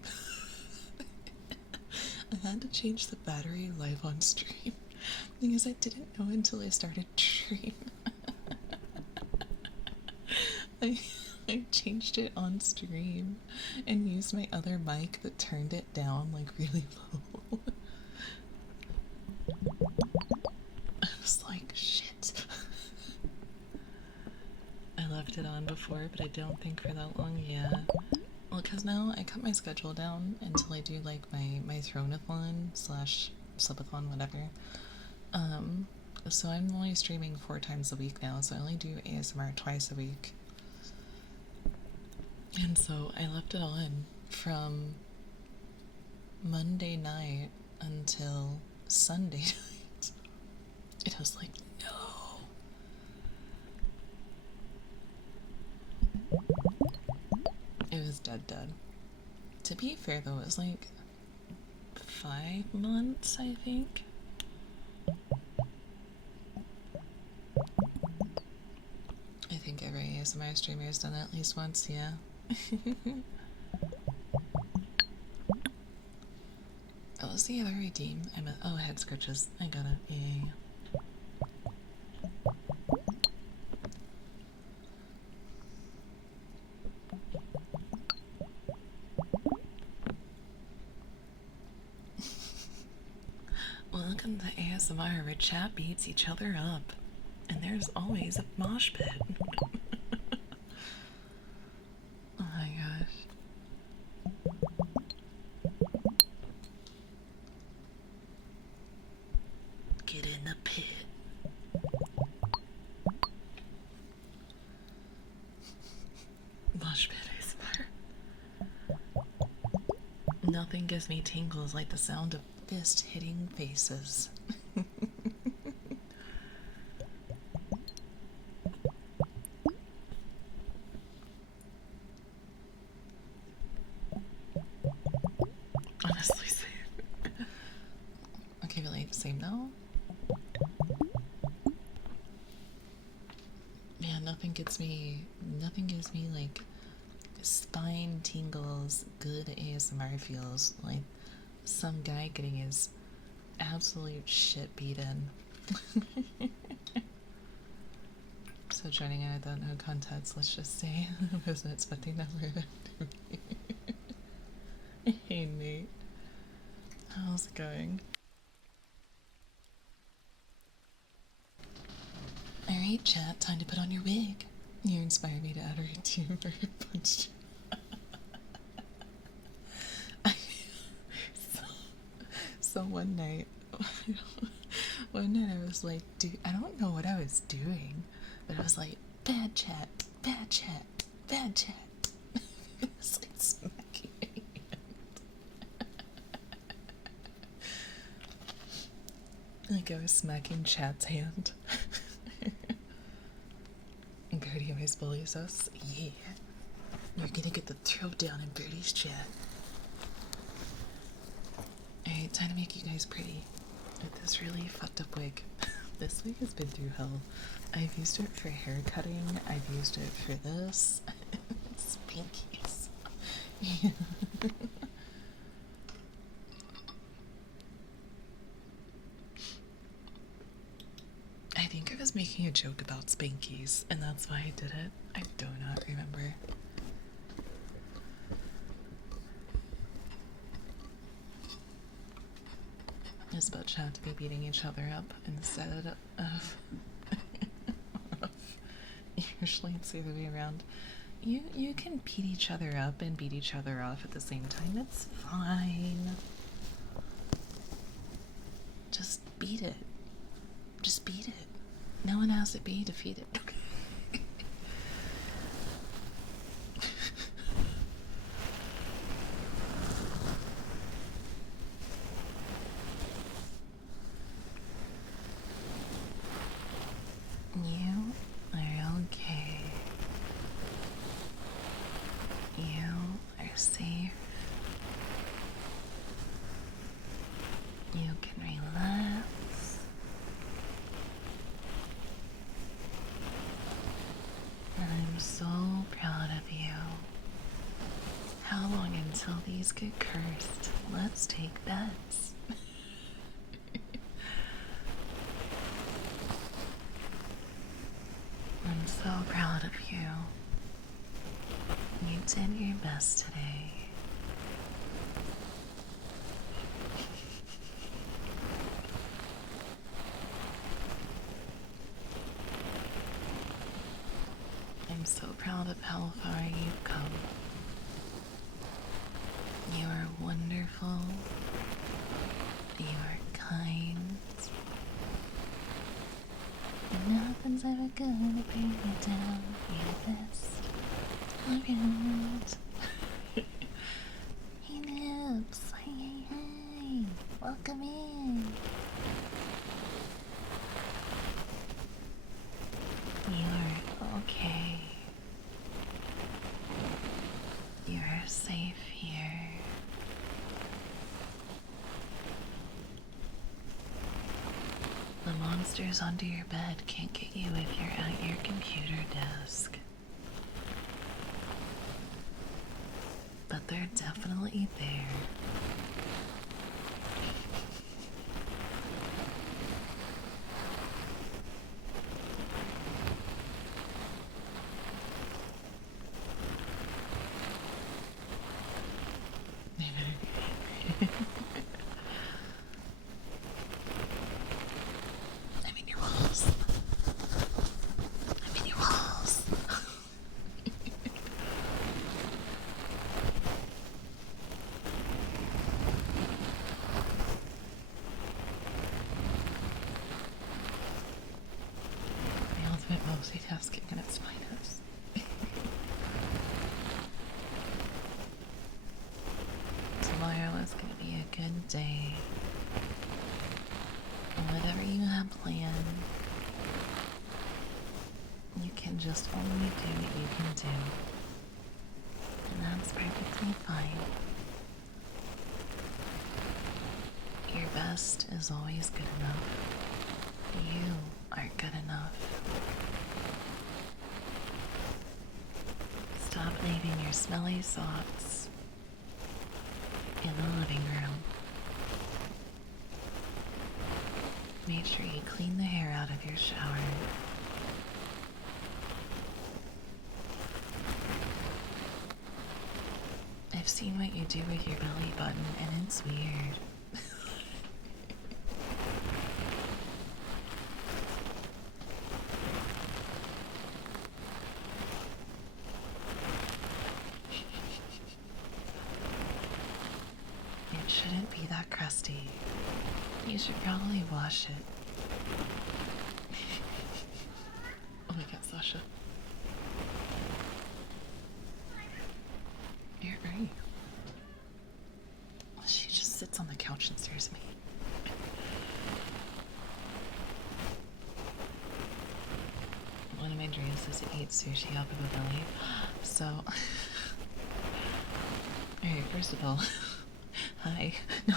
I had to change the battery live on stream because I didn't know until I started stream. I changed it on stream and used my other mic that turned it down like really low. I was like, shit. I left it on before, but I don't think for that long, yeah. Well, because now I cut my schedule down until I do like my Thronathon slash subathon, whatever. So I'm only streaming 4 times a week now, so I only do ASMR twice a week. And so I left it on from Monday night until Sunday night. And I was like, no. It was dead. To be fair though, it was like 5 months, I think. I think every ASMR streamer has done it at least once, yeah. What was the other redeem? Oh, head scritches. I got it. Yay. Welcome to ASMR where chat beats each other up. And there's always a mosh pit. Oh my gosh. Get in the pit. Mosh pit ASMR. Nothing gives me tingles like the sound of fist hitting faces. Honestly, same. Okay, really, same now? Man, nothing gives me like spine tingles, good ASMR feels like some guy getting his absolute shit beat in. So joining in, I don't know context, let's just say. I wasn't expecting that word to be. Hey Nate. How's it going? Alright chat, time to put on your wig. You inspired me to add a VTuber punch. So one night I was like, dude, I don't know what I was doing, but I was like bad chat, bad chat, bad chat. It's like smacking my hand. Like I was smacking Chat's hand. And Birdie always bullies us. Yeah. You're gonna get the throw down in Birdie's chat. Alright, time to make you guys pretty. With this really fucked up wig. This wig has been through hell. I've used it for hair cutting. I've used it for this. Spinkies. Yeah. I think I was making a joke about Spankies, and that's why I did it. I do not remember. It's about Chad to be beating each other up instead of usually it's the other way around. You can beat each other up and beat each other off at the same time. It's fine. Just beat it. Just beat it. No one has to be defeated. You are okay. You are safe. You can relax. I'm so proud of you. How long until these get cursed? Let's take bets. I'm so proud of you. You did your best today. I'm so proud of how far you've come. You are wonderful. You are kind. Nothing's ever gonna bring you down. You're the best around. Hey noobs, hey, welcome in. You're okay. You're safe here. The monsters under your bed can't get you if you're at your computer desk. But they're definitely there. I'm in your walls. I'm in your walls. The ultimate multitasking in its finest. Tomorrow is going to be a good day. And whatever you have planned, you can just only do what you can do. And that's perfectly fine. Your best is always good enough. You are good enough. Stop leaving your smelly socks in the living room. Make sure you clean the hair out of your shower. I've seen what you do with your belly button, and it's weird. It shouldn't be that crusty. You should probably wash it. Oh my god, Sasha. sits on the couch and stares at me. One of my dreams is to eat sushi out of a belly. So, alright, first of all, hi. No.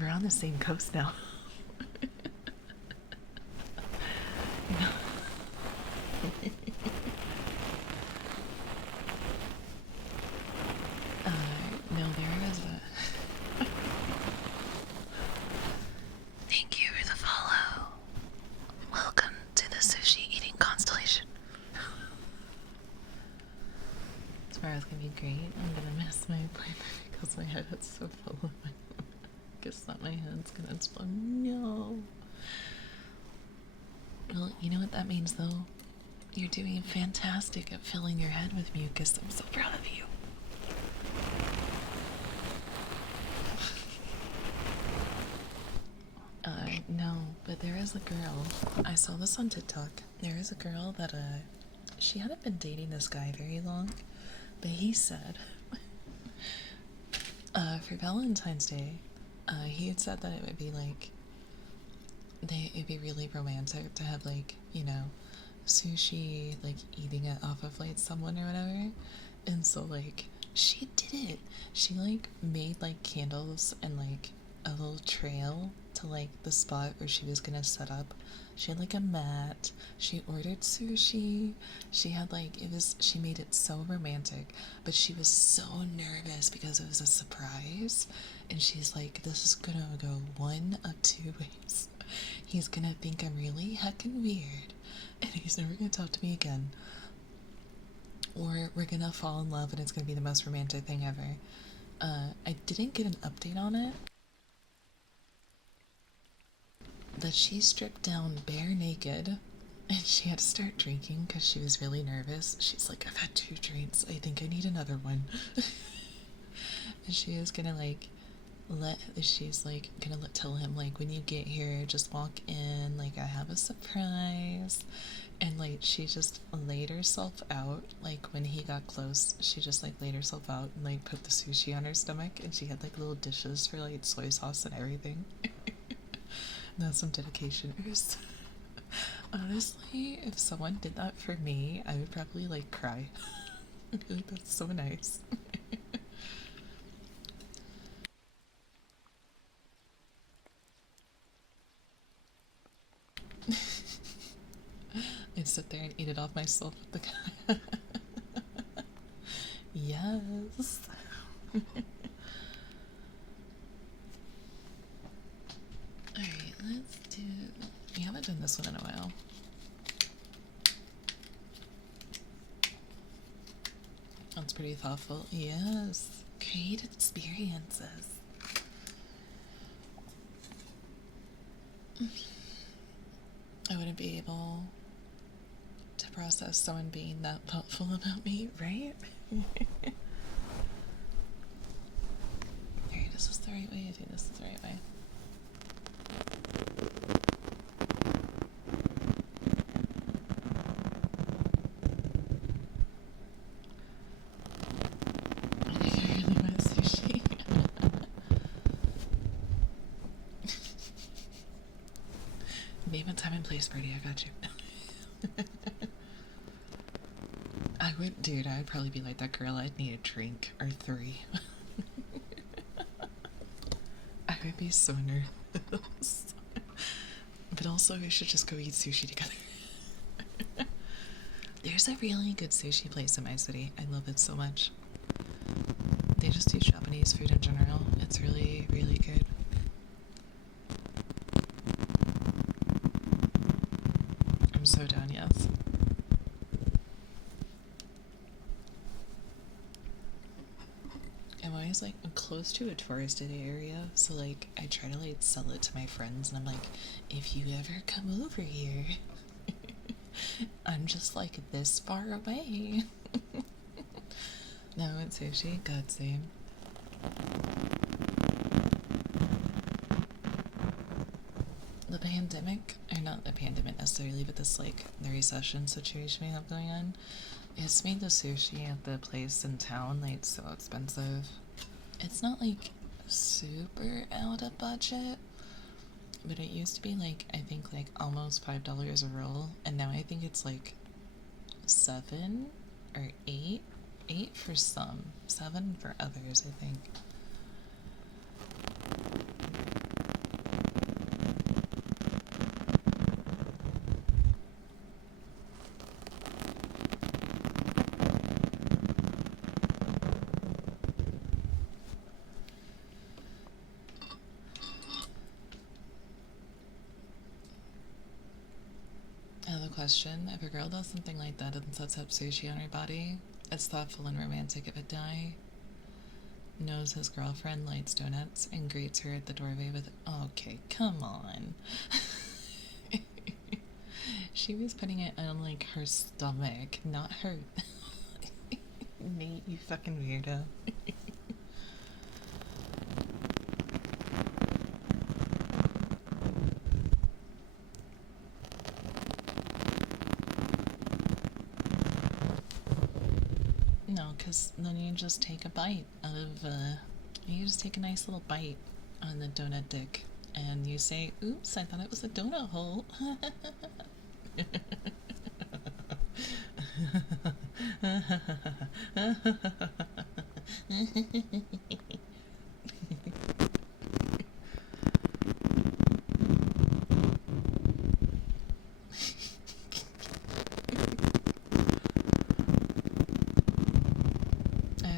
We're on the same coast now. No. No, there is a... Thank you for the follow. Welcome to the sushi eating constellation. Tomorrow's gonna be great. I'm gonna miss my appointment because my head is so full of my... Guess that my head's gonna explode. No. Well, you know what that means though? You're doing fantastic at filling your head with mucus. I'm so proud of you. No, but there is a girl. I saw this on TikTok. There is a girl that, she hadn't been dating this guy very long, but he said, for Valentine's Day, he had said that it would be like, it'd be really romantic to have like, you know, sushi, like eating it off of like someone or whatever. And so like, she did it. She like made like candles and like a little trail to like the spot where she was gonna set up. She had like a mat. She ordered sushi. She had like, she made it so romantic, but she was so nervous because it was a surprise. And she's like, this is gonna go one of two ways. He's gonna think I'm really heckin' weird and he's never gonna talk to me again, or we're gonna fall in love and it's gonna be the most romantic thing ever. I didn't get an update on it, but she stripped down bare naked and she had to start drinking because she was really nervous. She's like, I've had 2 drinks, I think I need another one. And she is gonna like tell him like, when you get here just walk in, like I have a surprise. And like she just laid herself out, like when he got close she just like laid herself out and like put the sushi on her stomach, and she had like little dishes for like soy sauce and everything. That's some dedication. Honestly, if someone did that for me, I would probably like cry. I'd be like, that's so nice. I'd sit there and eat it off myself with the guy. Yes. Alright, let's do... We haven't done this one in a while. That's pretty thoughtful. Yes. Create experiences. I wouldn't be able to process someone being that thoughtful about me, right? Alright, is this the right way? I think this is the right way. I think I really want sushi. Name a time and place, Birdie, I got you. I would, dude, I'd probably be like that girl. I'd need a drink or 3. I would be so nervous. But also, we should just go eat sushi together. There's a really good sushi place in my city. I love it so much. They just do Japanese food in general. It's really, really good. I'm so down, yes. I'm always like, I'm close to a touristed area, so like I try to like sell it to my friends, and I'm like, if you ever come over here, I'm just like this far away. No, it's sushi. God same. The pandemic, or not the pandemic necessarily, but this like the recession situation we have going on, It's made the sushi at the place in town like so expensive. It's not like super out of budget, but it used to be like I think like almost $5 a roll, and now I think it's like 7 or 8. 8 for some, 7 for others, I think. Another question: if a girl does something like that and sets up sushi on her body, it's thoughtful and romantic if it die. Knows his girlfriend likes donuts and greets her at the doorway with, okay, come on. She was putting it on like her stomach, not her. Nate, you fucking weirdo. No, because then you just take a bite out of, you just take a nice little bite on the donut dick, and you say, oops, I thought it was a donut hole.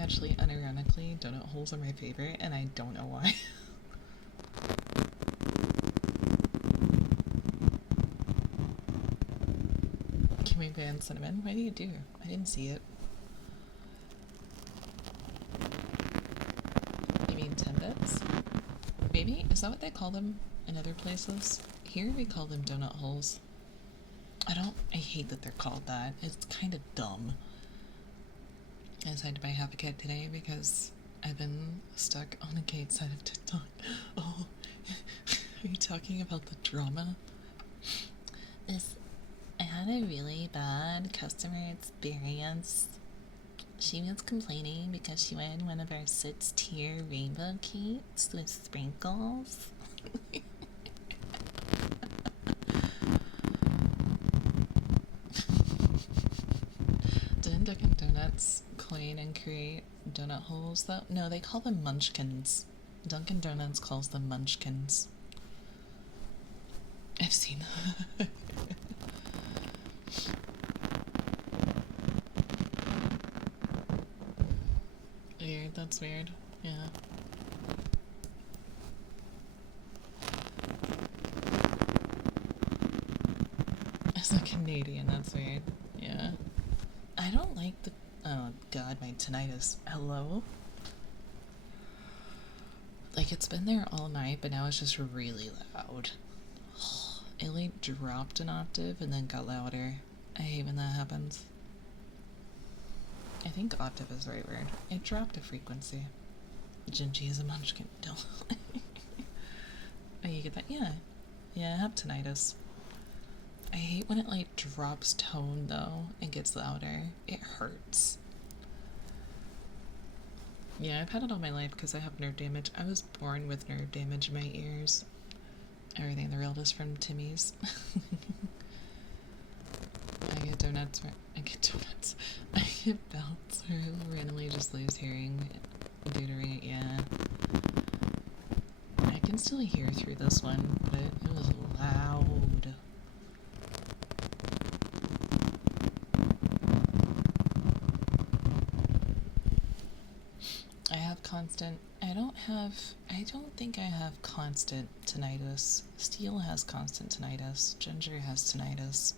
Actually, unironically, donut holes are my favorite, and I don't know why. Can we ban cinnamon? What do you do? I didn't see it. You mean Timbits? Maybe? Is that what they call them in other places? Here we call them donut holes. I hate that they're called that. It's kind of dumb. I decided to buy half a kit today because I've been stuck on the gate side of TikTok. Oh, are you talking about the drama? I had a really bad customer experience. She was complaining because she wanted one of our 6-tier rainbow cakes with sprinkles. Didn't Dunkin' Donuts coin and create donut holes though? No, they call them munchkins. Dunkin' Donuts calls them munchkins. I've seen that. Weird, that's weird. Yeah. As a Canadian, that's weird. Yeah. I don't like the. Oh god, my tinnitus. Hello? Like, it's been there all night, but now it's just really loud. It like dropped an octave and then got louder. I hate when that happens. I think octave is the right word. It dropped a frequency. Gingy is a munchkin. Don't. Oh, you get that? Yeah. Yeah, I have tinnitus. I hate when it like drops tone though and gets louder. It hurts. Yeah, I've had it all my life because I have nerve damage. I was born with nerve damage in my ears. Everything in the world is from Timmy's. I get donuts. I get belts or randomly just lose hearing due to ring. Yeah. I can still hear through this one, but it was loud. I have constant. I don't think I have constant tinnitus. Steel has constant tinnitus. Ginger has tinnitus.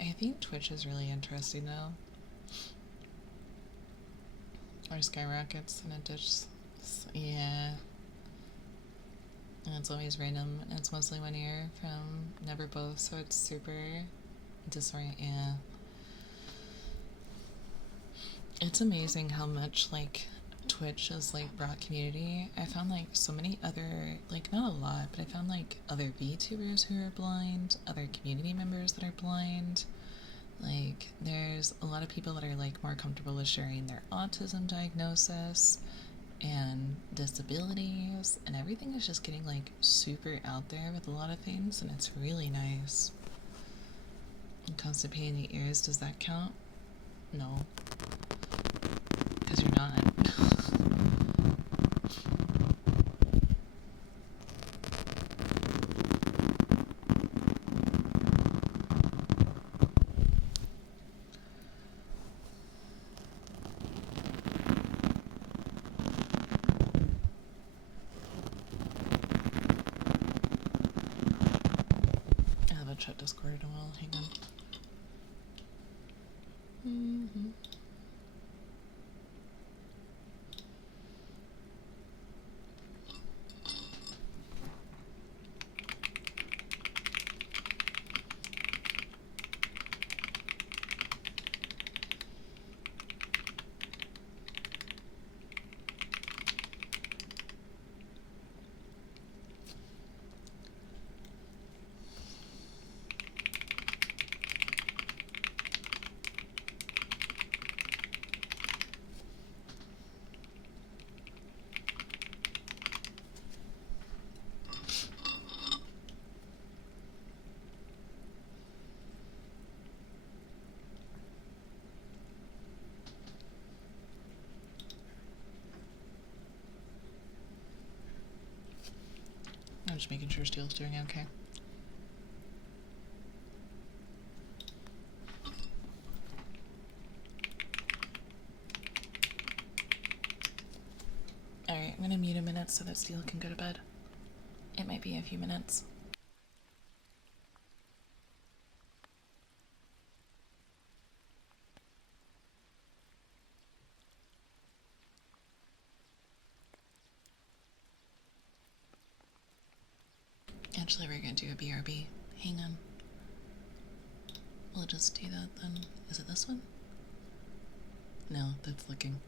I think Twitch is really interesting though. Or skyrockets and it just, yeah. and it's always random, and it's mostly one ear from never both, so it's super disorienting. Yeah. It's amazing how much, like, Twitch has, like, brought community. I found, like, so many other, like, not a lot, but I found, like, other VTubers who are blind, other community members that are blind. Like, there's a lot of people that are, like, more comfortable with sharing their autism diagnosis and disabilities, and everything is just getting, like, super out there with a lot of things, and it's really nice. And constipating the ears, does that count? No. Because you're not. I haven't checked Discord in a while. Hang on. I'm just making sure Steel's doing okay. Alright, I'm gonna mute a minute so that Steel can go to bed. It might be a few minutes. Actually, we're gonna do a BRB. Hang on. We'll just do that then. Is it this one? No, that's looking.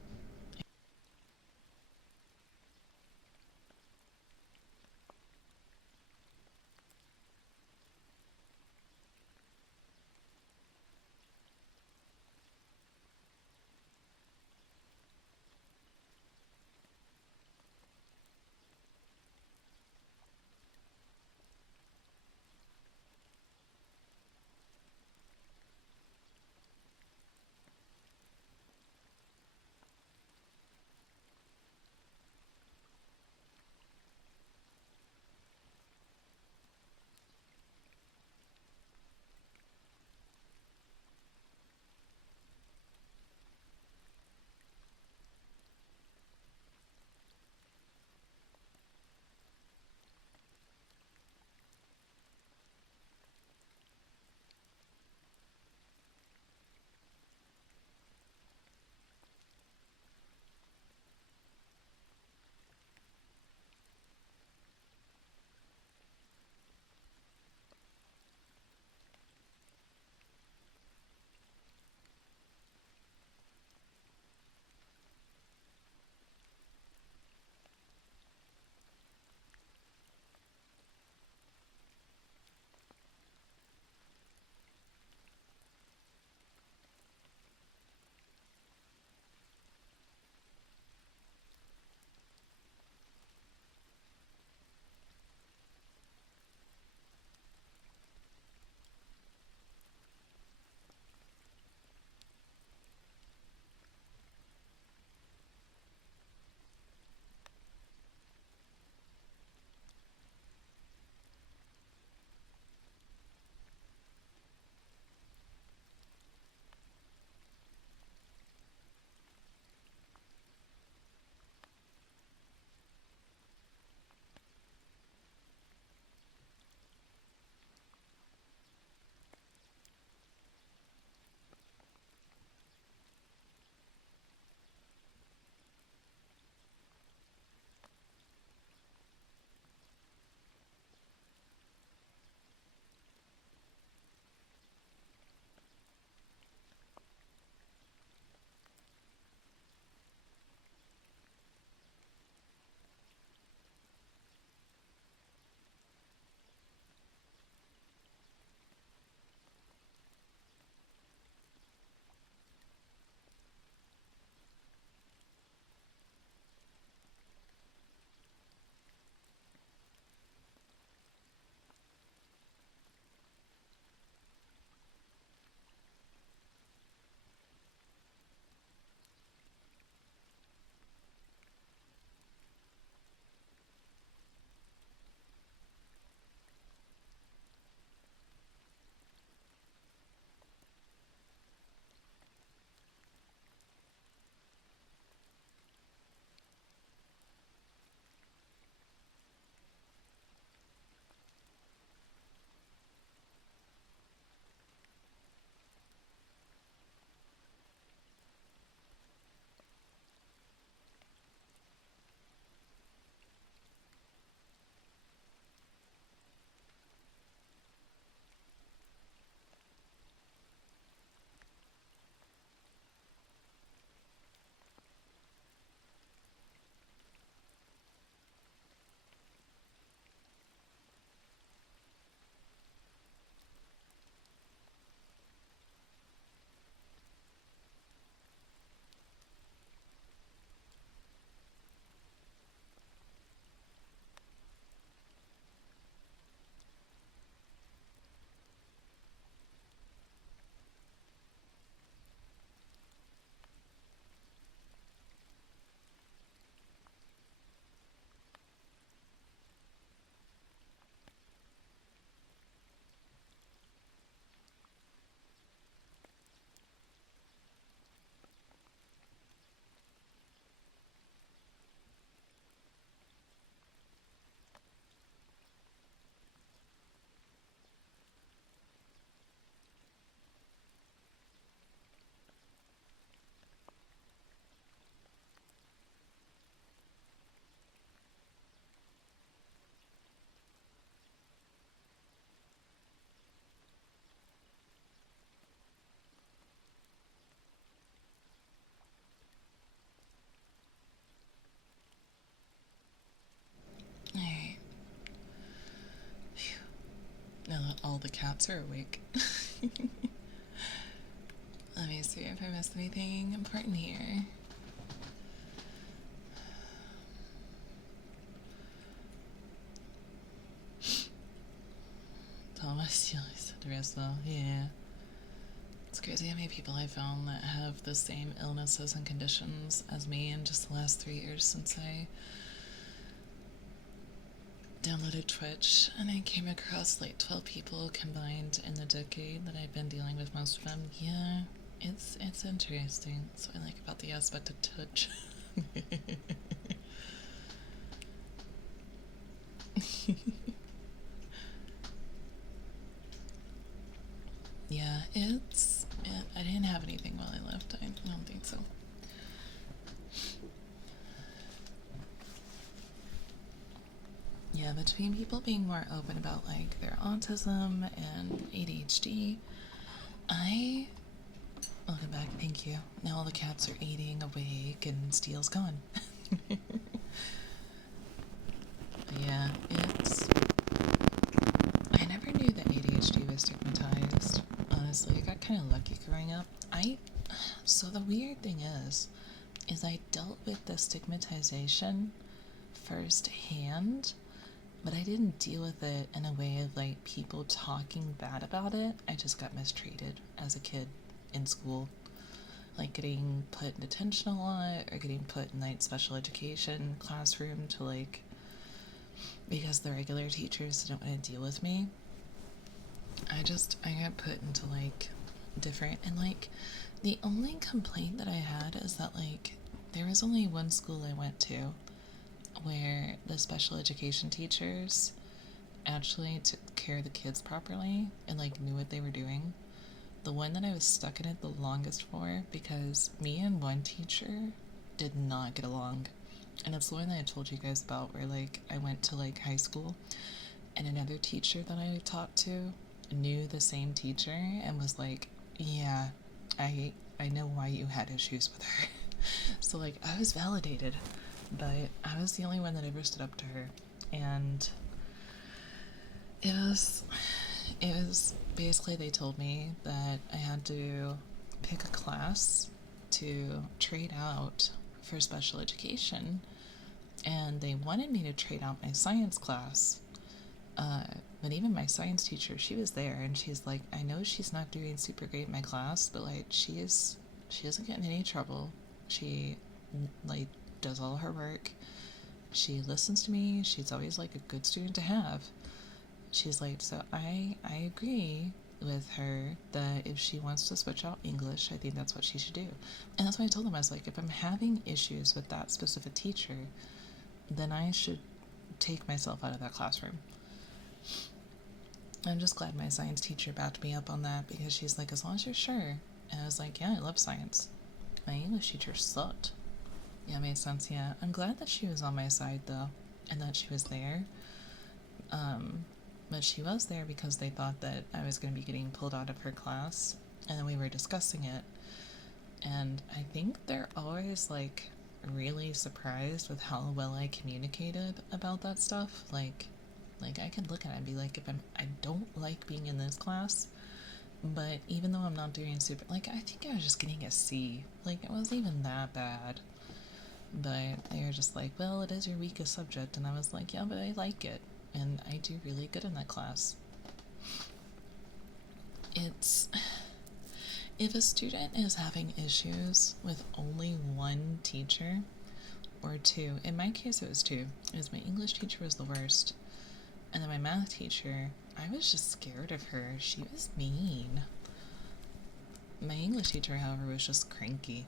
Now that all the cats are awake. Let me see if I missed anything important here. Thomas, yeah. It's crazy how many people I found that have the same illnesses and conditions as me in just the last 3 years since I downloaded Twitch, and I came across like 12 people combined in the decade that I've been dealing with most of them. Yeah, it's interesting. That's what I like about the aspect of Twitch. Yeah, I didn't have anything while I left. I don't think so. Yeah, between people being more open about like their autism and ADHD, welcome back, thank you. Now all the cats are eating awake and Steel's gone. But yeah, I never knew that ADHD was stigmatized. Honestly, I got kind of lucky growing up. So the weird thing is I dealt with the stigmatization firsthand, but I didn't deal with it in a way of like people talking bad about it. I just got mistreated as a kid in school, like getting put in detention a lot or getting put in like special education classroom to like, because the regular teachers didn't want to deal with me. I got put into like different, and like the only complaint that I had is that like there was only one school I went to where the special education teachers actually took care of the kids properly and like knew what they were doing. The one that I was stuck in it the longest for, because me and one teacher did not get along. And it's the one that I told you guys about where like I went to like high school and another teacher that I talked to knew the same teacher and was like, yeah, I know why you had issues with her. So like I was validated, but I was the only one that ever stood up to her. And it was basically, they told me that I had to pick a class to trade out for special education, and they wanted me to trade out my science class. But even my science teacher, she was there, and she's like, I know she's not doing super great in my class, but like she doesn't get in any trouble. She like does all her work. She listens to me. She's always like a good student to have. She's like, so I agree with her that if she wants to switch out English, I think that's what she should do. And that's why I told them, I was like, if I'm having issues with that specific teacher, then I should take myself out of that classroom. I'm just glad my science teacher backed me up on that, because she's like, as long as you're sure. And I was like, yeah, I love science. My English teacher sucked. Yeah, it made sense, yeah. I'm glad that she was on my side, though, and that she was there. But she was there because they thought that I was going to be getting pulled out of her class, and then we were discussing it. And I think they're always, like, really surprised with how well I communicated about that stuff. Like I could look at it and be like, I don't like being in this class, but even though I'm not doing super, like, I think I was just getting a C. Like, it wasn't even that bad. But they were just like, well, it is your weakest subject. And I was like, yeah, but I like it. And I do really good in that class. If a student is having issues with only one teacher, or two, in my case it was two, because my English teacher was the worst. And then my math teacher, I was just scared of her. She was mean. My English teacher, however, was just cranky.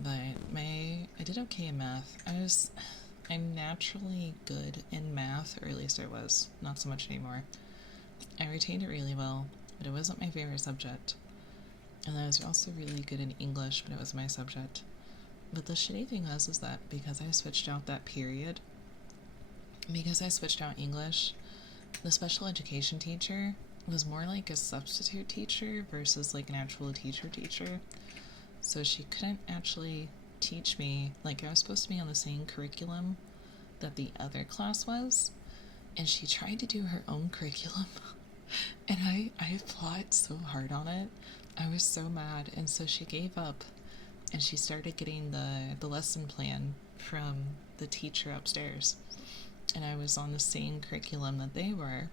But I did okay in math. I'm naturally good in math, or at least I was. Not so much anymore. I retained it really well, but it wasn't my favorite subject. And I was also really good in English, but it was my subject. But the shitty thing is that because I switched out that period, because I switched out English, the special education teacher was more like a substitute teacher versus like an actual teacher. So she couldn't actually teach me, like I was supposed to be on the same curriculum that the other class was, and she tried to do her own curriculum. And I fought so hard on it. I was so mad, and so she gave up, and she started getting the lesson plan from the teacher upstairs. And I was on the same curriculum that they were,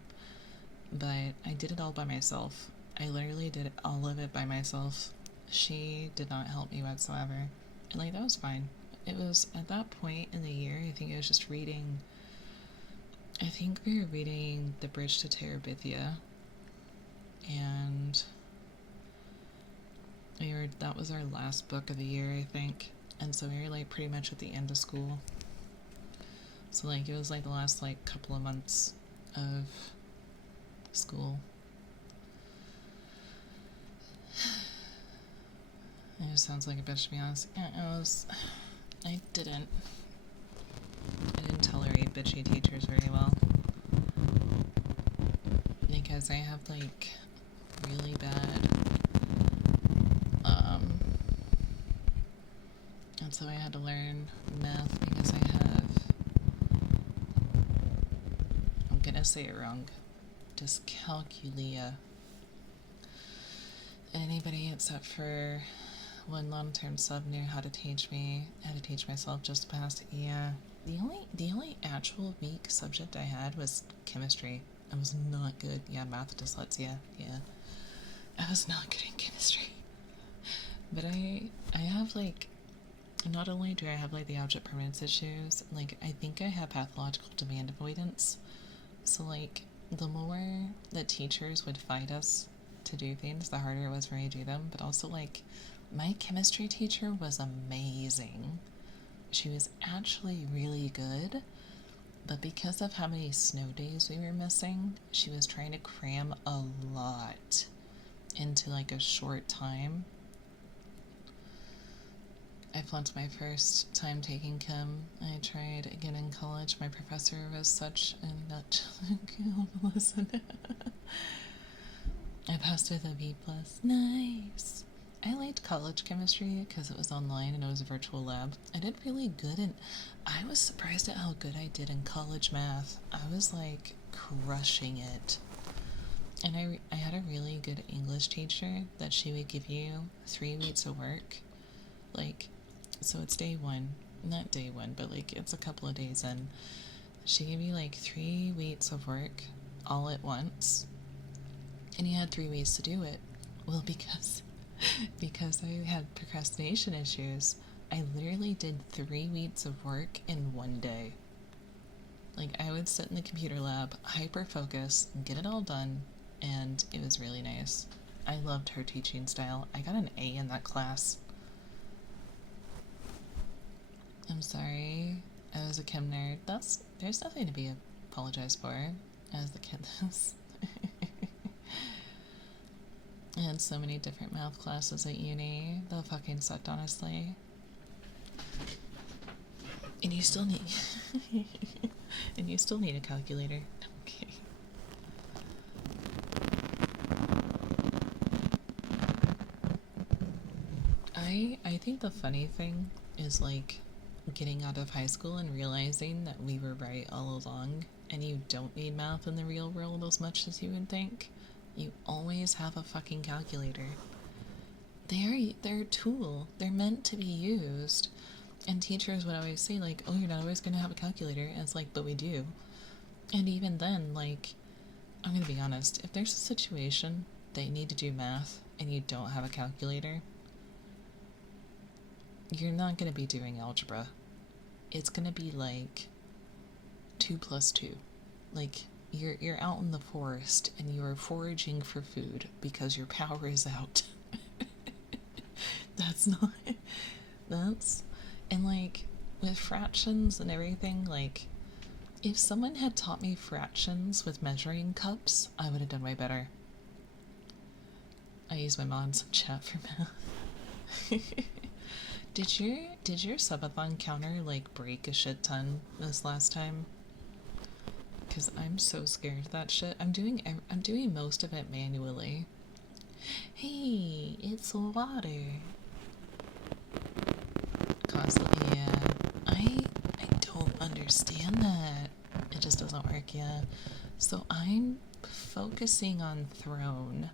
but I did it all by myself. I literally did all of it by myself. She did not help me whatsoever. And like that was fine. It was at that point in the year, I think I was just reading, I think we were reading The Bridge to Terabithia, and that was our last book of the year, I think. And so we were like pretty much at the end of school. So like it was like the last like couple of months of school. It just sounds like a bitch to be honest. I didn't tolerate bitchy teachers very well. Because I have like really bad and so I had to learn math because I have, I'm gonna say it wrong, dyscalculia. Anybody except for one long-term sub knew how to teach me, how to teach myself just to pass. Yeah, the only actual weak subject I had was chemistry. I was not good. Yeah, math dyslexia. Yeah, I was not good in chemistry. But I have like, not only do I have like the object permanence issues, like I think I have pathological demand avoidance. So like the more that teachers would fight us to do things, the harder it was for me to do them. But also like my chemistry teacher was amazing. She was actually really good, but because of how many snow days we were missing, she was trying to cram a lot into like a short time. I flunked my first time taking chem. I tried again in college. My professor was such a nut. Listen. I passed with a B+. Nice. I liked college chemistry because it was online and it was a virtual lab. I did really good, and I was surprised at how good I did in college math. I was like crushing it. And I had a really good English teacher that she would give you 3 weeks of work. Like, so it's day one, not day one, but like it's a couple of days in. She gave you like 3 weeks of work all at once, and you had 3 weeks to do it. Well, because I had procrastination issues, I literally did 3 weeks of work in one day. Like I would sit in the computer lab, hyper focus, get it all done, and it was really nice. I loved her teaching style. I got an A in that class. I'm sorry, I was a chem nerd. There's nothing to be apologized for. As the kid is. I had so many different math classes at uni. They fucking sucked, honestly. And you still need a calculator. Okay. I think the funny thing is like getting out of high school and realizing that we were right all along, and you don't need math in the real world as much as you would think. You always have a fucking calculator. They're a tool. They're meant to be used. And teachers would always say like, oh, you're not always going to have a calculator. And it's like, but we do. And even then, like, I'm going to be honest, if there's a situation that you need to do math and you don't have a calculator, you're not going to be doing algebra. It's going to be like 2 plus 2. Like, you're out in the forest and you're foraging for food because your power is out. And like with fractions and everything, like if someone had taught me fractions with measuring cups, I would have done way better. I use my mom's chat for math. Did your subathon counter like break a shit ton this last time? Because I'm so scared of that shit. I'm doing most of it manually. Hey, it's water. Constantly, yeah. I don't understand that. It just doesn't work, yeah. So I'm focusing on Throne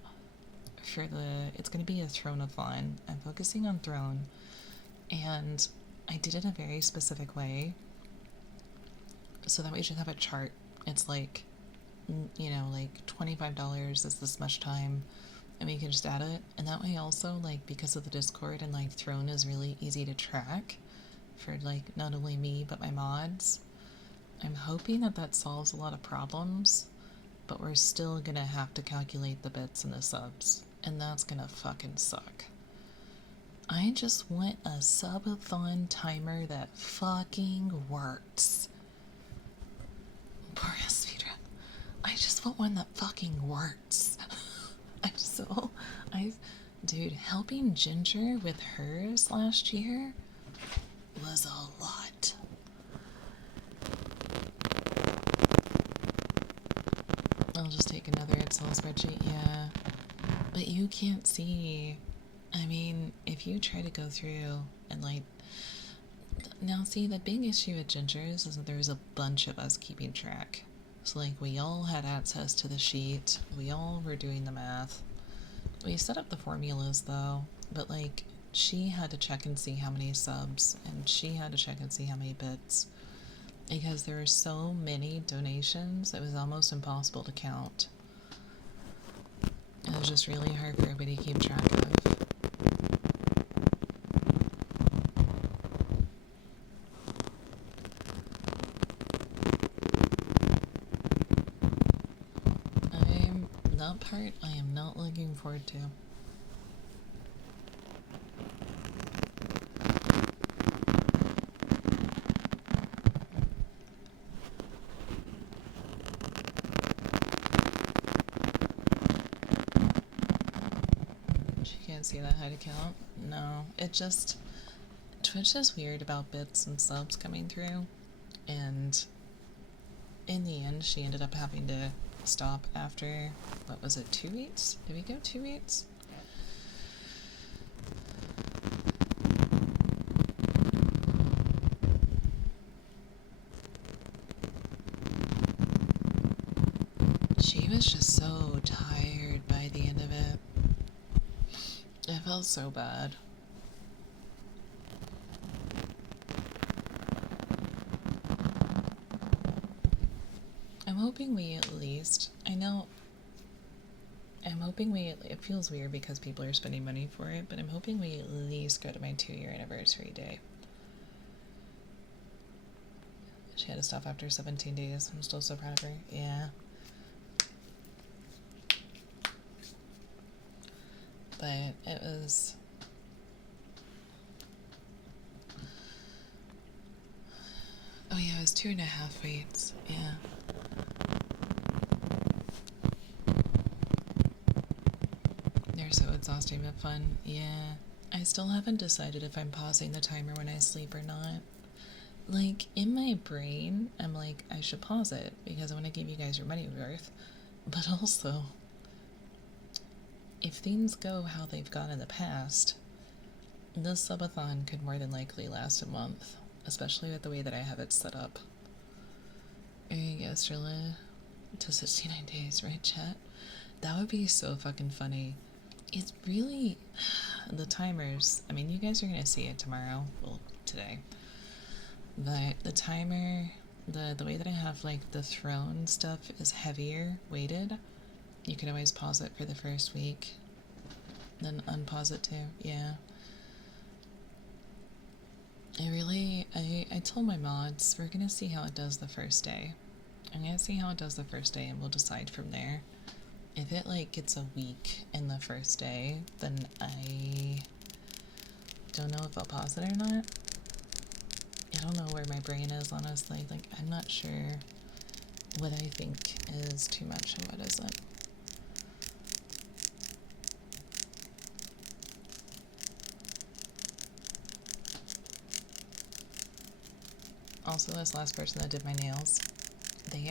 for it's gonna be a Throneathon. I'm focusing on Throne, and I did it a very specific way so that we should have a chart. It's like, you know, like $25 is this much time, and we can just add it. And that way also, like, because of the Discord and like Throne is really easy to track for like not only me but my mods, I'm hoping that that solves a lot of problems, but we're still gonna have to calculate the bits and the subs, and that's gonna fucking suck. I just want a subathon timer that fucking works. Poor Speedrun. I just want one that fucking works. Dude, helping Ginger with hers last year was a lot. I'll just take another Excel spreadsheet, yeah. But you can't see. I mean, if you try to go through and like... Now see, the big issue with Ginger's is that there was a bunch of us keeping track. So like, we all had access to the sheet, we all were doing the math. We set up the formulas though, but like, she had to check and see how many subs, and she had to check and see how many bits. Because there were so many donations, it was almost impossible to count. It was just really hard for everybody to keep track of. That part I am not looking forward to. She can't see that high to count? No, it just... Twitch is weird about bits and subs coming through, and in the end she ended up having to stop after, what was it, 2 weeks? Did we go 2 weeks? She was just so tired by the end of it. It felt so bad. I'm hoping we at least, it feels weird because people are spending money for it, but I'm hoping we at least go to my 2-year anniversary day. She had to stop after 17 days. I'm still so proud of her. Yeah. But it was... Oh yeah, it was 2.5 weeks. Yeah. They're so exhausting but fun. Yeah. I still haven't decided if I'm pausing the timer when I sleep or not. Like, in my brain, I'm like, I should pause it because I want to give you guys your money worth. But also, if things go how they've gone in the past, this subathon could more than likely last a month, especially with the way that I have it set up. I guess really to 69 days, right, chat? That would be so fucking funny. It's really... The timers, I mean, you guys are gonna see it tomorrow, well, today. But the timer, the way that I have, like, the throne stuff is heavier weighted. You could always pause it for the first week, then unpause it too, yeah. I told my mods, we're gonna see how it does the first day. I'm gonna see how it does the first day and we'll decide from there. If it, like, gets a week in the first day, then I don't know if I'll pause it or not. I don't know where my brain is, honestly. Like, I'm not sure what I think is too much and what isn't. Also, this last person that did my nails, they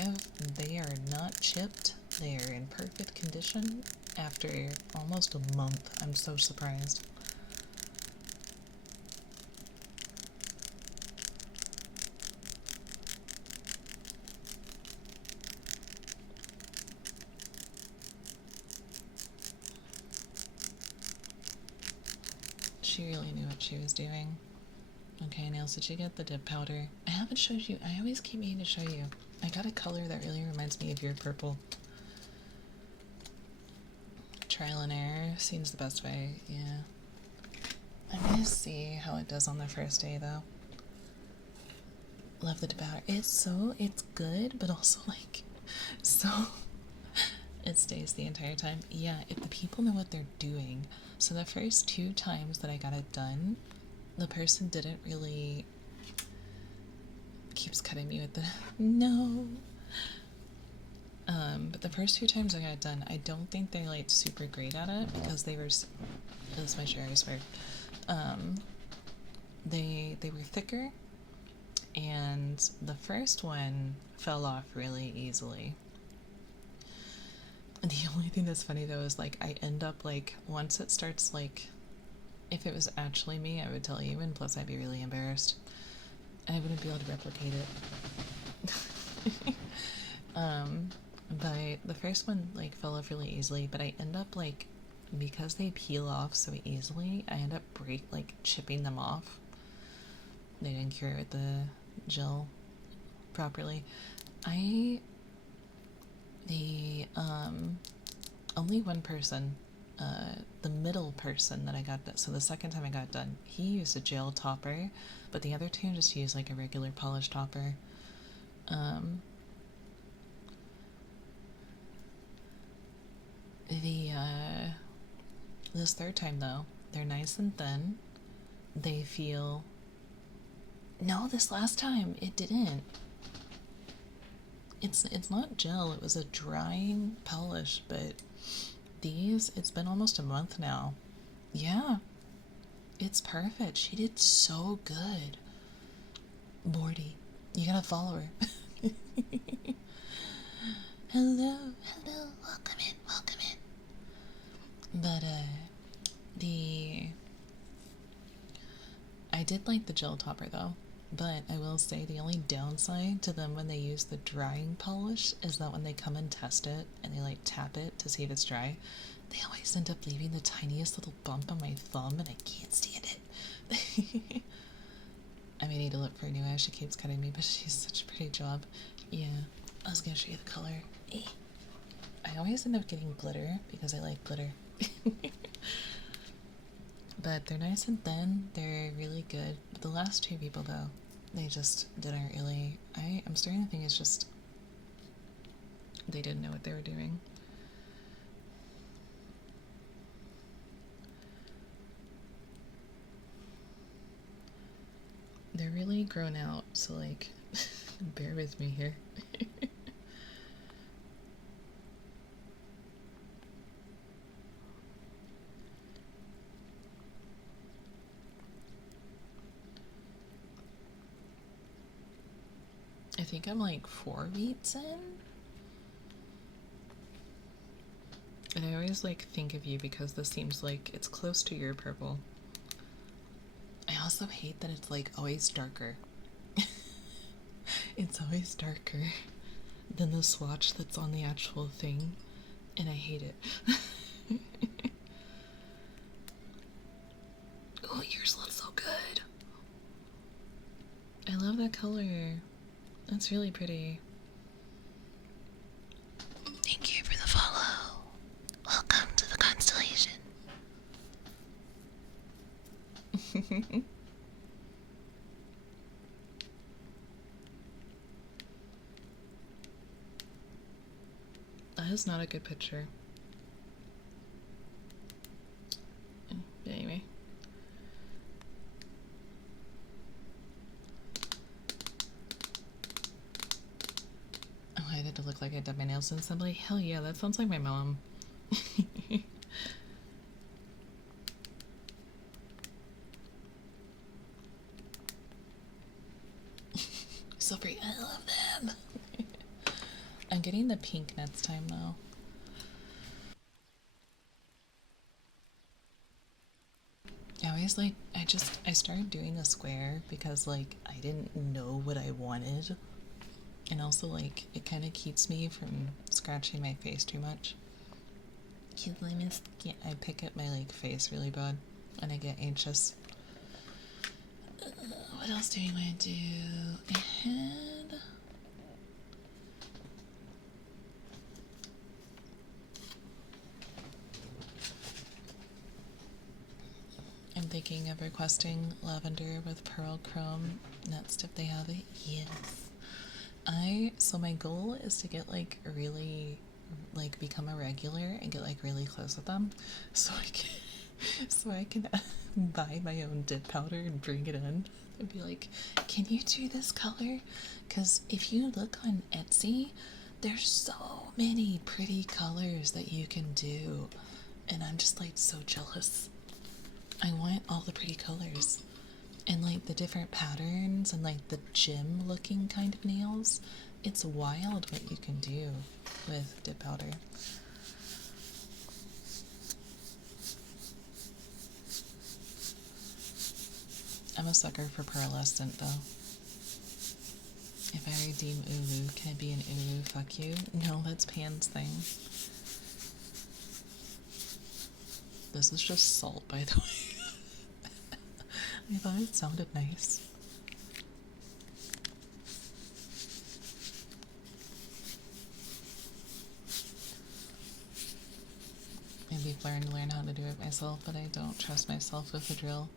are not chipped. They are in perfect condition after almost a month. I'm so surprised. She really knew what she was doing. Okay, Nails, did you get the dip powder? I haven't showed you. I always keep meaning to show you. I got a color that really reminds me of your purple. Trial and error seems the best way, yeah. I'm gonna see how it does on the first day, though. Love the dip powder. It's good, but also, like, so... It stays the entire time. Yeah, if the people know what they're doing. So the first 2 times that I got it done, the person didn't really... Keeps cutting me with the... No! But the first 2 times I got it done, I don't think they're, like, super great at it, because they were... This is my share, I swear. They were thicker, and the first one fell off really easily. The only thing that's funny though is, like, I end up, like, once it starts, like, if it was actually me, I would tell you, and plus I'd be really embarrassed. And I wouldn't be able to replicate it. But the first one, like, fell off really easily, but I end up, like, because they peel off so easily, I end up chipping them off. They didn't cure it with the gel properly. Only one person, the middle person that I got that, so the second time I got it done, he used a gel topper, but the other 2 just used, like, a regular polish topper. This third time though, they're nice and thin. They feel... No, this last time, it didn't. It's not gel, it was a drying polish, but these, it's been almost a month now. Yeah, it's perfect. She did so good. Morty, you gotta follow her. Hello, welcome in. But, I did like the gel topper though. But I will say the only downside to them when they use the drying polish is that when they come and test it and they, like, tap it to see if it's dry, they always end up leaving the tiniest little bump on my thumb, and I can't stand it. I may need to look for a new eye. She keeps cutting me, but she's such a pretty job. Yeah, I was gonna show you the color. I always end up getting glitter because I like glitter. But they're nice and thin, they're really good. But the last 2 people though, they just didn't really... I'm starting to think it's just... They didn't know what they were doing. They're really grown out, so, like, bear with me here. I think I'm, like, 4 beats in? And I always, like, think of you because this seems like it's close to your purple. I also hate that it's, like, always darker. It's always darker than the swatch that's on the actual thing, and I hate it. Oh, yours looks so good. I love that color. That's really pretty. Thank you for the follow. Welcome to the constellation. That is not a good picture. Anyway. Oh, I had to look like I did my nails in somebody. Hell yeah, that sounds like my mom. So pretty. I love them. I'm getting the pink next time though. I always like, I started doing a square because, like, I didn't know what I wanted. And also, like, it kind of keeps me from scratching my face too much. Kids, I pick at my, like, face really bad. and I get anxious. What else do we want to do? Ahead. I'm thinking of requesting lavender with pearl chrome next if they have it. Yes. So my goal is to get like really, like become a regular and get like really close with them so I can buy my own dip powder and bring it in and be like, can you do this color? Because if you look on Etsy, there's so many pretty colors that you can do, and I'm just like so jealous. I want all the pretty colors and like the different patterns and like the gym looking kind of nails. It's wild what you can do with dip powder. I'm a sucker for pearlescent though. If I redeem Ulu, can I be an Ulu? Fuck you. No, that's Pan's thing. This is just salt, by the way. I thought it sounded nice. Maybe learn how to do it myself, but I don't trust myself with a drill.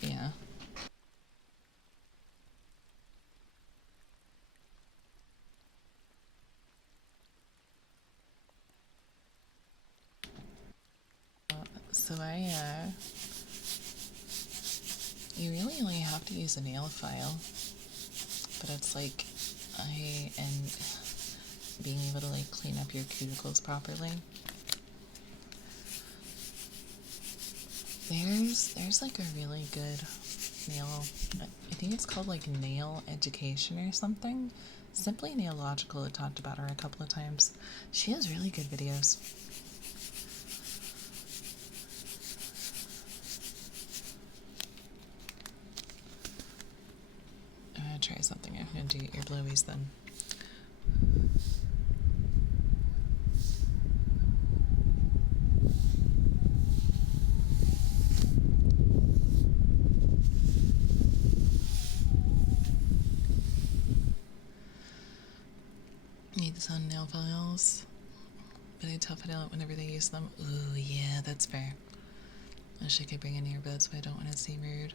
Yeah. So you really only have to use a nail file, but it's like, and being able to like clean up your cuticles properly. There's like a really good nail, I think it's called like Nail Education or something. Simply Nailogical, I talked about her a couple of times. She has really good videos. I'm gonna try something. I'm gonna do ear blowies then. Need some nail files, but I tough it out whenever they use them. Ooh, yeah, that's fair. I wish I could bring in earbuds, but I don't want to seem rude.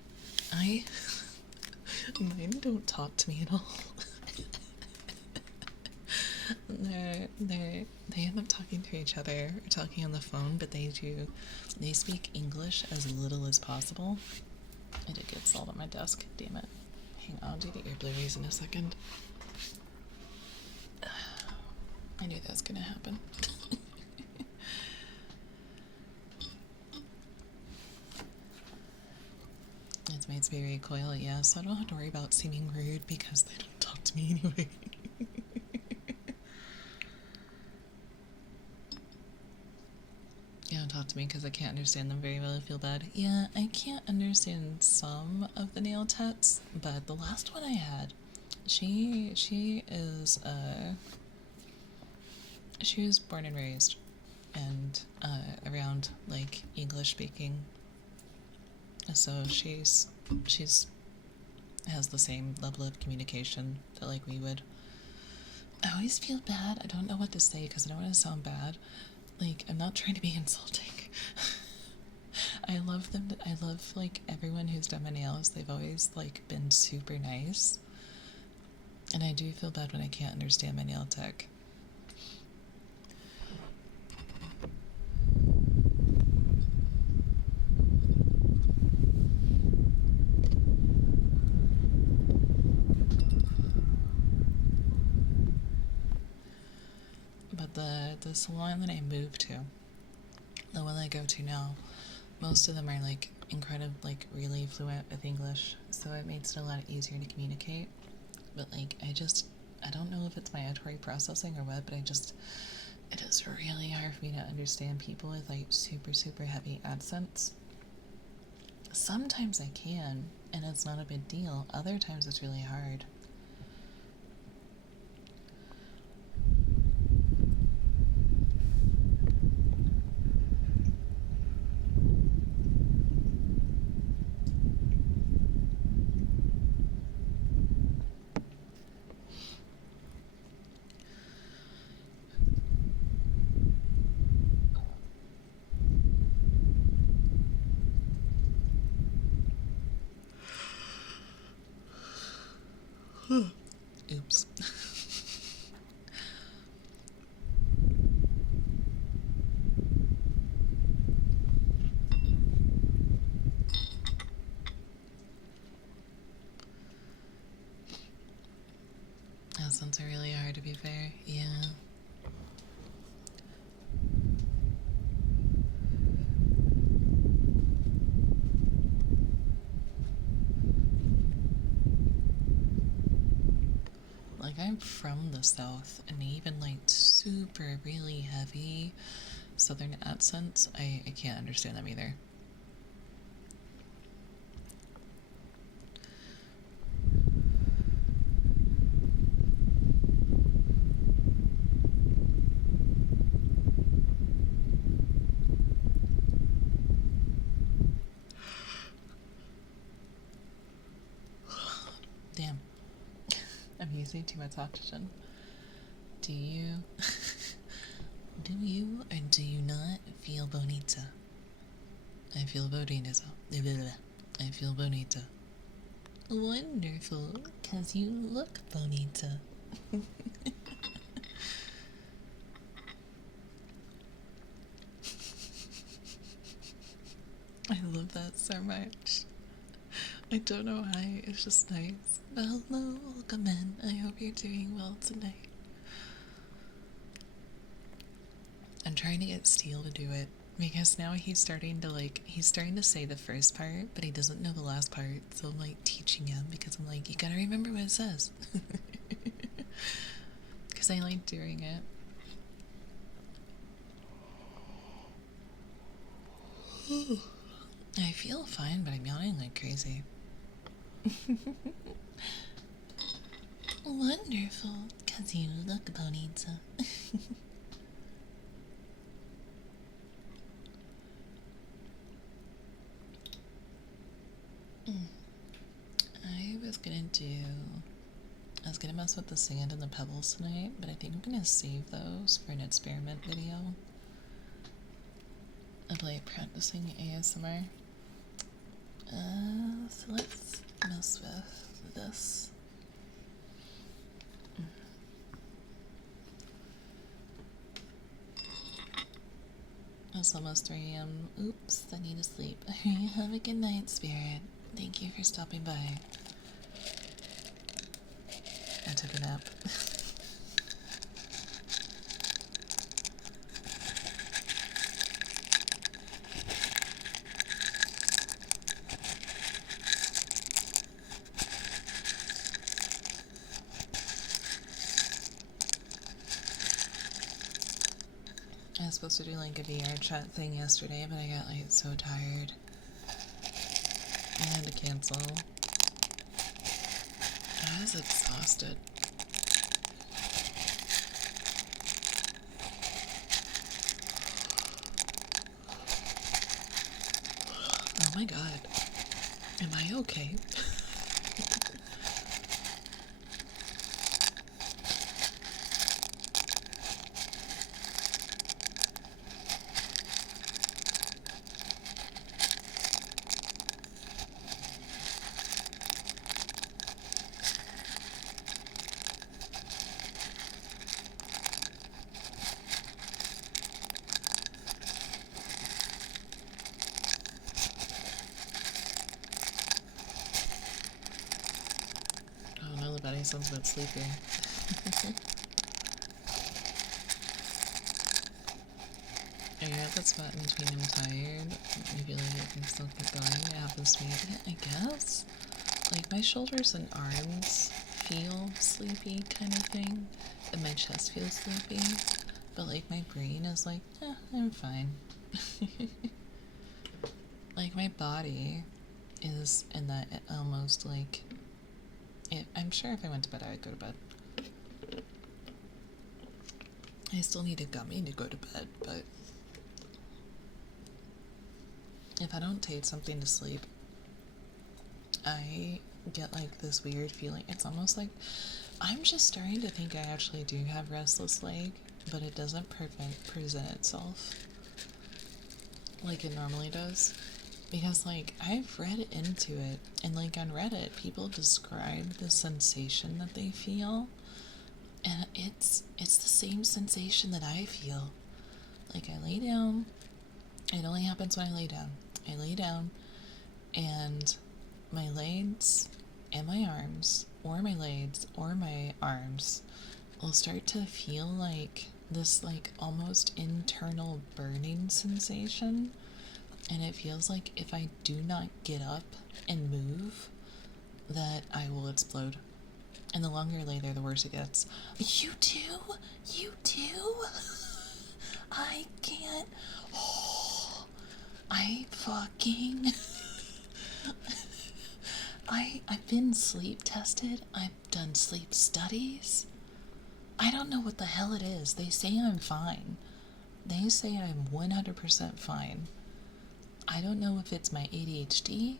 Mine don't talk to me at all. They end up talking to each other or talking on the phone, but they speak English as little as possible. I did get salt on my desk, damn it. Hang on, I'll do the ear blowies in a second. I knew that was gonna happen. It's made me recoil, yeah, so I don't have to worry about seeming rude because they don't talk to me anyway. They don't talk to me because I can't understand them very well. I feel bad. Yeah, I can't understand some of the nail tats, but the last one I had, she was born and raised and around like English speaking, so she's has the same level of communication that like we would. I always feel bad. I don't know what to say because I don't want to sound bad. Like, I'm not trying to be insulting. I love them. I love like everyone who's done my nails. They've always like been super nice, and I do feel bad when I can't understand my nail tech. But the salon that I moved to, the one I go to now, most of them are like incredible, like really fluent with English, so it makes it a lot easier to communicate. But like I don't know if it's my auditory processing or what, but it is really hard for me to understand people with like super heavy accents. Sometimes I can, and it's not a big deal. Other times it's really hard. Oops. That sounds really hard, to be fair. Yeah. Like, I'm from the South, and even, like, super, really heavy Southern accents, I can't understand them either. Damn. I'm using too much oxygen. Do you? Do you or do you not feel bonita? I feel bonita. I feel bonita. Wonderful, because you look bonita. I love that so much. I don't know why, it's just nice. Hello, welcome in. I hope you're doing well tonight. I'm trying to get Steel to do it because now he's starting to say the first part, but he doesn't know the last part. So I'm like teaching him because I'm like, you gotta remember what it says. Because I like doing it. I feel fine, but I'm yawning like crazy. Wonderful, because you look bonita. I was gonna mess with the sand and the pebbles tonight, but I think I'm gonna save those for an experiment video of like practicing ASMR. So let's mess with this. It's almost 3 a.m. Oops, I need to sleep. Have a good night, Spirit. Thank you for stopping by. I took a nap. I was supposed to do like a VR chat thing yesterday, but I got like so tired. I had to cancel. I was exhausted. Oh my god. Am I okay? Sounds about sleeping. Are you at that spot in between I'm tired? Maybe like I can still keep going. It happens to me, I guess. Like my shoulders and arms feel sleepy kind of thing. And my chest feels sleepy. But like my brain is like, I'm fine. Like my body is in that almost like I'm sure if I went to bed, I would go to bed. I still need a gummy to go to bed, but if I don't take something to sleep, I get like this weird feeling. It's almost like I'm just starting to think I actually do have restless leg, but it doesn't present itself like it normally does. Because, like, I've read into it, and, like, on Reddit, people describe the sensation that they feel, and it's the same sensation that I feel. Like, I lay down, it only happens when I lay down. I lay down, and my legs and my arms, or my legs or my arms, will start to feel like this, like, almost internal burning sensation. And it feels like if I do not get up and move, that I will explode. And the longer I lay there, the worse it gets. You do? You do? I can't. Oh, I fucking. I've been sleep tested. I've done sleep studies. I don't know what the hell it is. They say I'm fine. They say I'm 100% fine. I don't know if it's my ADHD,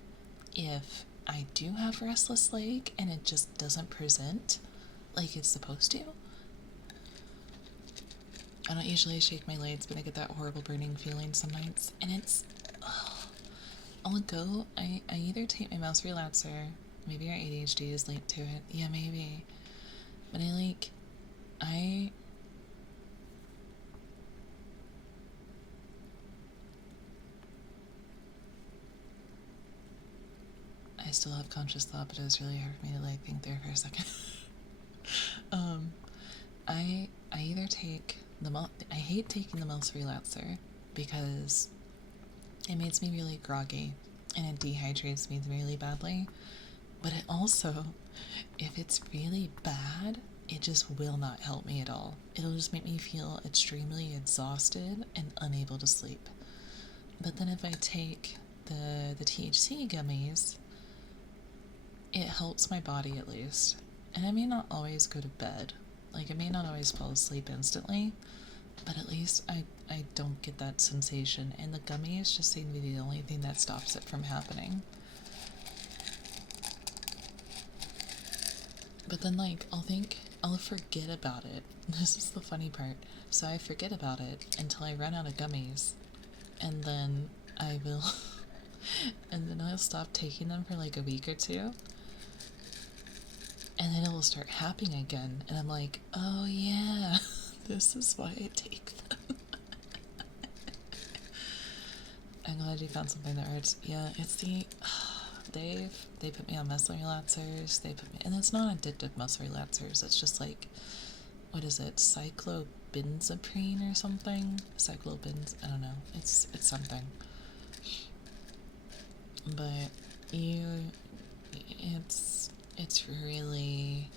if I do have restless leg and it just doesn't present like it's supposed to. I don't usually shake my legs, but I get that horrible burning feeling some nights, and it's. I'll go. I either take my mouse relaxer. Maybe our ADHD is linked to it. Yeah, maybe. But I still have conscious thought, but it was really hard for me to, like, think there for a second. I either take I hate taking the mouse relaxer because it makes me really groggy and it dehydrates me really badly. But it also, if it's really bad, it just will not help me at all. It'll just make me feel extremely exhausted and unable to sleep. But then if I take the THC gummies, it helps my body at least. And I may not always go to bed. Like, I may not always fall asleep instantly, but at least I don't get that sensation. And the gummies just seem to be the only thing that stops it from happening. But then, like, I'll forget about it. This is the funny part. So I forget about it until I run out of gummies. And then I will... and then I'll stop taking them for like a week or two. And then it will start happening again. And I'm like, oh yeah, this is why I take them. I'm glad you found something that hurts. Yeah, it's the... They put me on muscle relaxers. And it's not addictive muscle relaxers. It's just like, what is it? Cyclobenzaprine or something? I don't know. It's something. But it's really,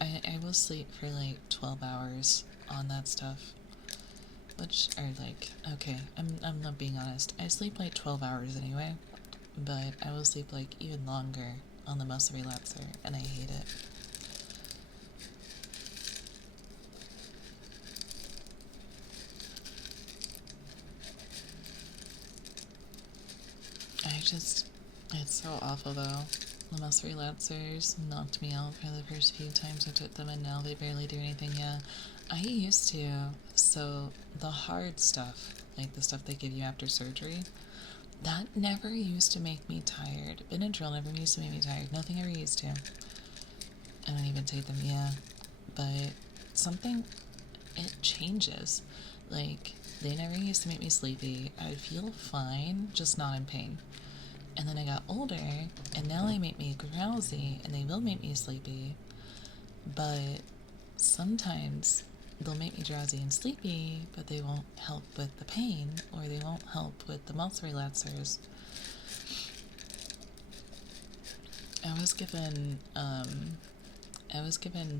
I will sleep for like 12 hours on that stuff. Which are like, okay, I'm not being honest. I sleep like 12 hours anyway. But I will sleep like even longer on the muscle relaxer, and I hate it. It's so awful though. The muscle relaxers knocked me out for the first few times I took them, and now they barely do anything. Yeah, I used to. So the hard stuff, like the stuff they give you after surgery, that never used to make me tired. Benadryl never used to make me tired. Nothing ever used to. I don't even take them, yeah. But it changes. Like, they never used to make me sleepy. I would feel fine, just not in pain. And then I got older, and now they make me drowsy, and they will make me sleepy. But sometimes they'll make me drowsy and sleepy, but they won't help with the pain, or they won't help with the muscle relaxers. I was given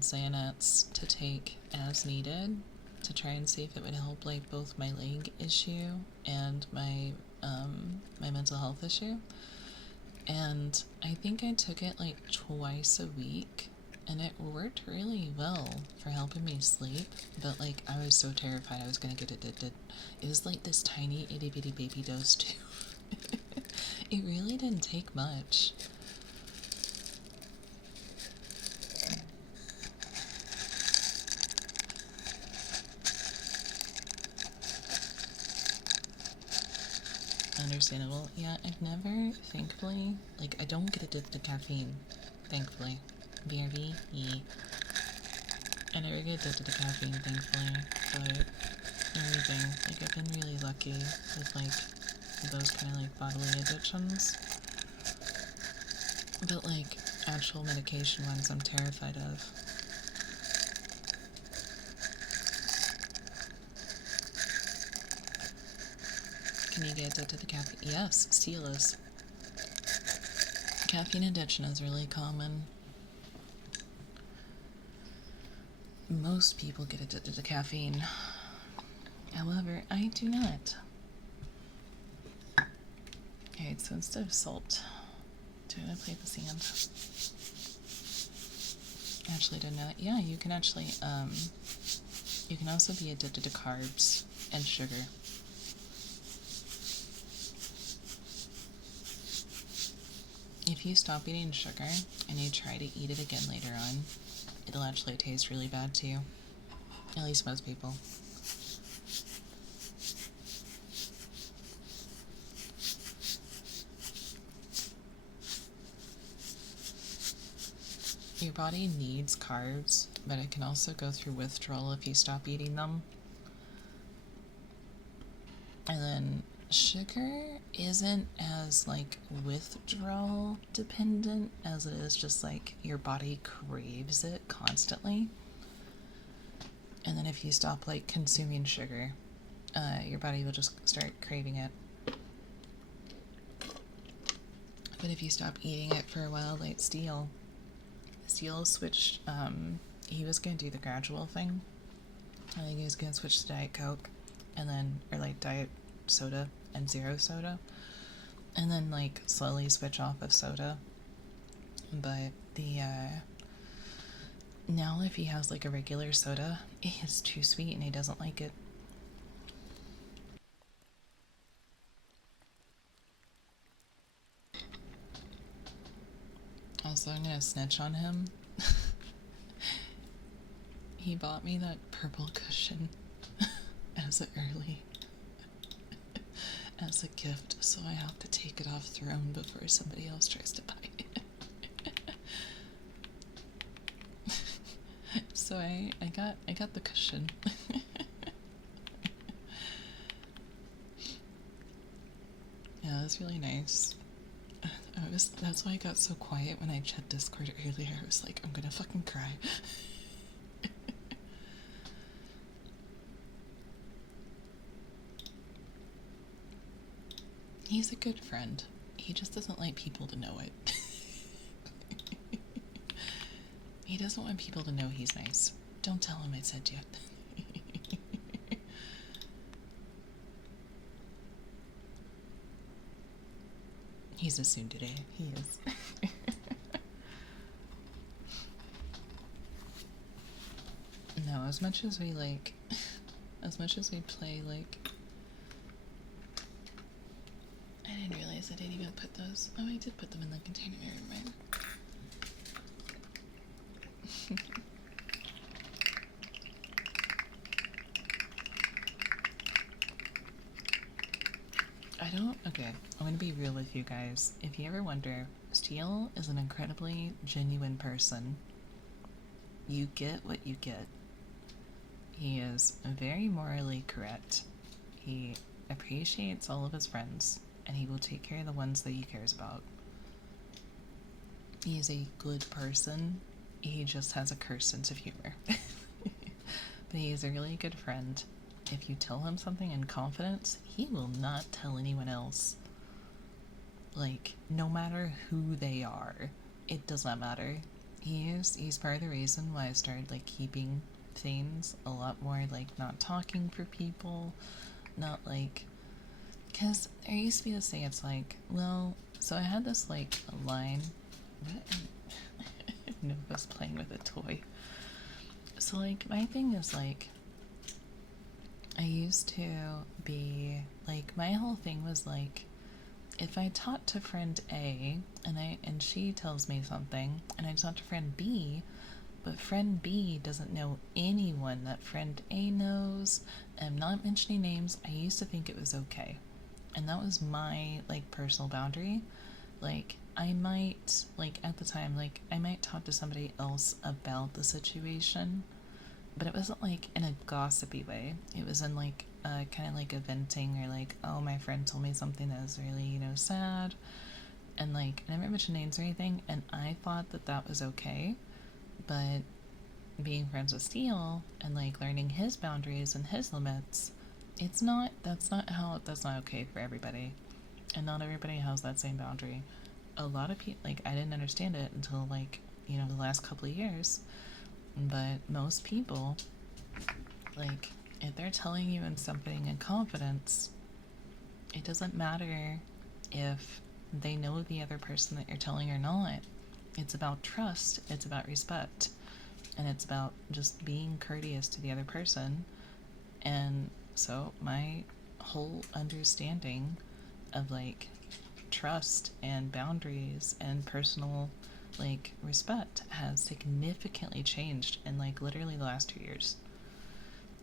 Xanax to take as needed to try and see if it would help, like, both my leg issue and my mental health issue. And I think I took it like twice a week, and it worked really well for helping me sleep. But like, I was so terrified I was gonna get addicted. It was like this tiny itty bitty baby dose too. It really didn't take much. Understandable. Yeah, I've never, thankfully, like, I don't get addicted to caffeine, thankfully. BRB, yeah. I never get addicted to caffeine, thankfully, but everything, like, I've been really lucky with, like, those kind of, like, bodily addictions. But, like, actual medication ones I'm terrified of. Can you get addicted to caffeine? Yes, steel is. Caffeine addiction is really common. Most people get addicted to caffeine. However, I do not. Alright, so instead of salt, do I play the sand? Actually, don't know. Yeah, you can actually, you can also be addicted to carbs and sugar. If you stop eating sugar and you try to eat it again later on, it'll actually taste really bad to you. At least most people. Your body needs carbs, but it can also go through withdrawal if you stop eating them. And then sugar isn't as, like, withdrawal dependent as it is just, like, your body craves it constantly. And then if you stop, like, consuming sugar, your body will just start craving it. But if you stop eating it for a while, like Steel switched, he was going to do the gradual thing. I think he was going to switch to Diet Coke, and then, or like Diet Soda and Zero Soda, and then like slowly switch off of soda. But the, now if he has like a regular soda, it's too sweet and he doesn't like it. Also, I'm gonna snitch on him. He bought me that purple cushion as a gift, so I have to take it off Throne before somebody else tries to buy it. So I got the cushion. Yeah, it was really nice. That's why I got so quiet when I checked Discord earlier. I was like, I'm gonna fucking cry. He's a good friend. He just doesn't like people to know it. He doesn't want people to know he's nice. Don't tell him I said you. He's a soon today. He is. No, as much as we play, like, I didn't realize I didn't even put those. Oh, I did put them in the container. Never mind. Okay, I'm gonna be real with you guys. If you ever wonder, Steel is an incredibly genuine person. You get what you get. He is very morally correct. He appreciates all of his friends, and he will take care of the ones that he cares about. He is a good person. He just has a cursed sense of humor. But he is a really good friend. If you tell him something in confidence, he will not tell anyone else. Like, no matter who they are, it does not matter. He's part of the reason why I started, like, keeping things a lot more, like, not talking for people, not, like, because there used to be this thing, it's like, well, so I had this, like, line, Nova's playing with a toy. So, like, my thing is, like, I used to be, like, my whole thing was, like, if I talk to friend A, and she tells me something, and I talk to friend B, but friend B doesn't know anyone that friend A knows, I'm not mentioning names, I used to think it was okay. And that was my, like, personal boundary. Like, I might, like, at the time, like, I might talk to somebody else about the situation, but it wasn't, like, in a gossipy way. It was in, like, kind of like a venting, or, like, oh, my friend told me something that was really, you know, sad. And, like, I never mentioned names or anything, and I thought that that was okay. But being friends with Steele and, like, learning his boundaries and his limits, that's not okay for everybody. And not everybody has that same boundary. A lot of people, like, I didn't understand it until, like, you know, the last couple of years. But most people, like, if they're telling you in something in confidence, it doesn't matter if they know the other person that you're telling or not. It's about trust, it's about respect, and it's about just being courteous to the other person. And so my whole understanding of, like, trust and boundaries and personal, like, respect has significantly changed in, like, literally the last 2 years.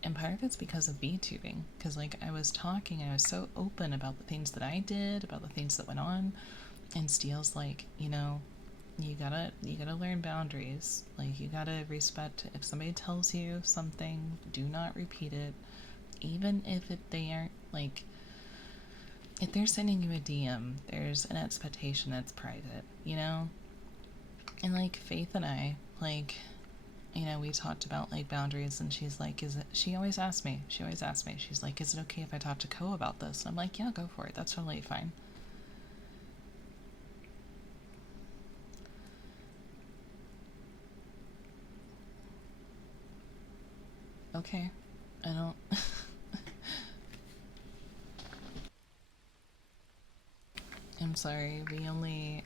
And part of it's because of VTubing, because, like, I was so open about the things that I did, about the things that went on, and Steele's like, you know, you gotta learn boundaries. Like, you gotta respect, if somebody tells you something, do not repeat it, even if they aren't, like, if they're sending you a DM, there's an expectation that's private, you know? And, like, Faith and I, like, you know, we talked about, like, boundaries, and she's like, she always asks me, she's like, is it okay if I talk to Co about this? And I'm like, yeah, go for it, that's totally fine. Okay, I don't... I'm sorry, we only...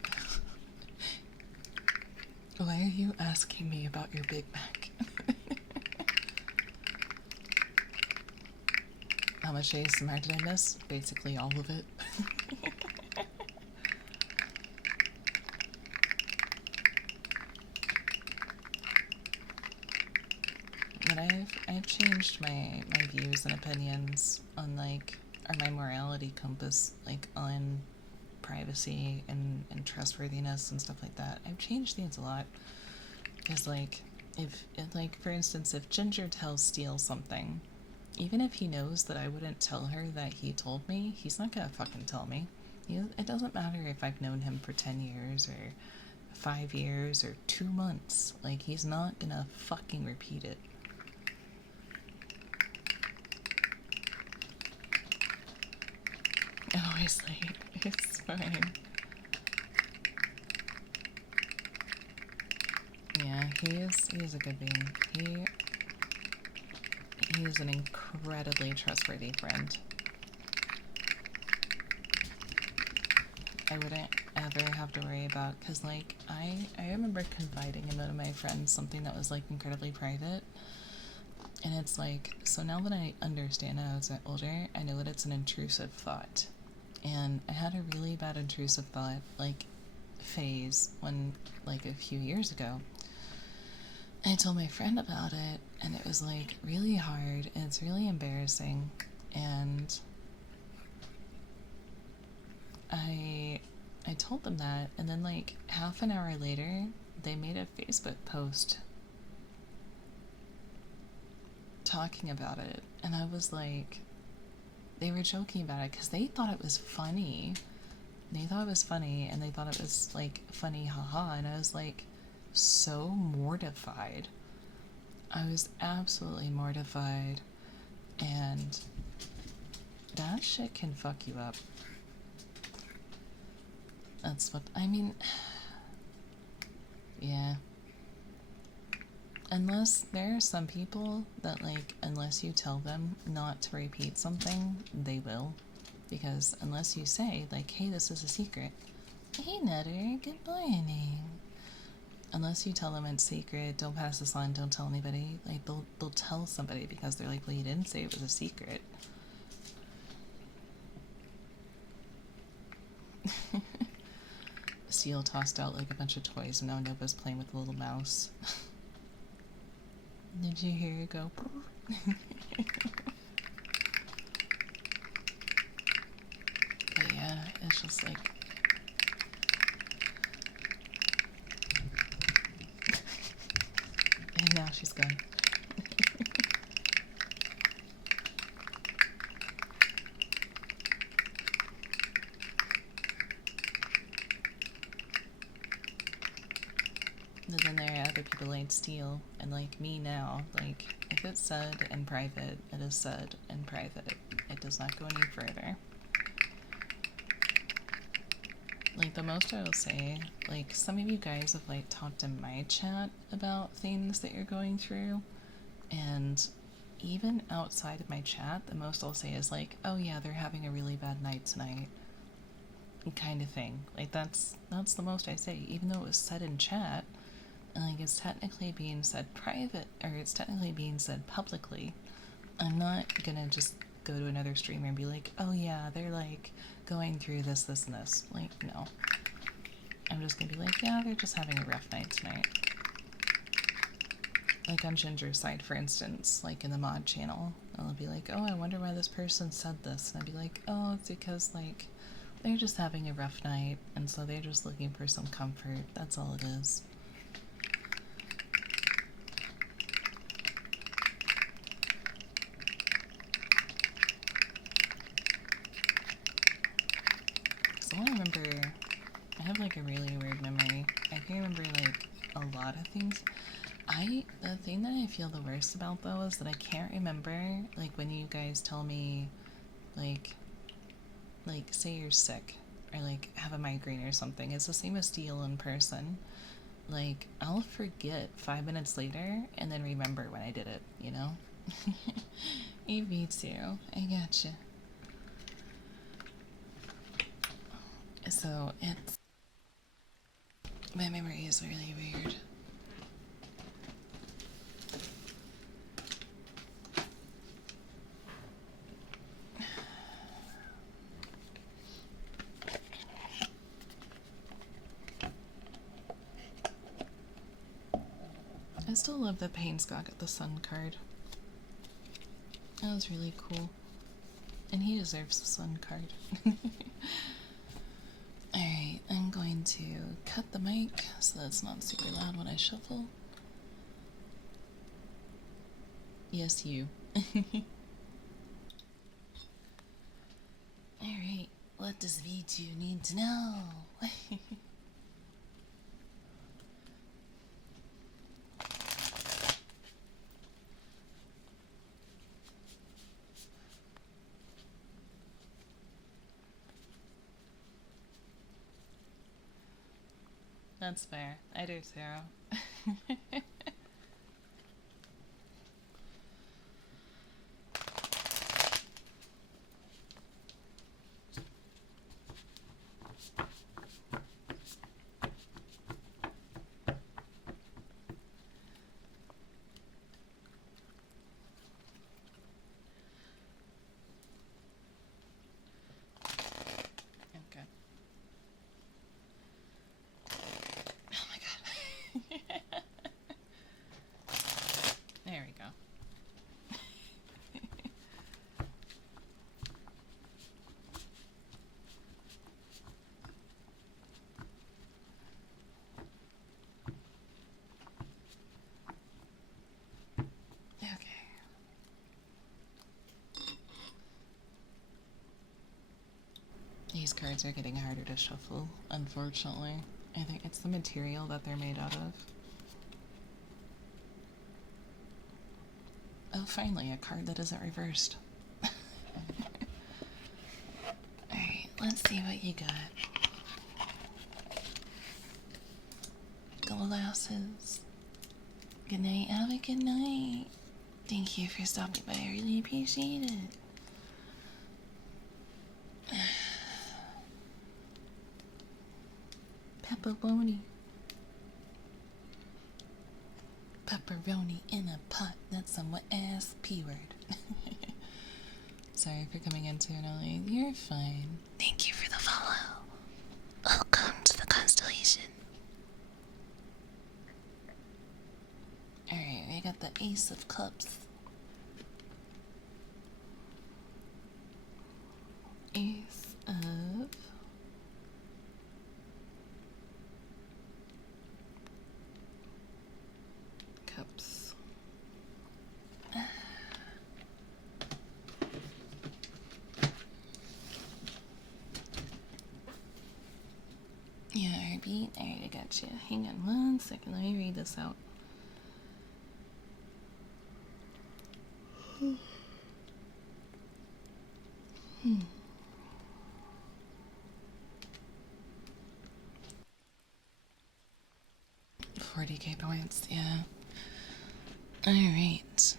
Why are you asking me about your Big Mac? How much ASMR did I miss? Basically all of it. But I've changed my views and opinions on, like, or my morality compass, like, on privacy and trustworthiness and stuff like that. I've changed things a lot. Because, like, if, like, for instance, if Ginger tells Steele something, even if he knows that I wouldn't tell her that he told me, he's not gonna fucking tell me. It doesn't matter if I've known him for 10 years or 5 years or 2 months. Like, he's not gonna fucking repeat it. Obviously, it's fine. Yeah, he is a good being. He is an incredibly trustworthy friend. I wouldn't ever have to worry about, because, like, I remember confiding in one of my friends something that was, like, incredibly private. And it's like, so now that I understand as I was older, I know that it's an intrusive thought. And I had a really bad intrusive thought, like, phase when, like, a few years ago. I told my friend about it, and it was, like, really hard, and it's really embarrassing. And I told them that, and then, like, half an hour later, they made a Facebook post talking about it. And I was like, they were joking about it because they thought it was funny. They thought it was funny, and they thought it was, like, funny, haha. And I was, like, so mortified. I was absolutely mortified. And that shit can fuck you up. That's what I mean. Yeah. Unless there are some people that, like, unless you tell them not to repeat something, they will. Because unless you say, like, hey, this is a secret. Hey, Nutter, good morning. Unless you tell them it's secret, don't pass this on, don't tell anybody, like, they'll tell somebody because they're like, well, you didn't say it was a secret. Seal tossed out, like, a bunch of toys, and now Nova's playing with a little mouse. Did you hear it go? It's just like... And now she's gone. But then there are other people like Steele and like me now. Like, if it's said in private, it is said in private. It does not go any further. Like, the most I will say, like, some of you guys have like talked in my chat about things that you're going through, and even outside of my chat, the most I'll say is like, oh yeah, they're having a really bad night tonight, kind of thing. Like, that's the most I say, even though it was said in chat. Like, it's technically being said private, or it's technically being said publicly. I'm not gonna just go to another streamer and be like, oh yeah, they're like going through this, this, and this. Like, no. I'm just gonna be like, yeah, they're just having a rough night tonight. Like on Ginger's side, for instance, like in the mod channel, I'll be like, oh, I wonder why this person said this. And I'd be like, oh, it's because, like, they're just having a rough night, and so they're just looking for some comfort. That's all it is. So I remember, I have like a really weird memory. I can remember like a lot of things. The thing that I feel the worst about though is that I can't remember, like, when you guys tell me, like say you're sick or like have a migraine or something. It's the same as Steele in person. Like, I'll forget 5 minutes later and then remember when I did it, you know? Me too. I gotcha. So it's... My memory is really weird. I still love that Painescock got the Sun card. That was really cool. And he deserves the Sun card. Alright, I'm going to cut the mic so that it's not super loud when I shuffle. Yes, you. Alright, what does V2 need to know? That's fair. I do too. There we go. Okay. These cards are getting harder to shuffle, unfortunately. I think it's the material that they're made out of. Oh, finally, a card that isn't reversed. Alright, let's see what you got. Glasses. Good night, have a good night. Thank you for stopping by, I really appreciate it. Pepperoni. Pepperoni in a pot, that's some wet-ass P-word. Sorry for coming in too early. You're fine. Thank you for the follow. Welcome to the constellation. Alright, we got the Ace of Cups. Ace of Alright, I got you. Hang on 1 second, let me read this out. 40k points, yeah. Alright.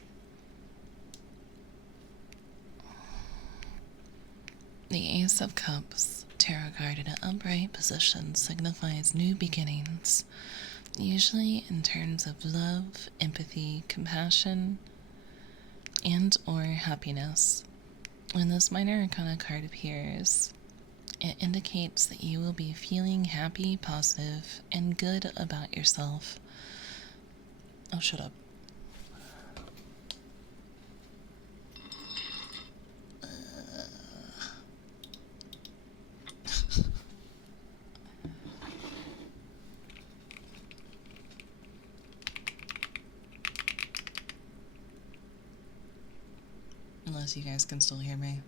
The Ace of Cups, tarot card in an upright position, signifies new beginnings, usually in terms of love, empathy, compassion, and or happiness. When this minor arcana card appears, it indicates that you will be feeling happy, positive, and good about yourself. Oh, shut up. Unless you guys can still hear me.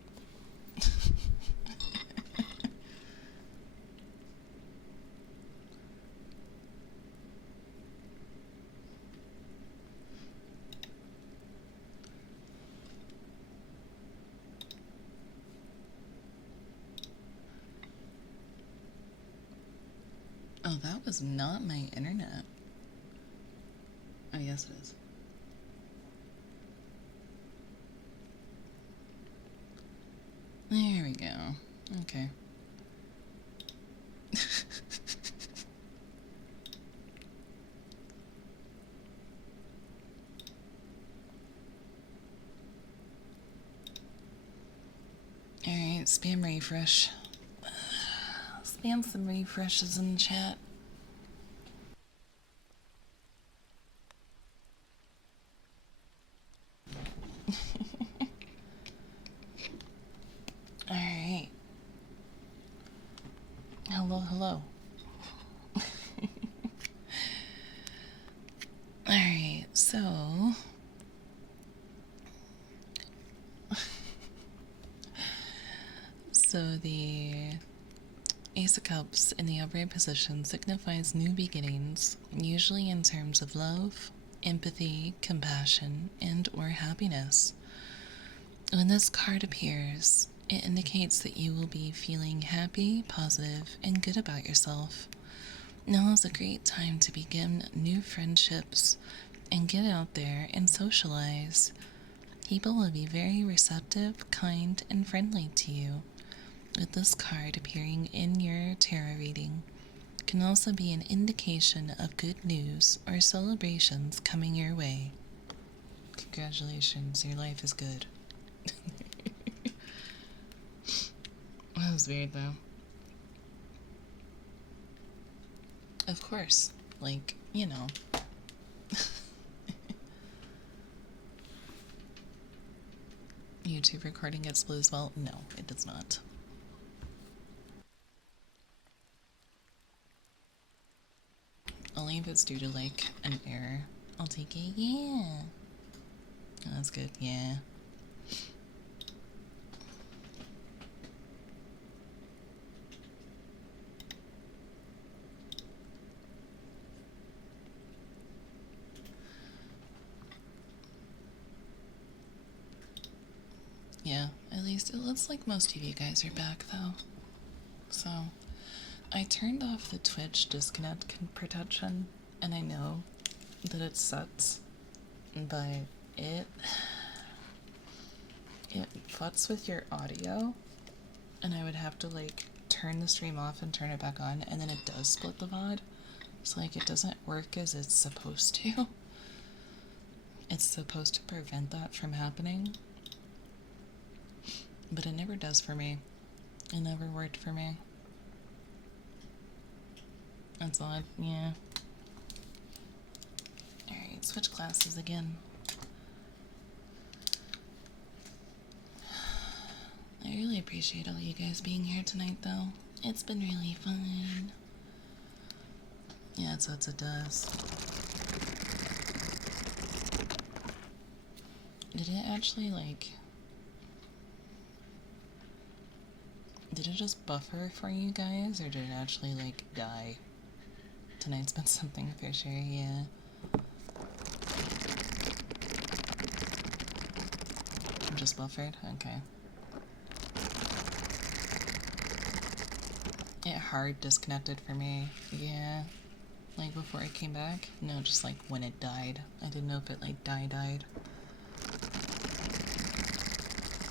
Oh, that was not my internet. Oh, yes it is. There we go. Okay. Alright, spam refresh. Spam some refreshes in the chat. Alright. Hello, hello. Alright, so... So the Ace of Cups in the upright position signifies new beginnings, usually in terms of love, empathy, compassion, and or happiness. When this card appears, it indicates that you will be feeling happy, positive, and good about yourself. Now is a great time to begin new friendships and get out there and socialize. People will be very receptive, kind, and friendly to you. With this card appearing in your tarot reading, can also be an indication of good news or celebrations coming your way. Congratulations, your life is good. That was weird though. Of course, like, you know. YouTube recording gets blue as well? No, it does not. Only if it's due to, like, an error. I'll take it, yeah. Oh, that's good, yeah. Yeah, at least it looks like most of you guys are back, though. So, I turned off the Twitch disconnect protection, and I know that it sucks, but it fucks with your audio, and I would have to, like, turn the stream off and turn it back on, and then it does split the VOD. So, like, it doesn't work as it's supposed to. It's supposed to prevent that from happening. But it never does for me. It never worked for me. That's odd, yeah. Alright, switch classes again. I really appreciate all you guys being here tonight, though. It's been really fun. Yeah, it does. Did it actually, like... Did it just buffer for you guys, or did it actually, like, die? Tonight's been something for sure, yeah. I'm just buffered? Okay. It hard disconnected for me, yeah. Like before I came back? No, just like when it died. I didn't know if it like died.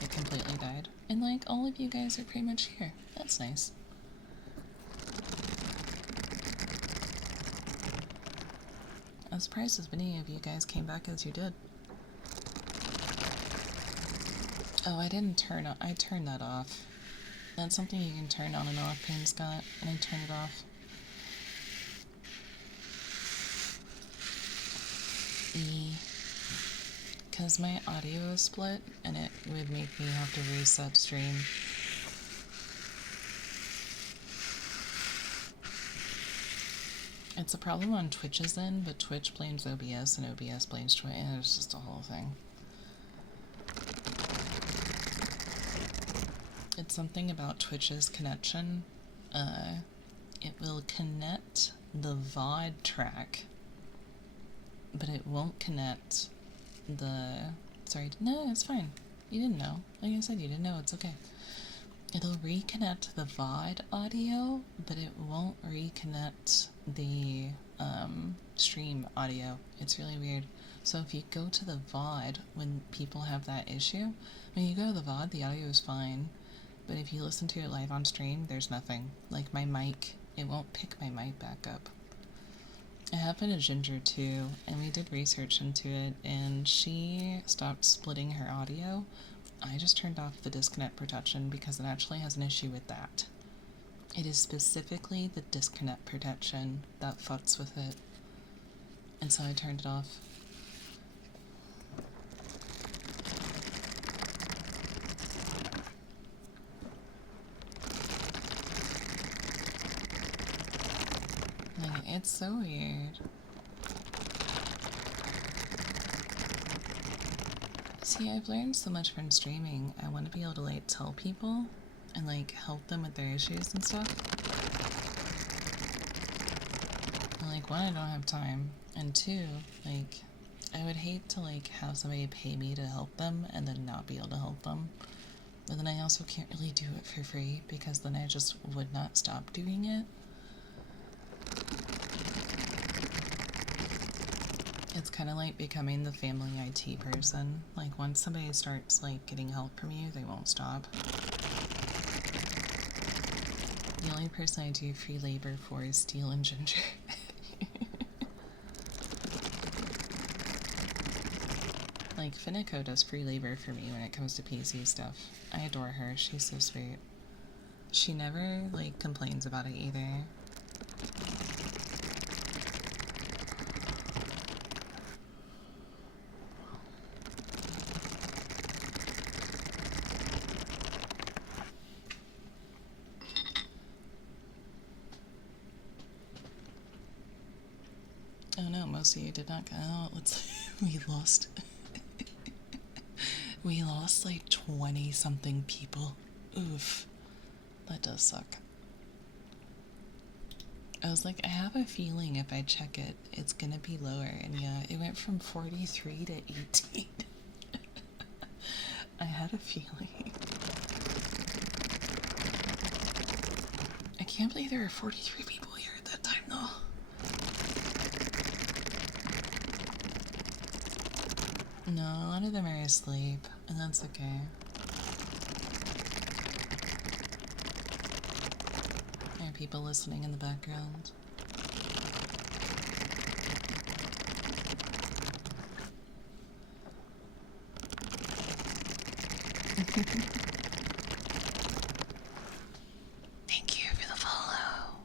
It completely died. And like all of you guys are pretty much here. That's nice. I'm surprised as many of you guys came back as you did. Oh, I didn't I turned that off. That's something you can turn on and off, Pam Scott, and I turned it off. Because my audio is split, and it would make me have to reset stream. It's a problem on Twitch's end, but Twitch blames OBS, and OBS blames Twitch, and it's just a whole thing. It's something about Twitch's connection. It will connect the VOD track, but it won't connect the... Sorry, no, it's fine. You didn't know. Like I said, you didn't know, it's okay. It'll reconnect the VOD audio, but it won't reconnect the stream audio. It's really weird. So if you go to the VOD when people have that issue, when you go to the VOD, the audio is fine, but if you listen to it live on stream, there's nothing. Like my mic, it won't pick my mic back up. It happened to Ginger too, and we did research into it, and she stopped splitting her audio. I just turned off the disconnect protection because it actually has an issue with that. It is specifically the disconnect protection that fucks with it. And so I turned it off. Like, it's so weird. See, I've learned so much from streaming. I want to be able to, like, tell people and, like, help them with their issues and stuff. And, like, one, I don't have time. And two, like, I would hate to, like, have somebody pay me to help them and then not be able to help them. But then I also can't really do it for free because then I just would not stop doing it. It's kind of like becoming the family IT person. Like, once somebody starts, like, getting help from you, they won't stop. The only person I do free labor for is Steel and Ginger. Like, Finico does free labor for me when it comes to PC stuff. I adore her. She's so sweet. She never, like, complains about it either. Oh no, most of you did not get out. We lost. We lost like 20-something people. Oof. That does suck. I was like, I have a feeling if I check it, it's gonna be lower. And yeah, it went from 43 to 18. I had a feeling. I can't believe there were 43 people here at that time, though. No, a lot of them are asleep, and that's okay. There are people listening in the background. Thank you for the follow.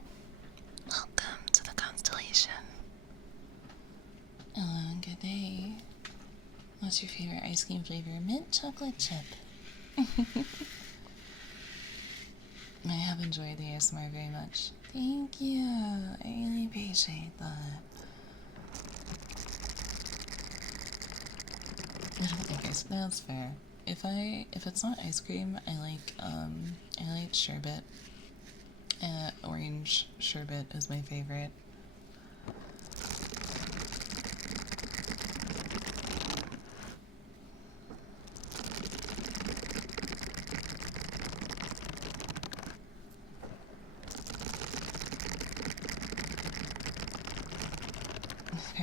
Welcome to the constellation. Hello, good day. What's your favorite ice cream flavor? Mint chocolate chip. I have enjoyed the ASMR very much. Thank you. I really appreciate that. I don't think that's fair. If it's not ice cream, I like sherbet. Orange sherbet is my favorite.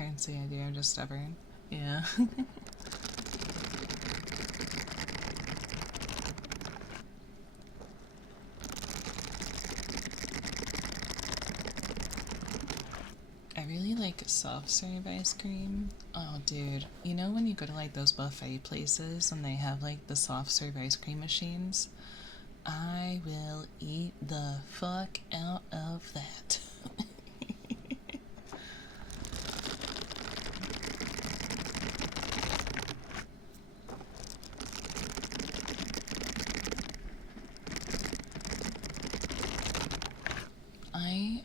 Can't say I do, I'm just stubborn. Yeah. I really like soft serve ice cream. Oh, dude. You know when you go to like those buffet places and they have like the soft serve ice cream machines? I will eat the fuck out of that.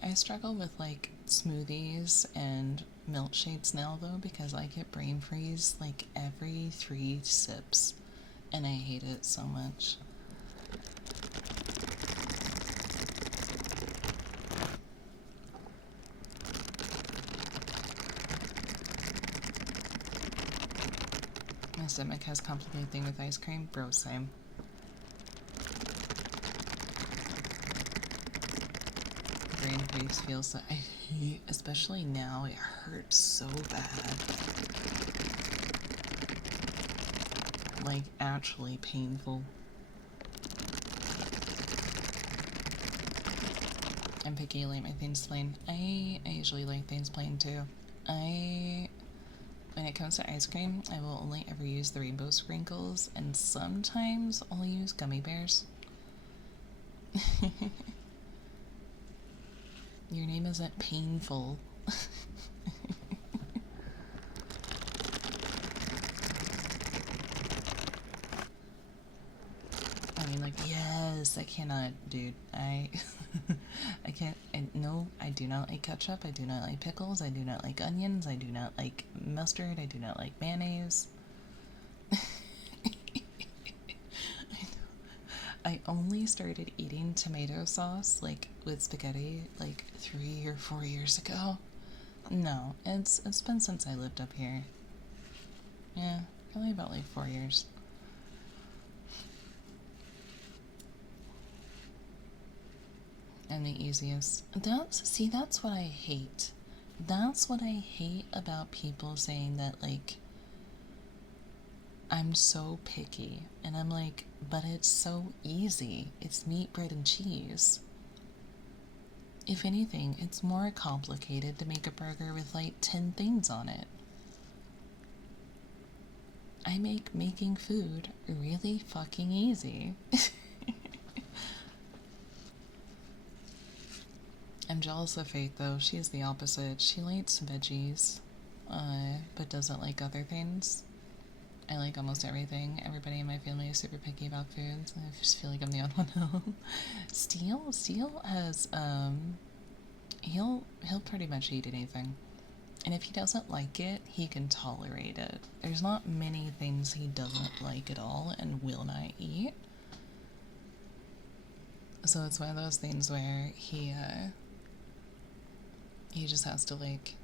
I struggle with like smoothies and milkshakes now though because I get brain freeze like every 3 sips and I hate it so much. My stomach has complicated thing with ice cream, bro, same. Brain freeze feels that I hate, especially now, it hurts so bad. Like, actually painful. I'm picky, I like my things plain. I usually like things plain too. When it comes to ice cream, I will only ever use the rainbow sprinkles, and sometimes I'll use gummy bears. Your name isn't painful. I mean, like, yes, I cannot, dude. I can't. No, I do not like ketchup. I do not like pickles. I do not like onions. I do not like mustard. I do not like mayonnaise. I only started eating tomato sauce, like, with spaghetti, like, 3 or 4 years ago. No, it's been since I lived up here. Yeah, probably about, like, 4 years. And the easiest. That's what I hate. That's what I hate about people saying that, like, I'm so picky. And I'm like, but it's so easy. It's meat, bread, and cheese. If anything, it's more complicated to make a burger with like 10 things on it. I make making food really fucking easy. I'm jealous of Faith though. She's the opposite. She likes veggies, but doesn't like other things. I like almost everything. Everybody in my family is super picky about foods. I just feel like I'm the odd one out. Steele has he'll pretty much eat anything. And if he doesn't like it, he can tolerate it. There's not many things he doesn't like at all and will not eat. So it's one of those things where he just has to like,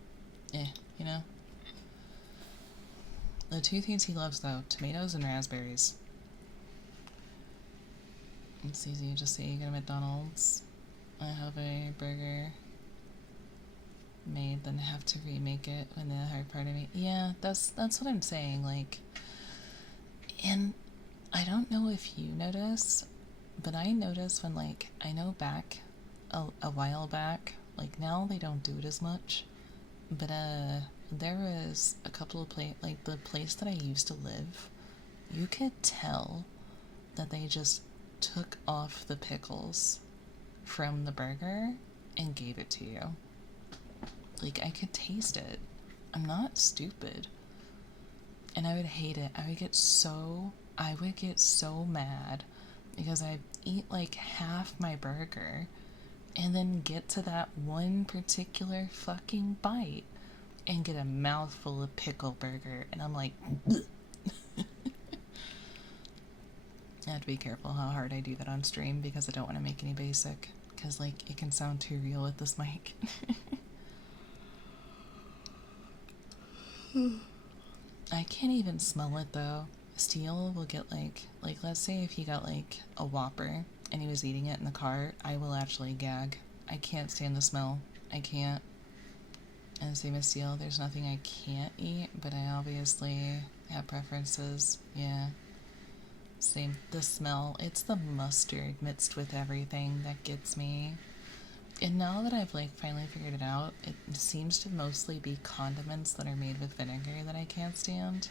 you know? The 2 things he loves though, tomatoes and raspberries. It's easy, you just say you go to McDonald's, I have a burger made, then have to remake it when the hard part of me. Yeah, that's what I'm saying, like, and I don't know if you notice, but I notice when, like, I know back a while back, like now they don't do it as much, but there was a couple of like the place that I used to live, you could tell that they just took off the pickles from the burger and gave it to you. Like, I could taste it. I'm not stupid. And I would hate it. I would get so mad because I'd eat like half my burger and then get to that one particular fucking bite and get a mouthful of pickle burger. And I'm like, I have to be careful how hard I do that on stream because I don't want to make any basic. Because, like, it can sound too real with this mic. I can't even smell it though. Steele will get like let's say if he got like a Whopper and he was eating it in the car, I will actually gag. I can't stand the smell. I can't. And same as steel, there's nothing I can't eat, but I obviously have preferences. Yeah. Same. The smell, it's the mustard mixed with everything that gets me. And now that I've like finally figured it out, it seems to mostly be condiments that are made with vinegar that I can't stand.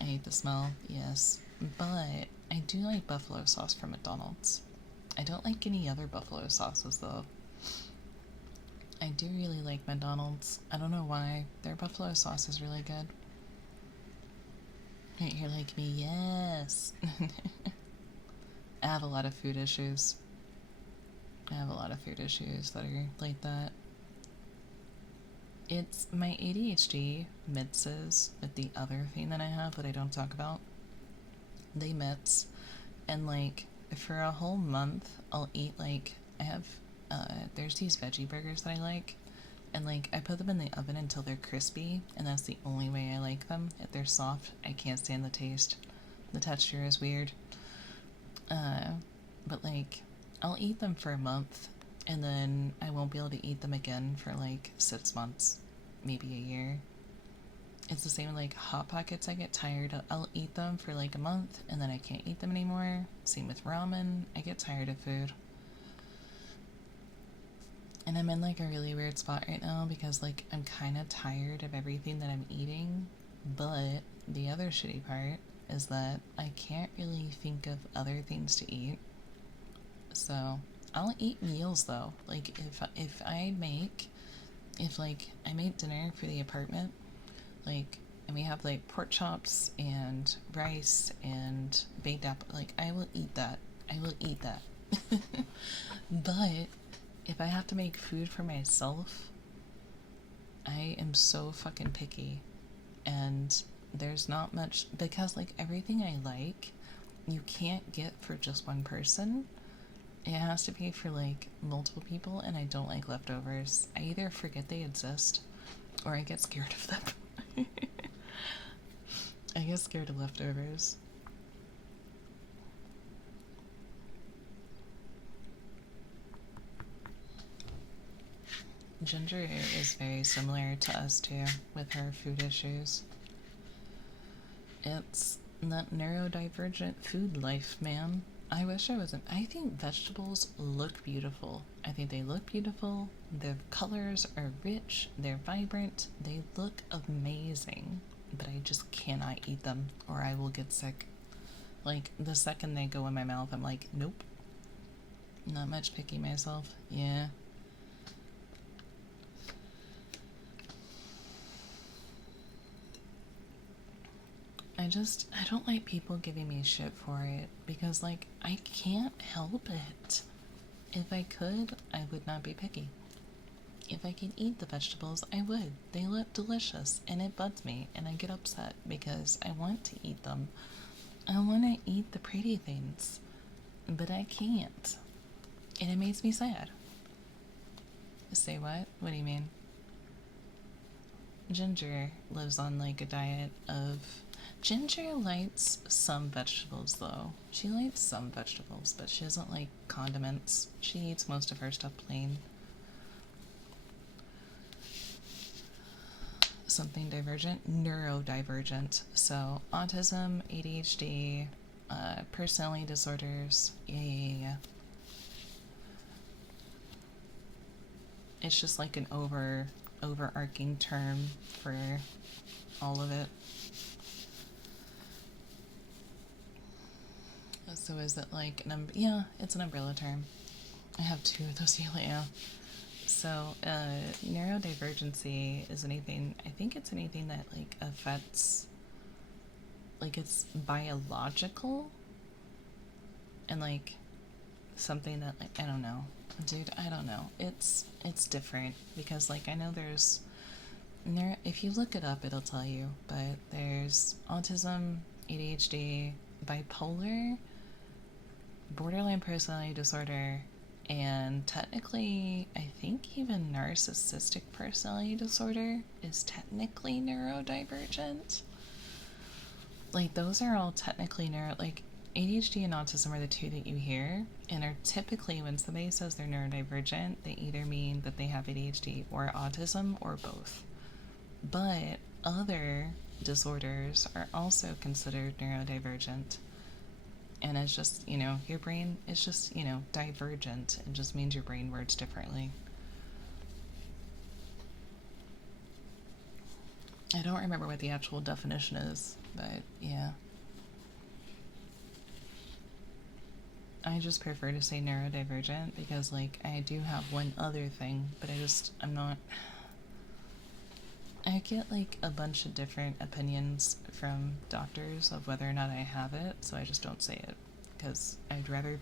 I hate the smell, yes. But I do like buffalo sauce from McDonald's. I don't like any other buffalo sauces though. I do really like McDonald's. I don't know why. Their buffalo sauce is really good. You're like me, yes. I have a lot of food issues. I have a lot of food issues that are like that. It's my ADHD mixes with the other thing that I have that I don't talk about. They mix, and like for a whole month, I'll eat like I have. There's these veggie burgers that I like, and like I put them in the oven until they're crispy, and that's the only way I like them. If they're soft, I can't stand the taste. The texture is weird. But like I'll eat them for a month, and then I won't be able to eat them again for like 6 months, maybe a year. It's the same with like Hot Pockets. I get tired. I'll eat them for like a month, and then I can't eat them anymore. Same with ramen. I get tired of food. And I'm in like a really weird spot right now because like I'm kind of tired of everything that I'm eating. But the other shitty part is that I can't really think of other things to eat. So I'll eat meals though. Like if I make dinner for the apartment, like, and we have like pork chops and rice and baked apple, like I will eat that. I will eat that. But if I have to make food for myself, I am so fucking picky. And there's not much, because like everything I like, you can't get for just one person. It has to be for like multiple people, and I don't like leftovers. I either forget they exist or I get scared of them. I get scared of leftovers. Ginger is very similar to us too with her food issues. It's that neurodivergent food life, man. I wish I wasn't. I think vegetables look beautiful. I think they look beautiful. Their colors are rich. They're vibrant. They look amazing. But I just cannot eat them or I will get sick. Like, the second they go in my mouth, I'm like, nope. Not much picky myself. Yeah. I don't like people giving me shit for it because, like, I can't help it. If I could, I would not be picky. If I could eat the vegetables, I would. They look delicious, and it bugs me, and I get upset because I want to eat them. I want to eat the pretty things, but I can't. And it makes me sad. Say what? What do you mean? Ginger lives on, like, a diet of... Ginger likes some vegetables, though. She likes some vegetables, but she doesn't like condiments. She eats most of her stuff plain. Something divergent? Neurodivergent. So, autism, ADHD, personality disorders. Yeah. It's just like an overarching term for all of it. So is it like yeah, it's an umbrella term. I have two of those yeah. So neurodivergency is anything, I think it's anything that like affects, like it's biological and like something that like, I don't know. Dude, I don't know. It's different because like I know there's if you look it up it'll tell you, but there's autism, ADHD, bipolar, borderline personality disorder, and technically, I think even narcissistic personality disorder is technically neurodivergent. Like, those are all technically like, ADHD and autism are the two that you hear, and are typically, when somebody says they're neurodivergent, they either mean that they have ADHD or autism or both. But other disorders are also considered neurodivergent. And it's just, your brain is just, divergent. It just means your brain works differently. I don't remember what the actual definition is, but yeah. I just prefer to say neurodivergent because, like, I do have one other thing, but I'm not. I get, like, a bunch of different opinions from doctors of whether or not I have it, so I just don't say it. Because I would rather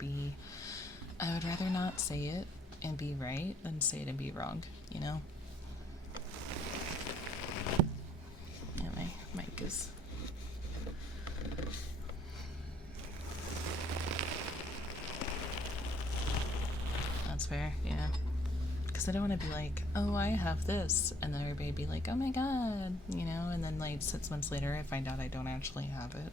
not say it and be right than say it and be wrong, Yeah, my mic is. That's fair, yeah. Because I don't want to be like, oh, I have this, and then everybody be like, oh my god, and then like 6 months later I find out I don't actually have it.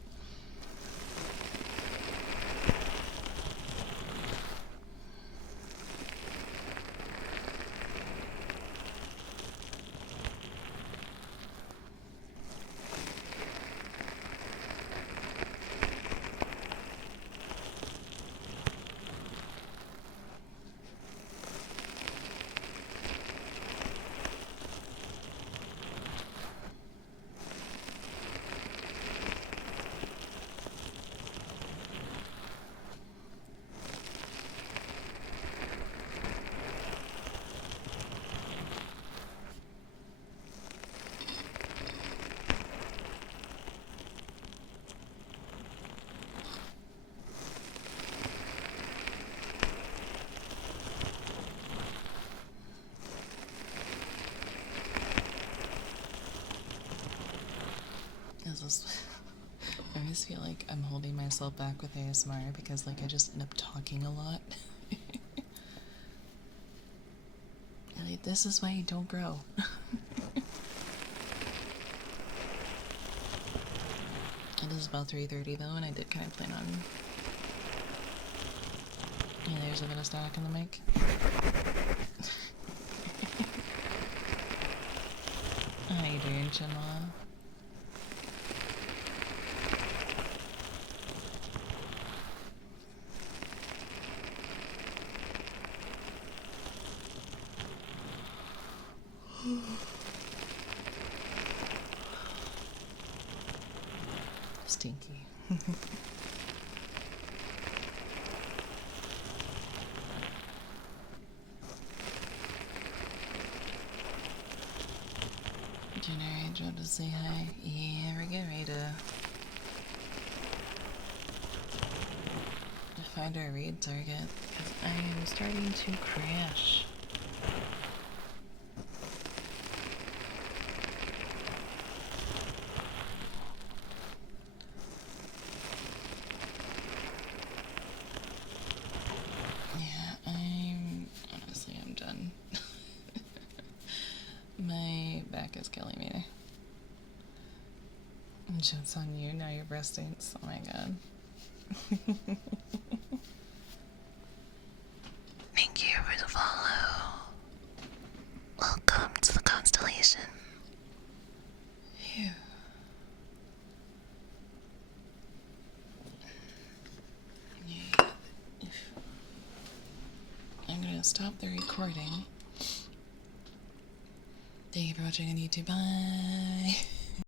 I always feel like I'm holding myself back with ASMR because, like, I just end up talking a lot. Like, this is why you don't grow. It is about 3:30 though, and I did kind of plan on. Yeah, there's a bit of static in the mic. How you doing, Chinla? Stinky. Jenner Angel to say hi. Yeah, we're getting ready to find our raid target because I am starting to crash. I'm done. My back is killing me. Joke's on you, now you're resting. Oh my god. Thank you for the follow. Welcome to the constellation. Phew. I'm gonna stop the recording. Thank you for watching on YouTube. Bye.